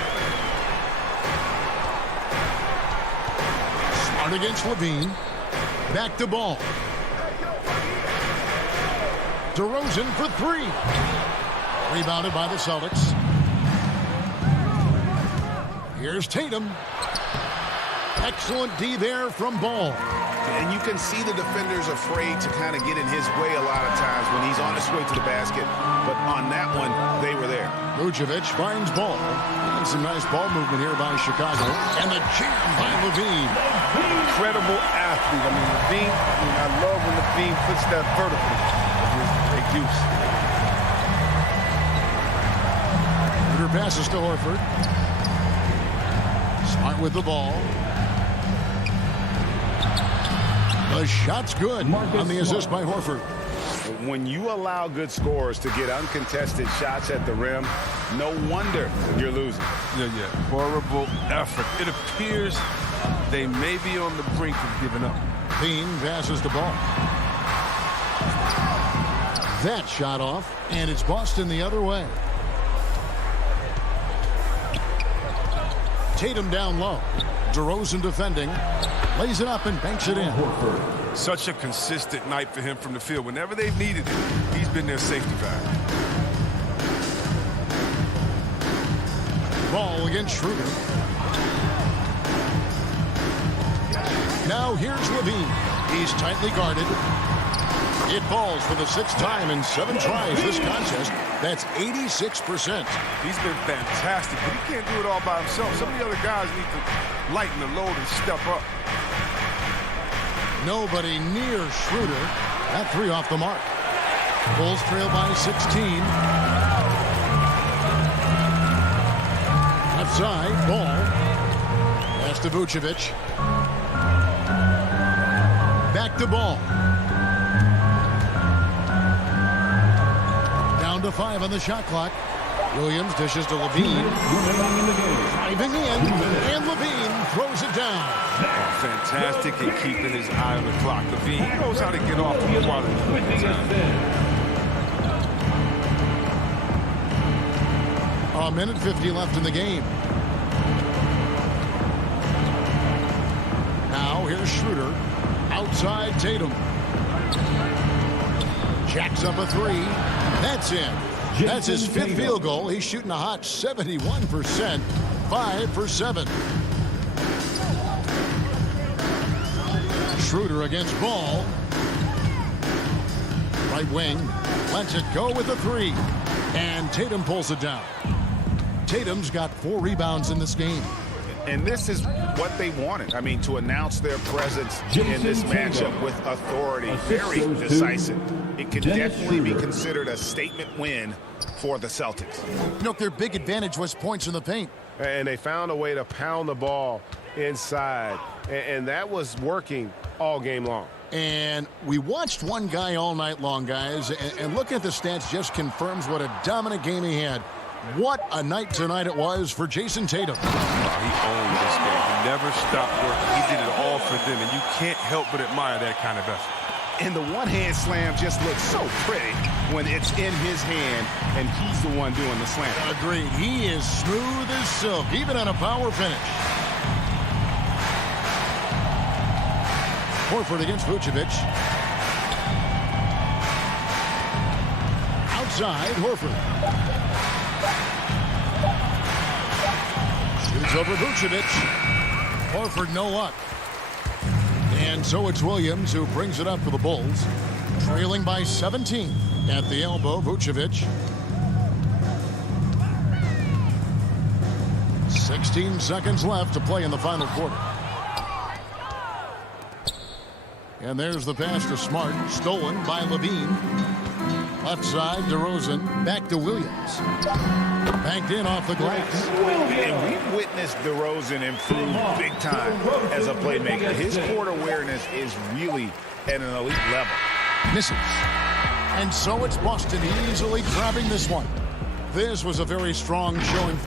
Smart against Levine. Back to Ball. DeRozan for 3. Rebounded by the Celtics. Here's Tatum. Excellent D there from Ball. And you can see the defenders afraid to kind of get in his way a lot of times when he's on his way to the basket. But on that one, they were there. Vucevic finds Ball. And some nice ball movement here by Chicago. And the jam by Levine. Incredible athlete. Levine, I love when Levine puts that vertical of his big use. Under passes to Horford. Smart with the ball. The shot's good on the assist by Horford. When you allow good scorers to get uncontested shots at the rim, no wonder you're losing. Yeah. Horrible effort. It appears they may be on the brink of giving up. Bean passes the ball. That shot off, and it's Boston the other way. Tatum down low. DeRozan defending. Lays it up and banks it in. Such a consistent night for him from the field. Whenever they've needed him, he's been their safety valve. Ball against Schroeder. Now here's Levine. He's tightly guarded. It falls for the 6th time in 7 tries this contest. That's 86%. He's been fantastic, but he can't do it all by himself. Some of the other guys need to lighten the load and step up. Nobody near Schroeder. That 3 off the mark. Bulls trail by 16. Left side, Ball. Pass to Vucevic. Back to Ball. Down to 5 on the shot clock. Williams dishes to Levine. Driving in, and Levine throws it down. Fantastic in keeping his eye on the clock. Levine knows how to get off the quality. A minute 50 left in the game. Now here's Schroeder. Outside Tatum. Jacks up a 3. That's in. That's his 5th field goal. He's shooting a hot 71%. 5 for 7. Schroeder against Ball. Right wing. Lets it go with a 3. And Tatum pulls it down. Tatum's got 4 rebounds in this game. And this is what they wanted. I mean, to announce their presence in this matchup with authority, very decisive. It could definitely be considered a statement win for the Celtics. Look, their big advantage was points in the paint. And they found a way to pound the ball inside. And that was working all game long. And we watched one guy all night long, guys. And looking at the stats just confirms what a dominant game he had. What a night tonight it was for Jason Tatum. He owned this game. He never stopped working. He did it all for them, and you can't help but admire that kind of effort. And the one-hand slam just looks so pretty when it's in his hand, and he's the one doing the slam. Agreed. He is smooth as silk, even on a power finish. Horford against Vucevic. Outside, Horford. Shoots over Vucevic. Horford, no luck. And so it's Williams who brings it up for the Bulls. Trailing by 17 at the elbow, Vucevic. 16 seconds left to play in the final quarter. And there's the pass to Smart, stolen by Levine. Left side, DeRozan, back to Williams. Banked in off the glass. And we've witnessed DeRozan improve big time as a playmaker. His court awareness is really at an elite level. Misses. And so it's Boston easily grabbing this one. This was a very strong showing.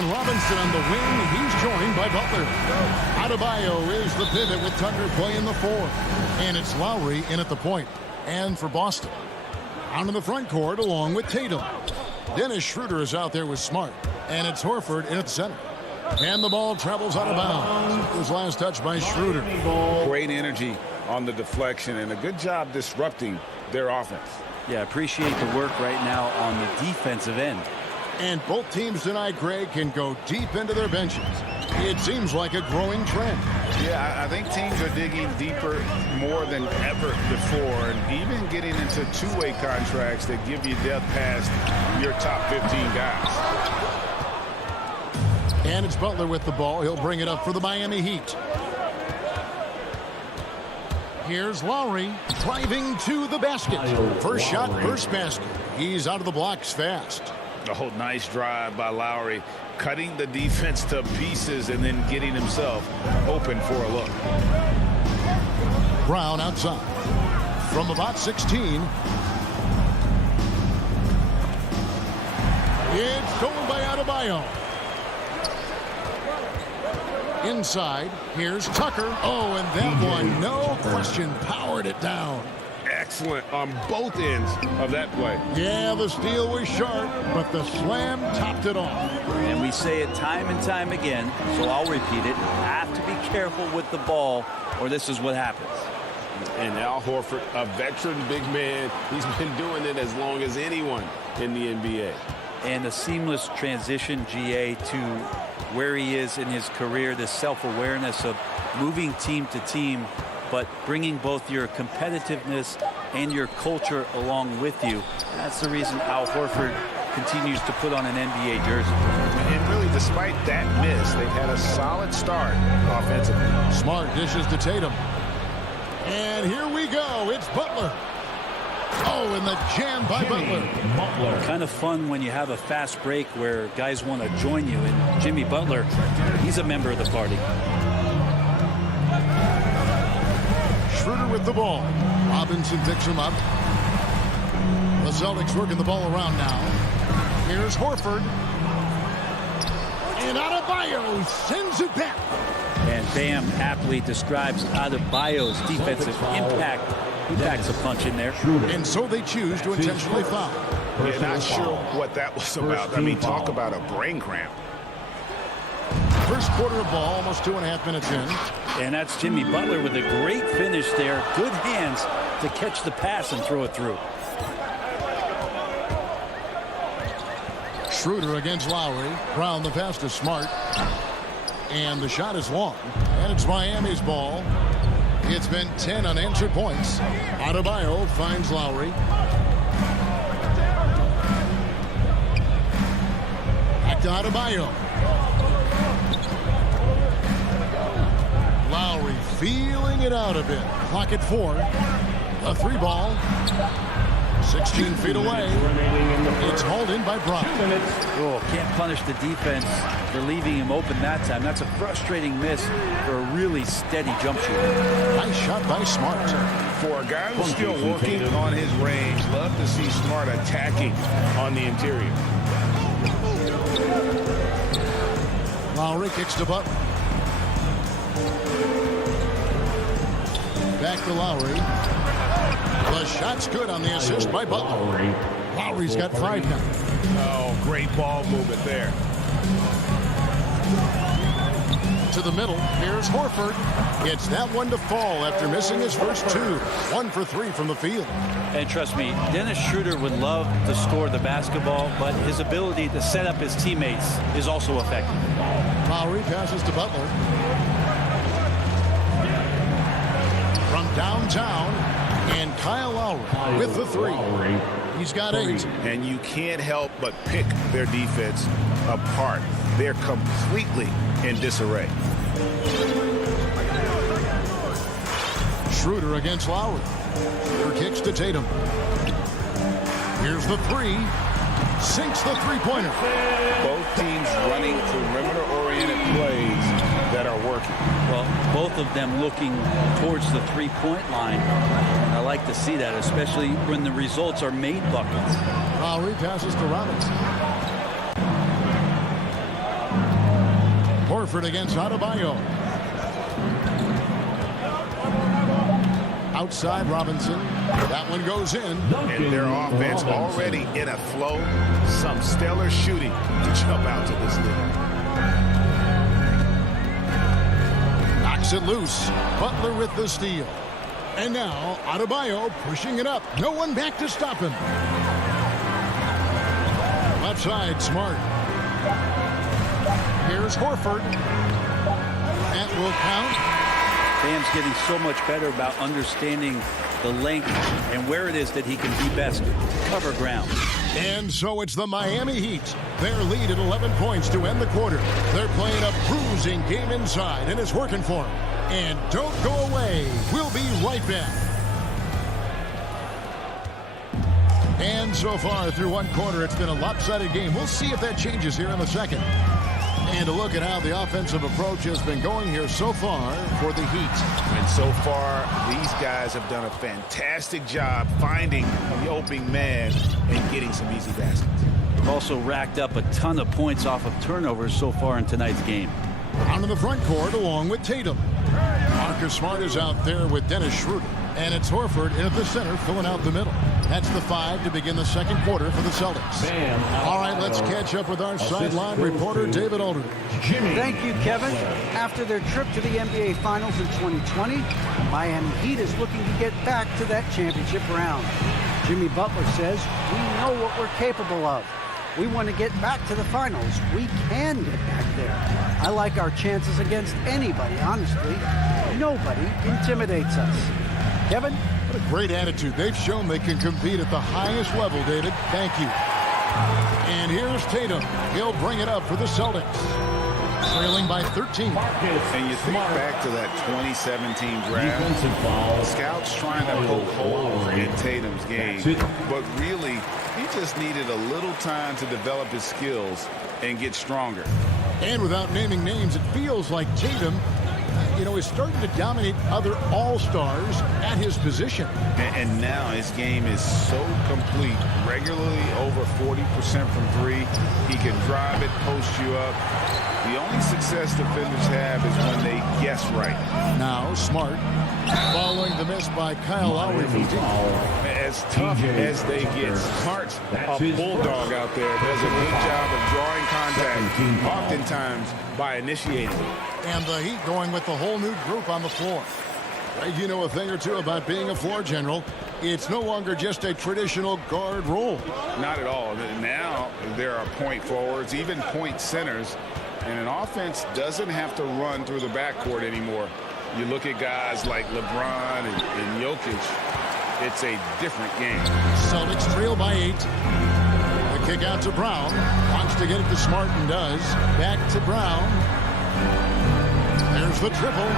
And Robinson on the wing. He's joined by Butler. Adebayo is the pivot with Tucker playing the 4. And it's Lowry in at the point. And for Boston, onto the front court along with Tatum. Dennis Schroeder is out there with Smart. And it's Horford in at the center. And the ball travels out of bounds. It was last touched by Schroeder. Great energy on the deflection and a good job disrupting their offense. Yeah, appreciate the work right now on the defensive end. And both teams tonight, Greg, can go deep into their benches. It seems like a growing trend. Yeah, I think teams are digging deeper more than ever before, and even getting into two-way contracts that give you depth past your top 15 guys. And it's Butler with the ball. He'll bring it up for the Miami Heat. Here's Lowry driving to the basket. First shot, first basket. He's out of the blocks fast. Oh, nice drive by Lowry, cutting the defense to pieces and then getting himself open for a look. Brown outside from about 16. It's stolen by Adebayo. Inside, here's Tucker. Oh, and that one, no question, powered it down. excellent on both ends of that play. Yeah, the steal was sharp, but the slam topped it off. And we say it time and time again, so I'll repeat it. Have to be careful with the ball, or this is what happens. And Al Horford, a veteran big man, he's been doing it as long as anyone in the NBA. And a seamless transition, GA, to where he is in his career, this self-awareness of moving team to team, but bringing both your competitiveness and your culture along with you. That's the reason Al Horford continues to put on an NBA jersey. And really, despite that miss, they've had a solid start offensively. Smart dishes to Tatum. And here we go. It's Butler. Oh, and the jam by Butler. Kind of fun when you have a fast break where guys want to join you. And Jimmy Butler, he's a member of the party. Schroeder with the ball. Robinson picks him up. The Celtics working the ball around now. Here's Horford. And Adebayo sends it back. And Bam aptly describes Adebayo's defensive impact. He packs a punch in there. And so they choose to intentionally foul. Yeah, not sure what that was about. I mean, talk about a brain cramp. First quarter of ball, almost 2.5 minutes in. And that's Jimmy Butler with a great finish there. Good hands to catch the pass and throw it through. Schroeder against Lowry. Brown the pass to Smart. And the shot is long. And it's Miami's ball. It's been 10 unanswered points. Adebayo finds Lowry. Back to Adebayo. Lowry feeling it out a bit. Clock at 4. A 3 ball. 16 feet away. It's hauled in by Brown. Oh, can't punish the defense for leaving him open that time. That's a frustrating miss for a really steady jump shooter. Nice shot by Smart. For a guy who's still working on his range, love to see Smart attacking on the interior. Lowry kicks to Butler. Back to Lowry. The shot's good on the assist by Butler. Lowry's got 5 now. Oh, great ball movement there. To the middle. Here's Horford. It's that one to fall after missing his first 2. 1 for 3 from the field. And trust me, Dennis Schroeder would love to score the basketball, but his ability to set up his teammates is also effective. Lowry passes to Butler. From downtown, and Kyle Lowry with the 3. He's got 8. And you can't help but pick their defense apart. They're completely in disarray. Schroeder against Lowry. Schroeder kicks to Tatum. Here's the 3. Sinks the three-pointer. Both teams running perimeter-oriented plays that are working. Well, both of them looking towards the three-point line. And I like to see that, especially when the results are made buckets. Lowry passes to Robinson. Horford against Adebayo. Outside Robinson. That one goes in. And their offense already in a flow. Some stellar shooting to jump out to this league. Knocks it loose. Butler with the steal. And now Adebayo pushing it up. No one back to stop him. Left side, Smart. Here's Horford. That will count. Bam's getting so much better about understanding the length and where it is that he can be best. Cover ground. And so it's the Miami Heat. Their lead at 11 points to end the quarter. They're playing a bruising game inside, and it's working for them. And don't go away. We'll be right back. And so far through one quarter, it's been a lopsided game. We'll see if that changes here in the second. And a look at how the offensive approach has been going here so far for the Heat. And so far, these guys have done a fantastic job finding the opening man and getting some easy baskets. Also racked up a ton of points off of turnovers so far in tonight's game. Out in the front court along with Tatum. Marcus Smart is out there with Dennis Schroeder. And it's Horford in at the center, filling out the middle. That's the 5 to begin the second quarter for the Celtics. All right, let's catch up with our sideline reporter, David Aldridge. Thank you, Kevin. After their trip to the NBA Finals in 2020, Miami Heat is looking to get back to that championship round. Jimmy Butler says, we know what we're capable of. We want to get back to the finals. We can get back there. I like our chances against anybody, honestly. Nobody intimidates us. Kevin? What a great attitude. They've shown they can compete at the highest level, David. Thank you. And here's Tatum. He'll bring it up for the Celtics. Trailing by 13. And you think back to that 2017 draft, scouts trying to poke holes in Tatum's game, but really, he just needed a little time to develop his skills and get stronger. And without naming names, it feels like Tatum, is starting to dominate other all-stars at his position. And now his game is so complete, regularly over 40% from three. He can drive it, post you up. The only success defenders have is when they guess right. Now Smart, following the miss by Kyle Lowry from deep. As tough as they get, Smart's a bulldog out there. Does a good job of drawing contact, oftentimes by initiating it. And the Heat going with the whole new group on the floor. You know a thing or two about being a floor general. It's no longer just a traditional guard role. Not at all. Now there are point forwards, even point centers, and an offense doesn't have to run through the backcourt anymore. You look at guys like LeBron and Jokic, it's a different game. Celtics trail by 8. The kick out to Brown. Wants to get it to Smart and does. Back to Brown. There's the triple.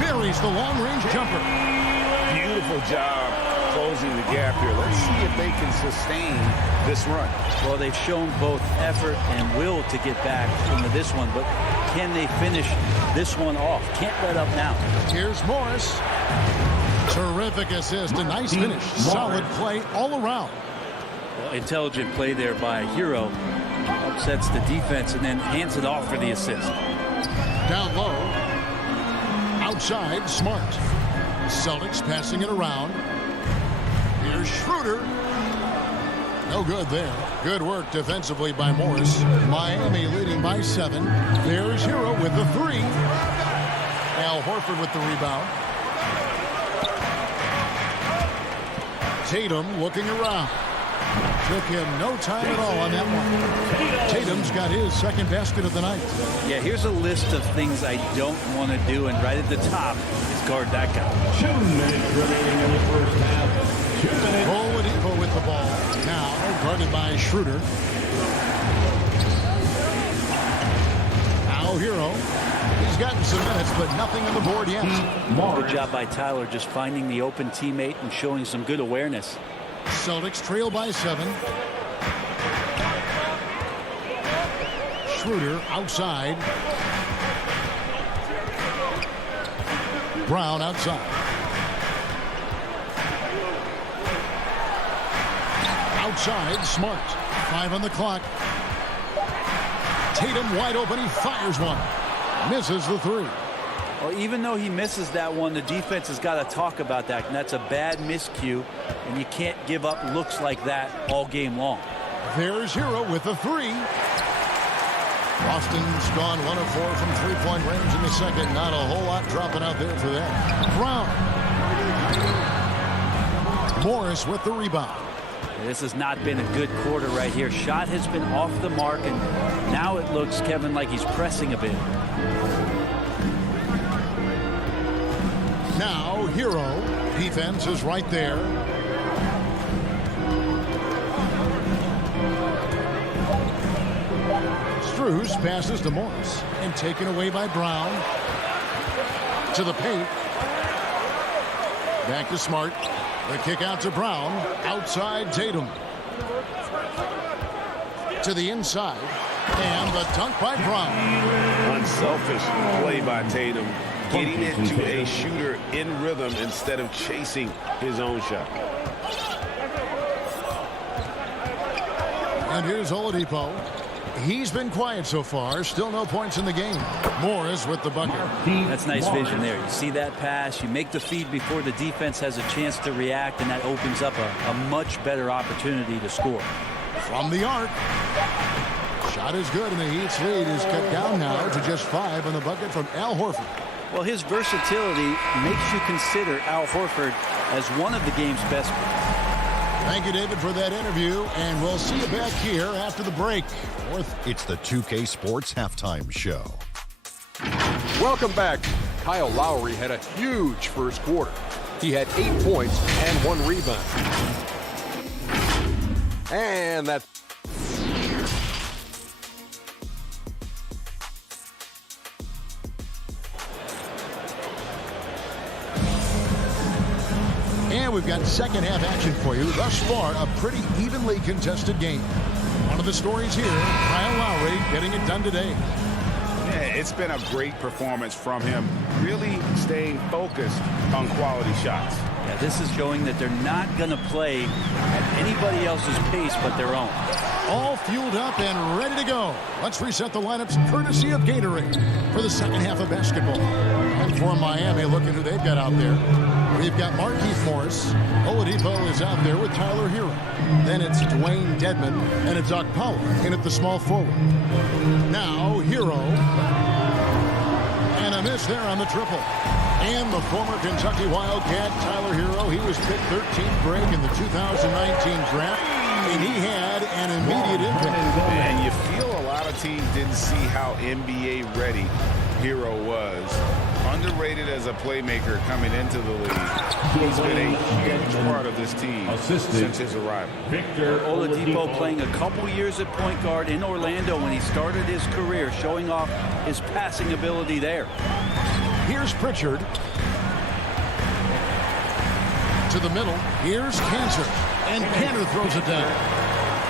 Buries the long-range jumper. Beautiful job closing the gap here. Let's see if they can sustain this run. Well, they've shown both effort and will to get back into this one, but can they finish this one off? Can't let up now. Here's Morris. Terrific assist. A nice finish. Solid play all around. Well, intelligent play there by Hero. Upsets the defense and then hands it off for the assist. Down low. Outside, Smart. Celtics passing it around. Here's Schroeder. No good there. Good work defensively by Morris. Miami leading by 7. There's Hero with the 3. Al Horford with the rebound. Tatum looking around. Took him no time at all on that one. Tatum's got his second basket of the night. Yeah, here's a list of things I don't want to do, and right at the top is guard that guy. 2 minutes remaining in the first half. 2 minutes. Oladipo with the ball. Now guarded by Schroeder. Now Hero. He's gotten some minutes, but nothing on the board yet. Good job by Tyler just finding the open teammate and showing some good awareness. Celtics trail by 7. Schroeder outside. Brown outside. Outside, Smart. 5 on the clock. Tatum wide open. He fires one. Misses the 3. Well, even though he misses that one, the defense has got to talk about that, and that's a bad miscue, and you can't give up looks like that all game long. There's Hero with the 3. Boston's gone 1 of 4 from three-point range in the second. Not a whole lot dropping out there for them. Brown. Morris with the rebound. This has not been a good quarter right here. Shot has been off the mark, and now it looks, Kevin, like he's pressing a bit. Now Hero. Defense is right there. Strus passes to Morris and taken away by Brown. To the paint. Back to Smart. The kick out to Brown. Outside Tatum. To the inside. And the dunk by Brown. Unselfish play by Tatum. Getting it to a shooter in rhythm instead of chasing his own shot. And here's Oladipo. He's been quiet so far. Still no points in the game. Morris with the bucket. That's nice vision there. You see that pass. You make the feed before the defense has a chance to react, and that opens up a much better opportunity to score. From the arc. Shot is good, and the Heat's lead is cut down now to just 5 on the bucket from Al Horford. Well, his versatility makes you consider Al Horford as one of the game's best. Thank you, David, for that interview, and we'll see you back here after the break. It's the 2K Sports Halftime Show. Welcome back. Kyle Lowry had a huge first quarter. He had 8 points and 1 rebound. And that's and we've got second half action for you. Thus far, a pretty evenly contested game. One of the stories here, Kyle Lowry getting it done today. Yeah, it's been a great performance from him, really staying focused on quality shots. Yeah, this is showing that they're not going to play at anybody else's pace but their own. All fueled up and ready to go. Let's reset the lineups courtesy of Gatorade for the second half of basketball. And for Miami, look at who they've got out there. We've got Markieff Morris. Oladipo is out there with Tyler Hero. Then it's Dwayne Dedmon, and it's Okpala in at the small forward. Now, Hero. And a miss there on the triple. And the former Kentucky Wildcat, Tyler Hero, he was picked 13th break in the 2019 draft, and he had an immediate impact. And you feel a lot of teams didn't see how NBA ready Hero was. Underrated as a playmaker coming into the league. He's been a huge part of this team since his arrival. Oladipo playing a couple years at point guard in Orlando when he started his career, showing off his passing ability there. Here's Pritchard. To the middle. Here's Cancer. And Cantor throws it down.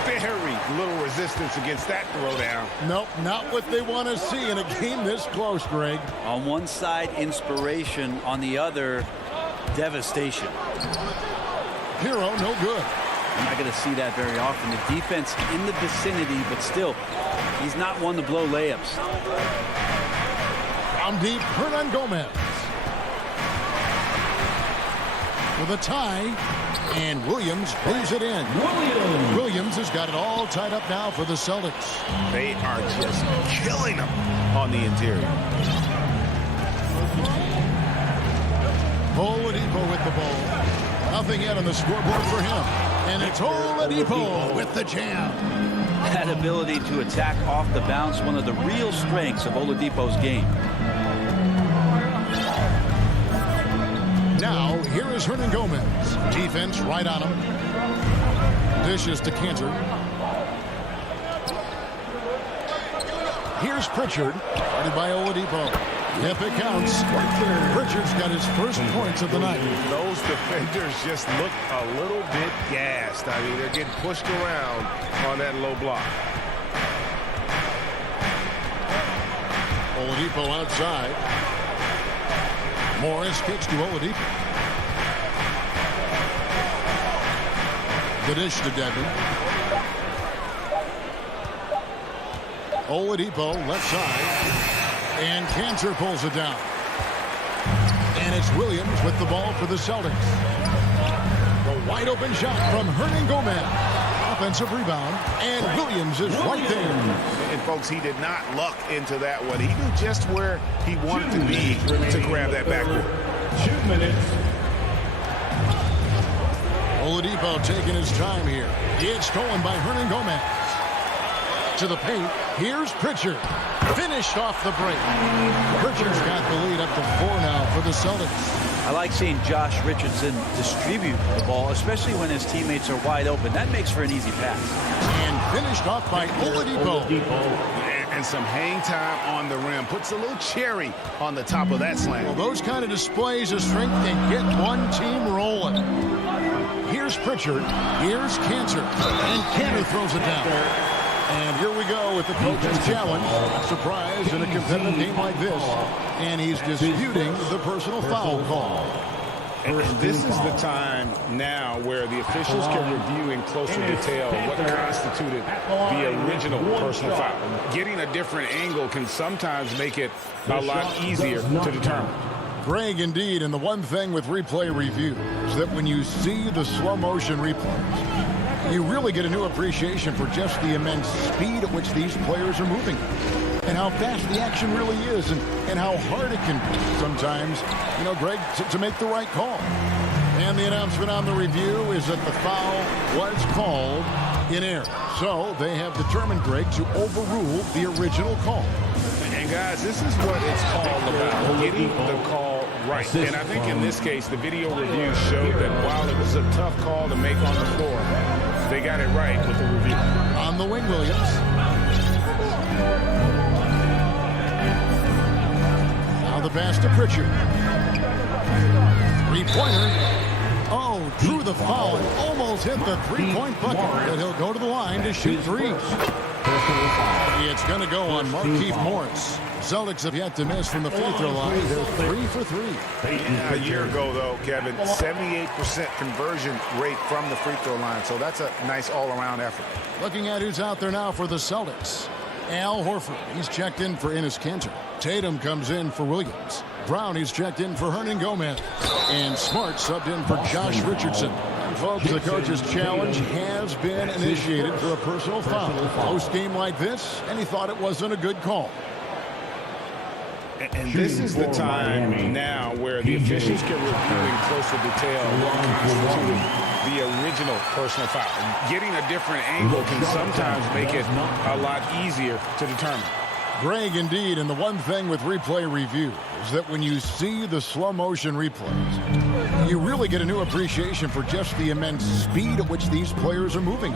Very little resistance against that throwdown. Nope, not what they want to see in a game this close, Greg. On one side, inspiration. On the other, devastation. Hero, no good. I'm not going to see that very often. The defense in the vicinity, but still, he's not one to blow layups. From deep, Hernan Gomez. With a tie, and Williams leaves it in. Williams has got it all tied up now for the Celtics. They are just killing them on the interior. Oladipo with the ball. Nothing yet on the scoreboard for him. And it's Oladipo with the jam. That ability to attack off the bounce, one of the real strengths of Oladipo's game. Now, here is Hernan Gomez. Defense right on him. Dishes to Cantor. Here's Pritchard. Guarded by Oladipo. If it counts, Pritchard's got his first points of the night. Those defenders just look a little bit gassed. I mean, they're getting pushed around on that low block. Oladipo outside. Morris kicks to Oladipo. The dish to Dedmon. Oladipo left side. And Cantor pulls it down. And it's Williams with the ball for the Celtics. The wide open shot from Hernan Gomez. Offensive rebound. And Williams is right there. And folks, he did not luck into that one. He knew just where he wanted to be to grab that backboard. 2 minutes. Oladipo taking his time here. It's stolen by Hernan Gomez. To the paint. Here's Pritchard. Finished off the break. Pritchard's got the lead up to 4 now for the Celtics. I like seeing Josh Richardson distribute the ball, especially when his teammates are wide open. That makes for an easy pass. And finished off by Oladipo. And some hang time on the rim. Puts a little cherry on the top of that slam. Well, those kind of displays of strength can get one team rolling. Here's Pritchard. Here's Cantor. And Cantor throws it down. And here we go with the coach's challenge. Surprise in a competitive game like this. And he's disputing the personal foul call. And this is the time now where the officials can review in closer detail what constituted the original personal foul. Getting a different angle can sometimes make it a lot easier to determine. Greg, indeed, and the one thing with replay review is that when you see the slow motion replays, you really get a new appreciation for just the immense speed at which these players are moving and how fast the action really is and how hard it can be sometimes, Greg, to make the right call. And the announcement on the review is that the foul was called in error. So they have determined, Greg, to overrule the original call. And guys, this is what it's called about, getting the call right. And I think in this case, the video review showed that while it was a tough call to make on the floor, they got it right with the review. On the wing, Williams. Now the pass to Pritchard. Three-pointer. Oh, drew the foul and almost hit the three-point bucket. But he'll go to the line to shoot threes. It's going to go on Markieff Morris. Celtics have yet to miss from the free throw line. They're 3 for 3. A year ago, though, Kevin, 78% conversion rate from the free throw line. So that's a nice all-around effort. Looking at who's out there now for the Celtics. Al Horford, he's checked in for Enes Kanter. Tatum comes in for Williams. Brown, he's checked in for Hernan Gomez. And Smart subbed in for Josh Richardson. And folks, the coach's challenge has been initiated for a personal foul. Close game like this, and he thought it wasn't a good call. And this is the time now where the officials can review in closer detail what constituted the original personal foul. Getting a different angle can sometimes make it a lot easier to determine. Greg, indeed, and the one thing with replay review is that when you see the slow motion replays, you really get a new appreciation for just the immense speed at which these players are moving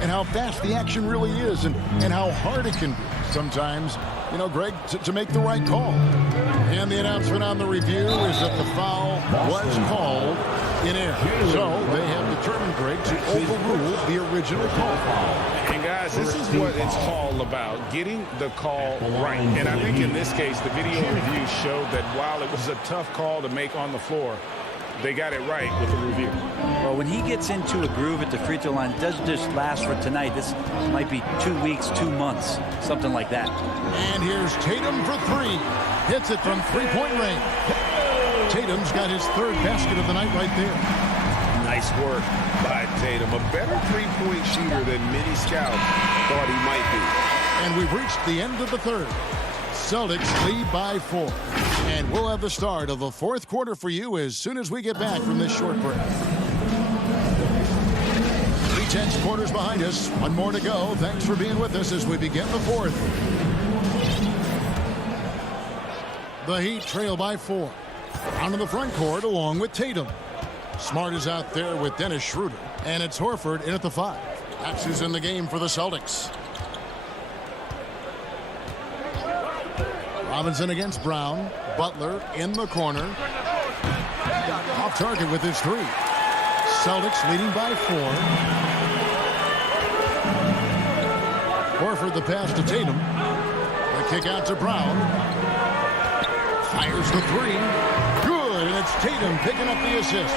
and how fast the action really is and how hard it can be sometimes, Greg, to make the right call. And the announcement on the review is that the foul was called in error. So they have determined, Greg, to overrule the original call. And guys, this is what it's all about, getting the call right. And I think in this case, the video review showed that while it was a tough call to make on the floor, they got it right with the review. Well, when he gets into a groove at the free throw line, it doesn't just last for tonight. This might be 2 weeks, 2 months, something like that. And here's Tatum for three. Hits it from three-point range. Tatum's got his third basket of the night right there. Nice work by Tatum. A better three-point shooter than many scouts thought he might be. And we've reached the end of the third. Celtics lead by 4. And we'll have the start of the fourth quarter for you as soon as we get back from this short break. 3/10 quarters behind us. One more to go. Thanks for being with us as we begin the fourth. The Heat trail by 4. Down to the front court along with Tatum. Smart is out there with Dennis Schroeder. And it's Horford in at the 5. That's who's in the game for the Celtics. Robinson against Brown. Butler in the corner. Off target with his 3. Celtics leading by 4. Horford the pass to Tatum. The kick out to Brown. Fires the 3. Good, and it's Tatum picking up the assist.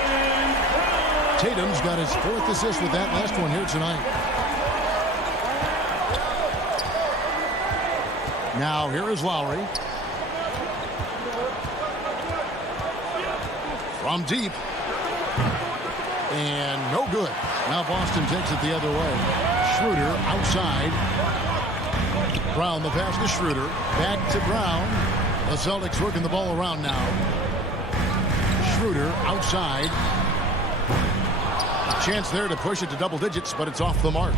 Tatum's got his 4th assist with that last one here tonight. Now here is Lowry. From deep. And no good. Now Boston takes it the other way. Schroeder outside. Brown the pass to Schroeder. Back to Brown. The Celtics working the ball around now. Schroeder outside. A chance there to push it to double digits, but it's off the mark.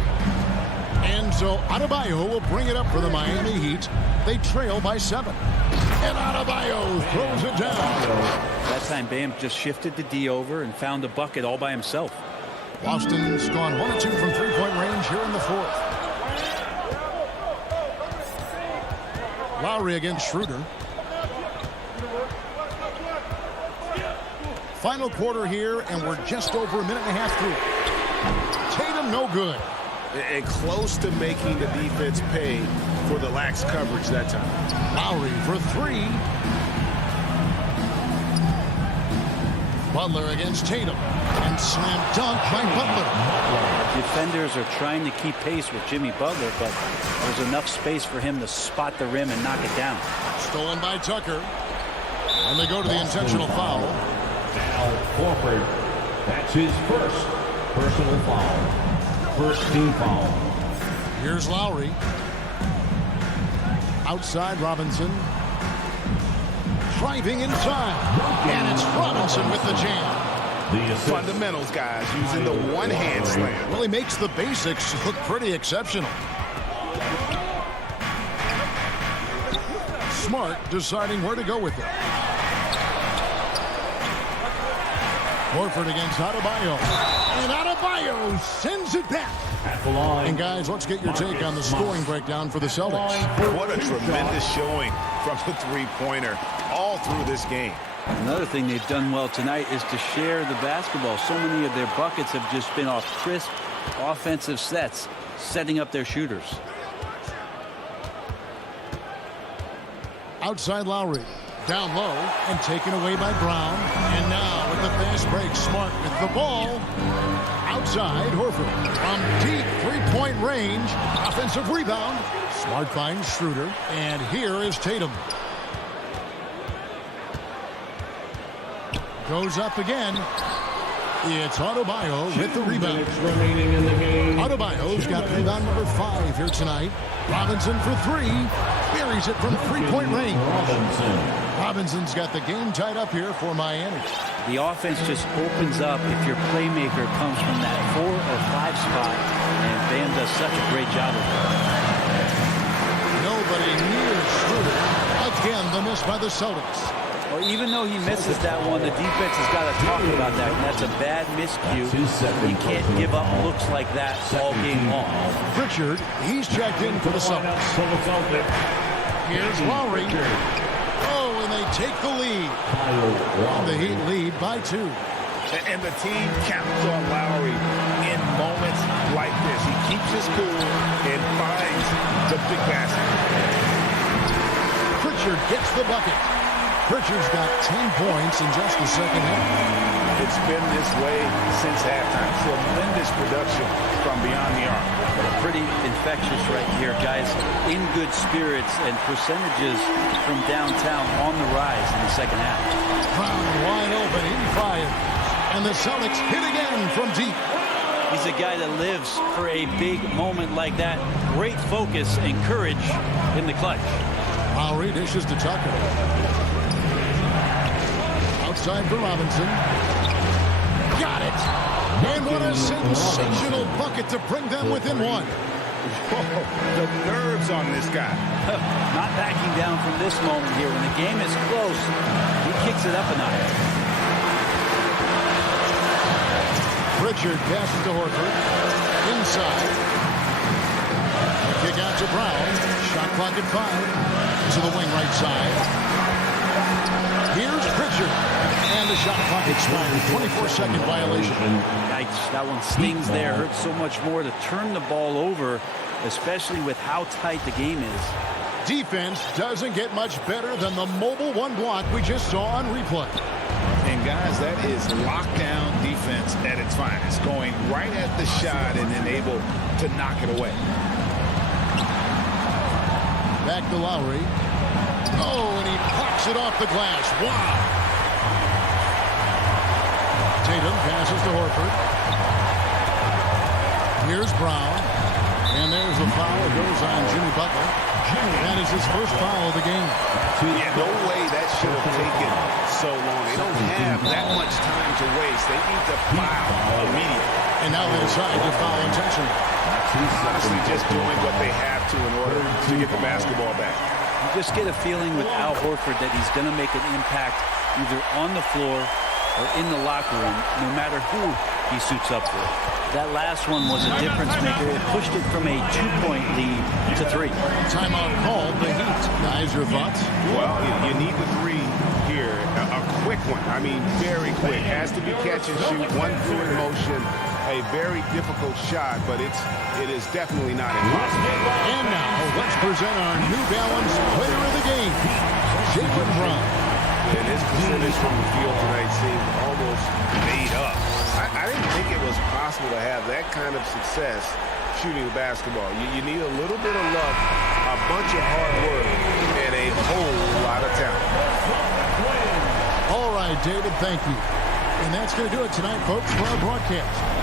And so Adebayo will bring it up for the Miami Heat. They trail by 7. And Adebayo throws it down. That time Bam just shifted the D over and found a bucket all by himself. Boston's gone 1 of 2 from three-point range here in the fourth. Lowry against Schroeder. Final quarter here, and we're just over a minute and a half through. Tatum no good. And close to making the defense pay for the lax coverage that time. Lowry for 3. Butler against Tatum. And slam dunk by Butler. Defenders are trying to keep pace with Jimmy Butler, but there's enough space for him to spot the rim and knock it down. Stolen by Tucker. And they go to the intentional foul. Al Horford. That's his first personal foul. First team foul. Here's Lowry. Outside Robinson. Driving inside. And it's Robinson with the jam. Fundamentals, guys, using the one-hand slam. Well, he makes the basics look pretty exceptional. Smart deciding where to go with it. Horford against Adebayo. And Adebayo sends it back. And guys, let's get your take on the scoring breakdown for the Celtics. What a tremendous showing from the three-pointer all through this game. Another thing they've done well tonight is to share the basketball. So many of their buckets have just been off crisp offensive sets, setting up their shooters. Outside Lowry. Down low and taken away by Brown. And now with the fast break, Smart with the ball. Outside, Horford. From deep three-point range. Offensive rebound. Smart finds Schroeder. And here is Tatum. Goes up again. It's Adebayo with the rebound. Adebayo's got rebound number 5 here tonight. Robinson for 3. Buries it from three-point range. Robinson's got the game tied up here for Miami. The offense just opens up if your playmaker comes from that 4 or 5 spot, and Bam does such a great job of it. Nobody near Schroeder. Again, the miss by the Celtics. Well, even though he misses that one, the defense has got to talk about that, and that's a bad miscue. You can't give up looks like that all game long. Pritchard, he's checked in for the Celtics. Here's Lowry. Oh, and they take the lead. The Heat lead by 2. And the team counts on Lowry in moments like this. He keeps his cool and finds the big basket. Pritchard gets the bucket. Pritchard's got 10 points in just the second half. It's been this way since halftime. Tremendous production from beyond the arc. Pretty infectious right here, guys. In good spirits and percentages from downtown on the rise in the second half. Brown wide open, he fires. And the Celtics hit again from deep. He's a guy that lives for a big moment like that. Great focus and courage in the clutch. Lowry dishes to Tucker. Outside for Robinson. Got it. And what a sensational bucket to bring them within 1. The nerves on this guy. Not backing down from this moment here. When the game is close, he kicks it up a notch. Pritchard passes to Horford. Inside. Kick out to Brown. Shot clock at 5. To the wing right side. Here's Pritchard. And the shot clock expired. 24-second violation. Yikes, that one stings there. Hurts so much more to turn the ball over, especially with how tight the game is. Defense doesn't get much better than the mobile 1 block we just saw on replay. And guys, that is lockdown defense at its finest. Going right at the shot and then able to knock it away. Back to Lowry. Oh, and he pops it off the glass. Wow. Tatum passes to Horford. Here's Brown. And there's the foul. It goes on Jimmy Butler. That is his first foul of the game. Yeah, no way that should have taken so long. They don't have that much time to waste. They need to foul immediately. And now they decide to foul intentionally. Honestly, just doing what they have to in order to get the basketball back. You just get a feeling with Al Horford that he's going to make an impact either on the floor or in the locker room, no matter who he suits up for. That last one was a difference maker. It pushed it from a 2-point lead to 3. Timeout called the Heat. Guys, your thoughts? Well, you need the 3 here. A quick one. I mean, very quick. Has to be catch and shoot. 1 fluid motion. A very difficult shot, but it is definitely not impossible. And now, let's present our New Balance player of the game, Jaylen Brown. And his percentage from the field tonight seemed almost made up. I didn't think it was possible to have that kind of success shooting the basketball. You need a little bit of luck, a bunch of hard work, and a whole lot of talent. All right, David, thank you. And that's going to do it tonight, folks, for our broadcast.